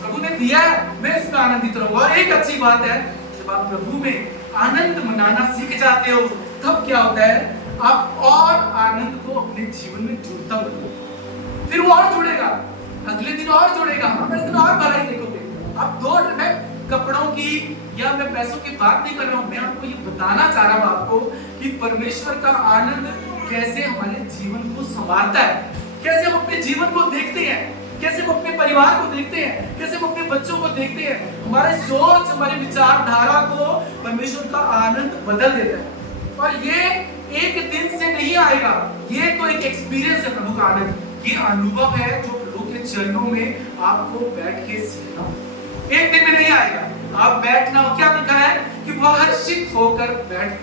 प्रभु ने दिया है, मैं इसमें आनंदित रहूंगा। और एक अच्छी बात है, जब आप प्रभु में आनंद मनाना सीख जाते हो, तब क्या होता है, आप और आनंद को अपने जीवन में जुड़ता हो, फिर वो और जुड़ेगा, अगले दिन और जुड़ेगा, अगले दिन और भलाई देखोगे। अब मैं कपड़ों की या मैं पैसों की बात नहीं कर रहा हूँ, मैं आपको ये बताना चाह रहा हूँ आपको कि परमेश्वर का आनंद कैसे हमारे जीवन को संवारता है, कैसे हम अपने जीवन को देखते हैं, कैसे हम अपने परिवार को देखते हैं, कैसे हम अपने बच्चों को देखते हैं। हमारे सोच, हमारी विचारधारा को परमेश्वर का आनंद बदल देता है। और ये एक दिन से नहीं आएगा, ये तो एक एक्सपीरियंस है प्रभु का आनंद। ये अनुभव है जो प्रभु के चरणों में आपको बैठ के सीखना, एक दिन में नहीं आएगा। आप बैठना, क्या लिखा है कि वह हर्षित होकर बैठ,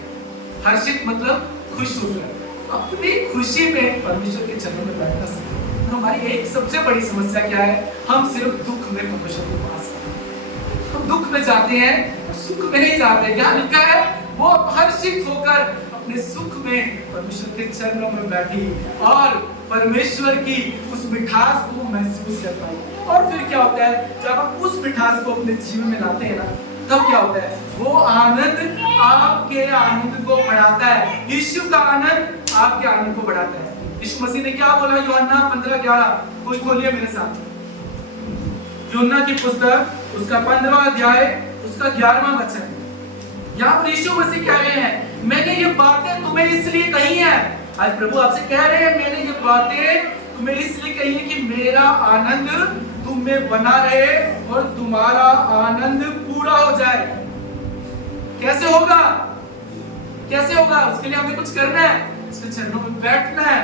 हर्षित मतलब खुश होकर, अपनी खुशी में परमेश्वर के चरणों में बैठना सीखें। हमारी एक सबसे बड़ी समस्या क्या है, हम सिर्फ दुख में परमेश्वर के पास आते हैं, हम दुख में जाते हैं, सुख में नहीं जाते। क्या लिखा है, वो हर्षित होकर अपने सुख में परमेश्वर के चरणों में बैठी और परमेश्वर की उस मिठास को महसूस कर पाई। और फिर क्या होता है, जब आप उस मिठास को अपने जीवन में लाते हैं ना, तब क्या होता है, वो आनंद आपके आनंद को बढ़ाता है। यीशु का आनंद आपके आनंद को बढ़ाता है। यीशु मसीह ने क्या बोला? यूहन्ना 15:11, कोई खोलिए मेरे साथ। यूहन्ना की पुस्तक उसका 15वां अध्याय उसका 11वां वचन। यहाँ पर यीशु मसीह कह रहे हैं, मैंने ये बातें तुम्हें इसलिए कही है। आज प्रभु आपसे कह रहे हैं, मैंने ये बातें तुम्हें इसलिए कही है कि मेरा आनंद तुम में बना रहे और तुम्हारा आनंद पूरा हो जाए। कैसे होगा? कैसे होगा? उसके लिए हमें कुछ करना है, उसके चरणों में बैठना है,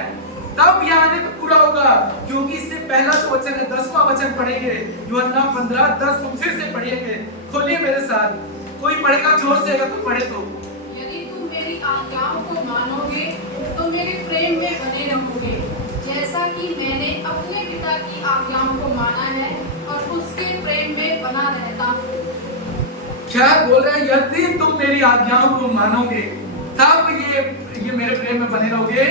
तब यह आनंद पूरा होगा। क्योंकि इससे पहला जो वचन है 10वां वचन पढ़ेंगे, यूहन्ना 15:10, फिर से पढ़िएगा। खोलिए मेरे साथ, कोई पढ़ेगा जोर से, अगर तुम पढ़े तो। यदि तुम मेरी आज्ञाओं को मानोगे तो मेरे प्रेम में बने रहोगे, जैसा कि मैंने अपने पिता की आज्ञाओं को माना है और उसके प्रेम में बना रहता हूँ। क्या बोल रहे हैं? यदि तुम मेरी आज्ञाओं को मानोगे तब ये मेरे प्रेम में बने रहोगे।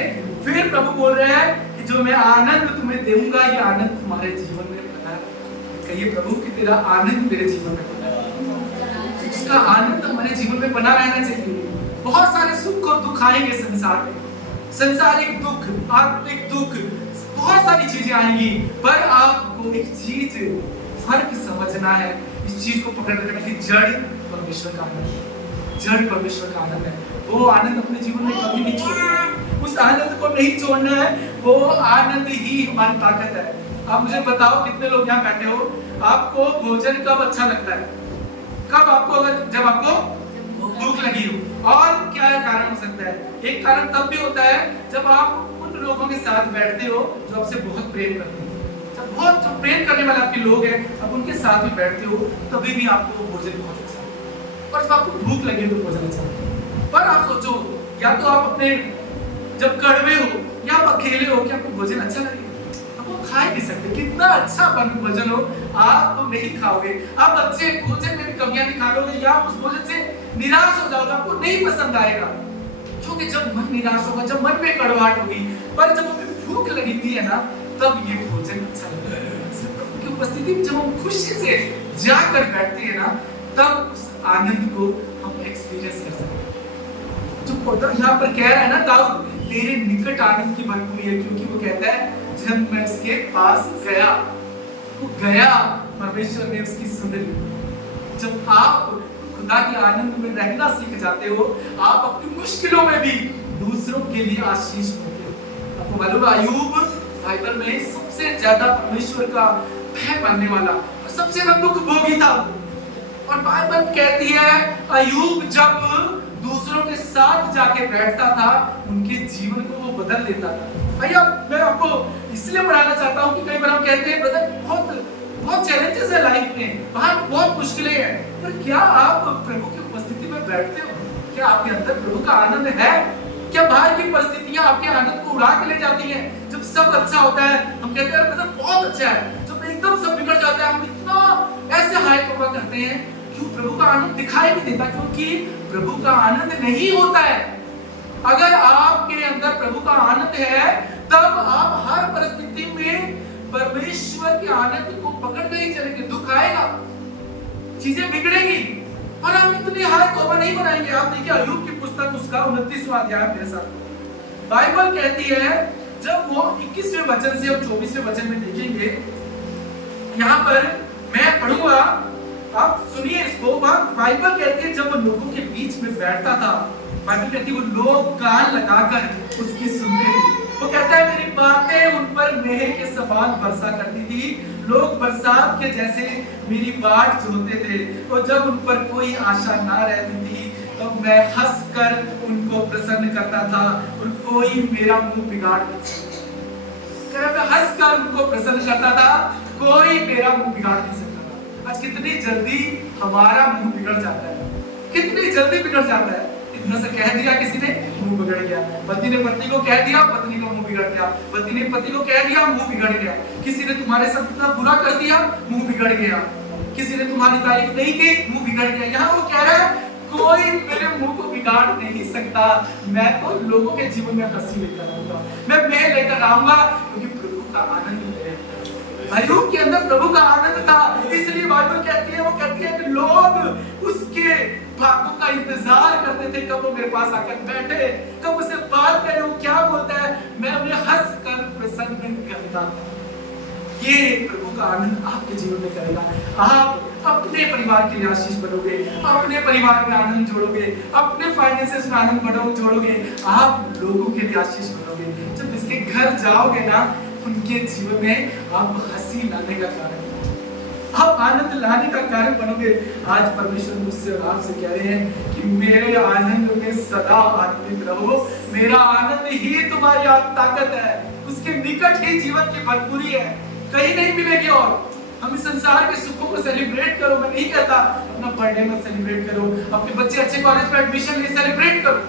फिर प्रभु बोल रहे हैं कि जो मैं आनंद तुम्हें दूंगा, ये आनंद तुम्हारे जीवन में बना रहे। कहिए प्रभु कि तेरा आनंद मेरे जीवन में बना रहे। उसका आनंद हमारे जीवन में बना रहना चाहिए। बहुत सारे सुख और दुख आएंगे संसार में, संसारिक दुख, आत्मिक दुख, बहुत सारी चीजें आएंगी, पर आपको एक चीज फर्क समझना है। इस चीज को पकड़ रखना कि जड़ परमेश्वर का आनंद है, जड़ परमेश्वर का आनंद है। वो आनंद अपने जीवन में कभी नहीं छोड़ना है, उस आनंद को नहीं छोड़ना है। वो आनंद ही हमारी ताकत है। आप मुझे बताओ, कितने लोग यहाँ बैठे हो, आपको भोजन कब अच्छा लगता है? कब आपको? अगर जब आपको भूख लगी हो। और क्या कारण हो सकता है? एक कारण तब भी होता है जब आप उन लोगों के साथ बैठते हो जो आपसे बहुत प्रेम करते हैं। जब बहुत जो प्रेम करने वाले आपके लोग हैं, अब उनके साथ में बैठते हो, तभी भी आपको वो भोजन बहुत अच्छा लगता है। और जब आपको भूख लगे तो भोजन अच्छा लगता है। पर आप सोचो, या तो आप अपने जब कड़वे हो या आप अकेले हो, क्या आपको भोजन अच्छा लगेगा? आप वो खा ही नहीं सकते, कितना अच्छा भोजन हो आप तो नहीं खाओगे। आप अच्छे भोजन में भी कमियां निकालोगे या उस भोजन से निराश हो जाओगे, आपको नहीं पसंद आएगा। क्योंकि जब मन निराश होगा, जब मन में कड़वाहट होगी, पर जब हमें भूख लगी थी है ना, तब ये भोजन अच्छा लगता है। प्रभु की उपस्थिति में जब हम खुशी से जाकर बैठते हैं ना, तब उस आनंद को हम एक्सपीरियंस कर सकते हैं। जो पौधा यहाँ पर कह रहा है ना, दाऊद तेरे निकट आनंद की भरपूरी है, क्योंकि वो कहता है जब मैं उसके पास गया, वो गया, परमेश्वर ने उसकी सुन ली। जब आप खुदा के आनंद में रहना सीख जाते हो, आप अपनी मुश्किलों में भी दूसरों के लिए आशीष होते हो। आपको मालूम है, अय्यूब बाइबल में सबसे ज्यादा परमेश्वर का भय मानने वाला और सबसे ज्यादा दुख भोगी था। और बाइबल कहती है अय्यूब जब दूसरों के साथ जाके बैठता था, उनके जीवन को वो बदल देता था। भैया मैं आपको इसलिए बढ़ाना चाहता हूँ कि कई बार हम कहते हैं ब्रदर बहुत चैलेंजेस है लाइफ में, बाहर बहुत मुश्किलें हैं, पर क्या आप प्रभु की उपस्थिति में बैठते हो? क्या आपके अंदर प्रभु का आनंद है? क्या बाहर की परिस्थितियां आपके आनंद को उड़ा के ले जाती हैं? जब सब अच्छा होता है हम कहते हैं ब्रदर बहुत अच्छा है, जब एकदम सब बिगड़ जाता है हम इतना ऐसे हाय तौबा करते हैं। क्यों? प्रभु का आनंद दिखाई नहीं देता, क्योंकि प्रभु का आनंद नहीं होता है। अगर आपके अंदर प्रभु का आनंद है, तब आप हर परिस्थिति में परमेश्वर के आनंद को पकड़ नहीं चलेंगे। दुख आएगा, चीजें बिगड़ेगी, और हम इतनी हाय तौबा नहीं बनाएंगे। आप देखिए अय्यूब की पुस्तक उसका 29वां अध्याय मेरे साथ बाइबल कहती है, जब वो 21वें वचन से और 24वें वचन में देखेंगे, यहाँ पर मैं पढ़ूंगा, आप सुनिए इसको। बाइबल कहती है जब वो लोगों के बीच में बैठता था, बाइबल कहती है वो लोग कान लगाकर उसकी सुनते थे। वो कहता है मेरी बातें उन पर मेह के समान बरसा करती थी, लोग बरसात के जैसे मेरी बाट जोते थे, और जब उन पर कोई आशा ना रहती थी तो मैं हंसकर उनको प्रसन्न करता था और कोई मेरा मुंह बिगाड़ नहीं सकता। मैं हंसकर उनको प्रसन्न करता था, कोई मेरा मुंह बिगाड़ नहीं सकता था। आज कितनी जल्दी हमारा मुंह बिगड़ जाता है, कितनी जल्दी बिगड़ जाता है। इतना से कह दिया किसी ने, मुंह बिगड़ गया। पति ने पत्नी को कह दिया, पत्नी का मुंह बिगड़ गया। पति ने पति को कह दिया, मुंह बिगड़ गया। किसी ने तुम्हारे साथ इतना बुरा कर दिया, मुंह बिगड़ गया। किसी ने तुम्हारी तारीफ नहीं की, मुंह बिगड़ गया। यहाँ वो कह रहा है कोई मेरे मुंह को बिगाड़ नहीं सकता, मैं तो लोगों के जीवन में हंसी लेकर आऊंगा, मैं लेकर आऊंगा, क्योंकि प्रभु का आनंद है। अय्यूब के अंदर प्रभु का आनंद था, इसलिए बाइबल कहती है, वो कहती है कि लोग उसके बातों का इंतजार करते थे कब वो मेरे पास आकर बैठे, कब उससे बात करें, वो क्या बोलता है, मैं उन्हें हंस कर प्रसन्न करता था। ये प्रभु का आनंद आपके जीवन में करेगा। आप अपने परिवार के लिए आशीष बनोगे, अपने परिवार में आनंद जोड़ोगे, अपने फाइनेंसेस में आनंद जोड़ोगे, आप लोगों के लिए आशीष बनोगे। जब इसके घर जाओगे ना, उनके जीवन में आप हंसी लाने का कारण, आप आनंद लाने का कारण बनोगे। आज परमेश्वर मुझसे और आपसे कह रहे हैं कि मेरे आनंद में सदा आनंदित रहो। मेरा आनंद ही तुम्हारी ताकत है, उसके निकट ही जीवन की भरपूरी है, कहीं नहीं मिलेगी। और हम इस संसार के सुखों को सेलिब्रेट करो, मैं नहीं कहता अपना बर्थडे मत सेलिब्रेट करो, अपने बच्चे अच्छे कॉलेज में एडमिशन ले सेलिब्रेट करो,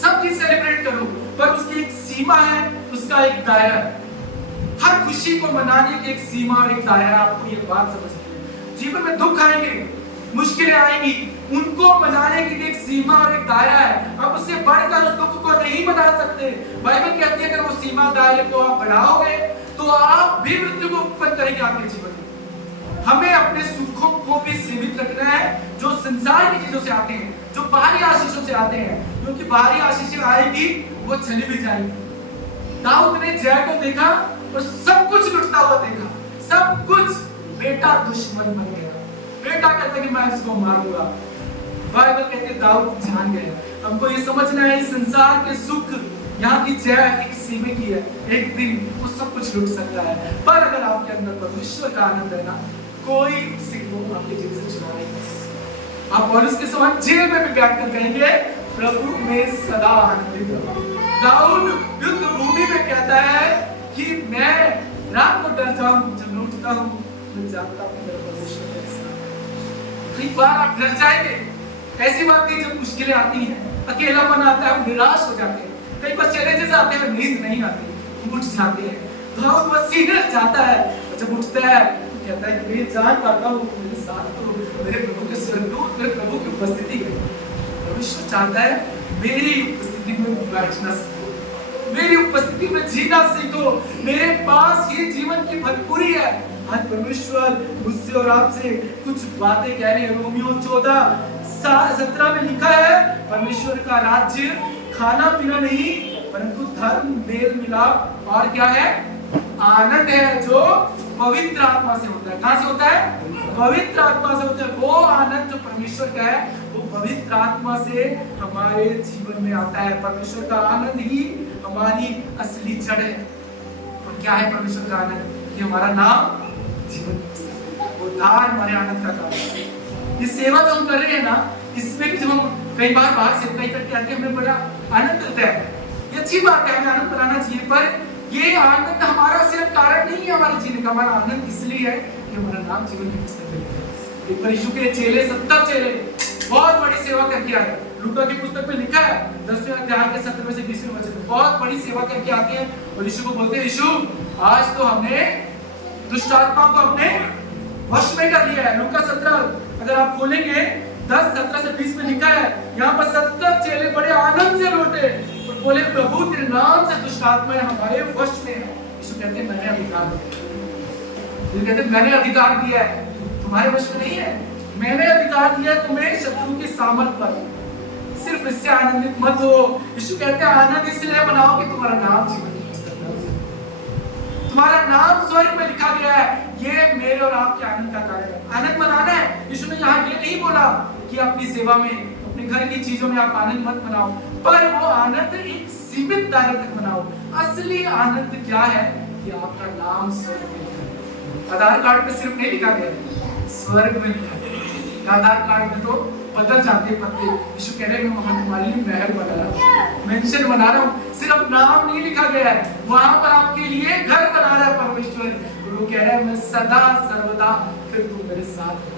सब चीज सेलिब्रेट करो, पर उसकी एक सीमा है, उसका एक दायरा है। हर खुशी को मनाने की एक सीमा और एक दायरा, आपको ये बात समझनी है। जीवन में दुख आएंगे, मुश्किलें आएंगी, उनको मनाने की एक सीमा और एक दायरा है। आप उससे बढ़कर उस दुख को नहीं मना सकते। बाइबल कहती है अगर वो सीमा दायरे को आप बढ़ाओगे तो आप भी मृत्यु को उत्पन्न करेंगे आपके जीवन में। हमें अपने सुखों को भी सीमित रखना है जो संसार की चीजों से आते हैं, जो बाहरी आशीषों से आते हैं, क्योंकि बाहरी आशीषें आएगी वो चली भी जाएंगी। दाऊद ने जय को देखा और सब कुछ लुटता हुआ देखा, सब कुछ। बेटा दुश्मन बन गया, बेटा कहता कि मैं इसको मारूंगा। बाइबल कहती है दाऊद जान गया। हमको ये समझना है इस संसार के सुख, यहाँ की जय एक सीमा की है, एक दिन वो सब कुछ लुट सकता है। पर अगर आपके अंदर परमेश्वर का आनंद है ना, कोई सिक्कों आपके जीवन से चुरा नहीं सकता। आप पौलुस के समान जेल में भी बैठकर कहेंगे प्रभु में सदा आनंदित रहो। दाऊद युद्ध भूमि में कहता है कि मैं रात को डर जाऊं, जब मैं उठता हूं मैं जानता हूं मेरा परमेश्वर मेरे साथ। कई बार आप डर जाएंगे, ऐसी बात नहीं, जब मुश्किलें आती हैं, अकेलापन आता है, हम निराश हो जाते हैं, कई बार चैलेंजेस आते हैं, नींद नहीं आती, उठ जाते हैं, दाऊद पसीने जाता है, और जब उठता है तो कहता है कि मैं जान पाता हूं मेरे साथ तो मेरे प्रभु के स्वर्गदूत, मेरे प्रभु की उपस्थिति है। परमेश्वर चाहता है मेरी उपस्थिति में बैठना सीखो, मेरी उपस्थिति में जीना सीखो, मेरे पास ये जीवन की भरपूरी है। आज परमेश्वर मुझसे और आपसे कुछ बातें कह रहे हैं। रोमियो 14:17 में लिखा है परमेश्वर का राज्य खाना पीना नहीं परंतु धर्म, मेल मिलाप और क्या है, आनंद है, जो पवित्र आत्मा से होता है। कहां से होता है? पवित्र आत्मा से होता है। वो आनंद जो परमेश्वर का है वो पवित्र आत्मा से हमारे जीवन में आता है। परमेश्वर का आनंद ही हमारी असली जड़ है। और क्या है परमेश्वर का आनंद? कि हमारा नाम जीवन, उद्धार हमारे आनंद का कारण है। ये सेवा जो हम कर रहे हैं ना, इसमें भी जब हम कई बार बाहर से कई करके आते हैं, हमें बड़ा आनंद मिलता है। ये अच्छी बात है, हमें आनंद बनाना चाहिए, पर ये आनंद हमारा सिर्फ कारण नहीं है हमारे जीने का। हमारा आनंद इसलिए है कि हमारा नाम जीवन की पुस्तक में लिखा है। एक यीशु के चेले 70 चेले बहुत बड़ी सेवा करके आए। लूका की पुस्तक में लिखा है 10वें अध्याय के 17वें से 20वें वचन में बहुत बड़ी सेवा करके आते हैं और यीशु को बोलते हैं, यीशु आज तो हमने दुष्ट आत्मा को अपने वश में कर लिया है। लूका 17 अगर आप खोलेंगे 10, 17 से 20 में लिखा है, यहाँ पर 70 चेले बड़े आनंद से लौटे और बोले प्रभु तेरे नाम से दुष्ट आत्माएं हमारे वश में है। यीशु कहते हैं मैंने अधिकार दिया, कहते हैं मैंने अधिकार दिया है, तुम्हारे वश में नहीं है। मैंने अधिकार दिया है तुम्हें शत्रु की सामर्थ पर। सिर्फ इससे आनंदित मत हो। यीशु कहते हैं आनंद इसलिए बनाओ कि तुम्हारा नाम जीवन की पुस्तक में हो, तुम्हारा नाम स्वर्ग में लिखा गया है। ये मेरे और आपके आनंद का कारण है। आनंद मनाना है। यीशु ने यहाँ ये नहीं बोला कि अपनी सेवा में, अपने घर की चीजों में आप आनंद मत मनाओ, पर वो आनंद एक सीमित दायरे तक मनाओ। असली आनंद क्या है कि आपका नाम स्वर्ग में लिखा है। आधार कार्ड पे सिर्फ नहीं लिखा गया, स्वर्ग में लिखा गया। आधार कार्ड में तो बदल जाते पत्ते। यीशु कह रहे हैं मैं तुम्हारे लिए महल बना रहा हूँ, मेंशन बना रहा हूँ। सिर्फ नाम नहीं लिखा गया है, वहां पर आपके लिए घर बना रहा है परमेश्वर। वो कह रहा है मैं सदा सर्वदा फिर तुम मेरे साथ हो।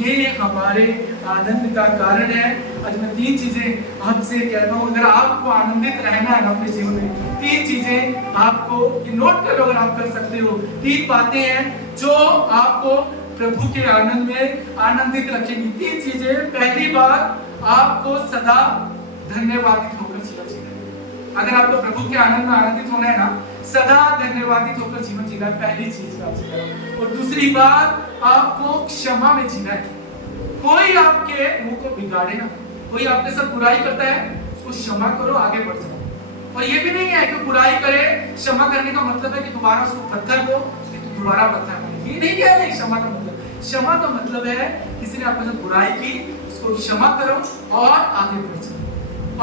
ये हमारे आनंद का कारण है। आज मैं 3 चीजें आपसे कहता हूँ, अगर आपको आनंदित रहना है अपने जीवन में, 3 चीजें आपको नोट कर लो अगर आप कर सकते हो। 3 बातें हैं जो आपको प्रभु के आनंद में आनंदित रखेंगी। 3 चीजें। पहली बात, आपको सदा धन्यवादित होकर जीवन जीना है। अगर आपको प्रभु के आनंद में आनंदित होना है ना, सदा धन्यवादित होकर जीवन जीना है, पहली चीज आपसे करो। और दूसरी बात, आपको क्षमा में जीना है। कोई आपके मुंह को बिगाड़े ना, कोई आपके साथ बुराई करता है उसको क्षमा करो, आगे बढ़ जाओ। और ये भी नहीं है कि बुराई करे, क्षमा करने का मतलब है कि दोबारा उसको पत्थर दो, दोबारा पत्थर दो। ये नहीं कह रहे क्षमा का मतलब। क्षमा का मतलब है किसी ने आपके साथ बुराई की, उसको क्षमा करो और आगे बढ़ जाओ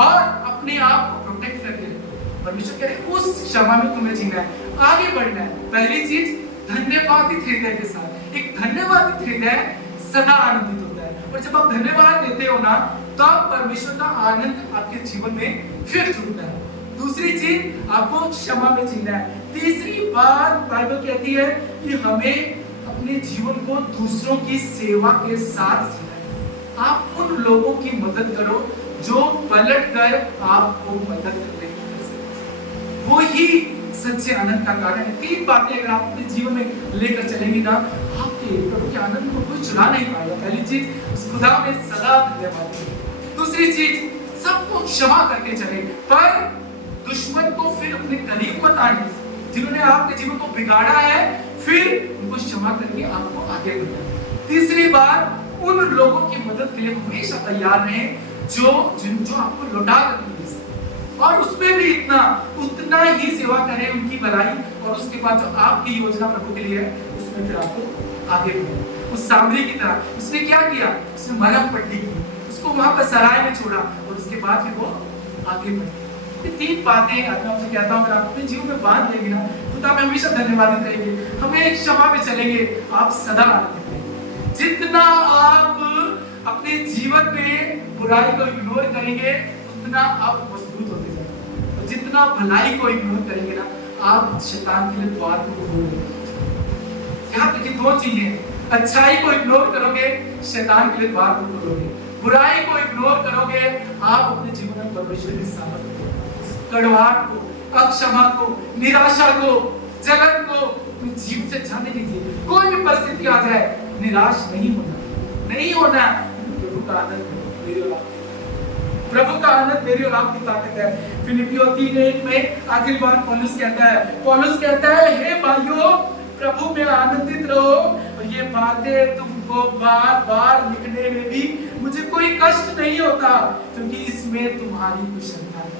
और अपने आप को प्रोटेक्ट करके रखो। परमेश्वर कह रहे हैं उस क्षमा में तुम्हें जीना है, आगे बढ़ना है। पहली चीज धन्यवादित हृदय के साथ। एक धन्यवादित हृदय सदा आनंदित होता है, और जब आप धन्यवाद देते हो ना, तब परमेश्वर का आनंद आपके जीवन में फिर जुड़ता है। दूसरी चीज, आपको क्षमा में जीना है। तीसरी बात बाइबल कहती है कि हमें अपने जीवन को दूसरों की सेवा के साथ जीना है। आप उन लोगों की मदद करो जो पलट कर आपको मदद करने की, वो ही सच्चे आनंद का कारण है। तीन बातें अगर आप अपने जीवन में लेकर चलेंगे ना, आपके प्रभु के आनंद को कोई चुरा नहीं पाएगा। पहली चीज, उस खुदा में सदा धन्यवाद करें। दूसरी चीज, सबको क्षमा करके चले, पर दुश्मन को फिर अपने करीब मत आने। जिन्होंने आपके जीवन को बिगाड़ा है, फिर उनको क्षमा करके आपको आगे बढ़ाना। तीसरी बात, उन लोगों की मदद के लिए हमेशा तैयार रहें जो आपको लौटा कर दे, और उसमें भी उतना ही सेवा करें उनकी भलाई, और उसके बाद जो आपकी योजना प्रभु के लिए है उसमें फिर आपको आगे बढ़ना। उस सामरी की तरह उसने क्या किया, उसने मरहम पट्टी की, उसको वहां पर सराय में छोड़ा, और उसके बाद फिर वो आगे बढ़े। ये तीन बातें आज मैं आपसे कहता हूं, अगर आप अपने जीवन में बांध लेंगे ना, तो आप हमेशा धन्यवादित रहेंगे, हमें क्षमा में चलेंगे, आप सदा आनंदित रहेंगे। जितना आप अपने जीवन में बुराई को इग्नोर करेंगे, उतना आप मजबूत होते जाएंगे, और जितना भलाई को इग्नोर करेंगे ना, आप शैतान के लिए द्वार को खोलेंगे। यहाँ देखिए दो चीजें, अच्छाई को इग्नोर करोगे, शैतान के लिए द्वार को खोलोगे। बुराई को इग्नोर करोगे, आप अपने जीवन में परमेश्वर के सामने कड़वाहट को, अक्षमा को, निराशा को, जलन को अपने जीवन से जाने दीजिए। कोई भी परिस्थिति आ जाए, निराश नहीं होना। प्रभु का आनंद मेरी और आपकी, प्रभु का आनंद मेरी और आपकी ताकत है। फिलिपियों 3:1 में आखिरी बात पौलुस कहता है, हे भाइयों, प्रभु में आनंदित रहो। और ये बातें तुमको बार-बार लिखने में भी मुझे कोई कष्ट नहीं होता, क्योंकि इसमें तुम्हारी कुशलता है।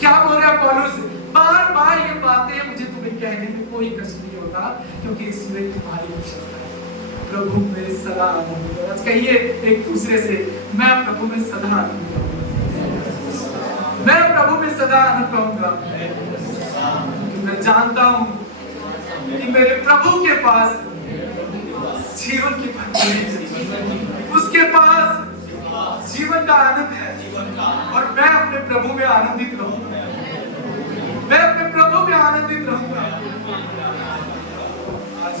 क्या बोल रहा है पौलुस? बार-बार ये बातें मुझे तुम्हें कहने में कोई कष्ट नहीं होता, क्योंकि इसमें तुम्हारी कुशलता है। प्रभु में सदा आनंद करो। आज कहिए एक दूसरे से, मैं प्रभु में सदा आनंद पाऊंगा, मैं प्रभु में सदा आनंद पाऊंगा, क्योंकि मैं जानता हूं कि मेरे प्रभु के पास जीवन की भरपूरी, उसके पास जीवन का आनंद है, और मैं अपने प्रभु में आनंदित रहूंगा, मैं अपने प्रभु में आनंदित रहूंगा। आज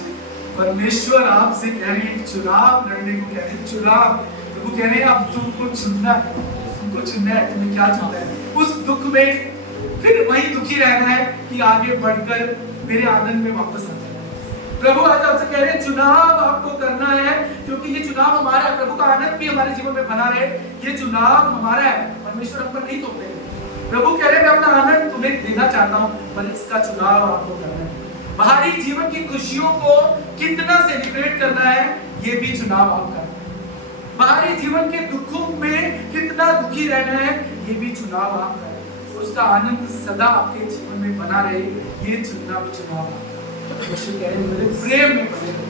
परमेश्वर आपसे कह रहे हैं, चुनाव लड़ने को कह रहे हैं, चुनाव। प्रभु कह रहे हैं अब तुमको चुनना है, तुम्हें क्या चुनना है? उस दुख में फिर वही दुखी रहना है कि आगे बढ़कर मेरे आनंद में वापस आ जाए। प्रभु आज आपसे कह रहे हैं चुनाव आपको करना है, क्योंकि ये चुनाव हमारा है। प्रभु का आनंद भी हमारे जीवन में बना रहे, ये चुनाव हमारा है, परमेश्वर हम पर नहीं थोपते। प्रभु कह रहे हैं मैं अपना आनंद तुम्हें देना चाहता हूं, पर इसका चुनाव आपको करना है। बाहरी जीवन की खुशियों को कितना सेलिब्रेट करना है, ये भी चुनाव आपका है। बाहरी जीवन के दुखों में कितना दुखी रहना है, ये भी चुनाव आपका है। उसका आनंद सदा आपके जीवन में बना रहे, ये चुनाव आपका है। परमेश्वर कह रहे हैं मेरे प्रेम में बने रहो,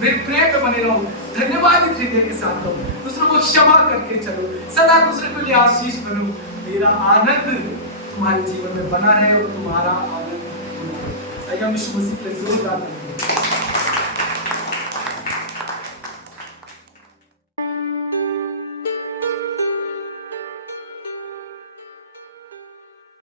मेरे प्रेम में बने रहो, धन्यवाद हृदय के साथ रहो, दूसरों को क्षमा करके चलो, सदा दूसरे के लिए आशीष बनो। मेरा आनंद तुम्हारे जीवन में बना रहे और तुम्हारा आनंद बना रहे। आइए हम यीशु मसीह के जोरदार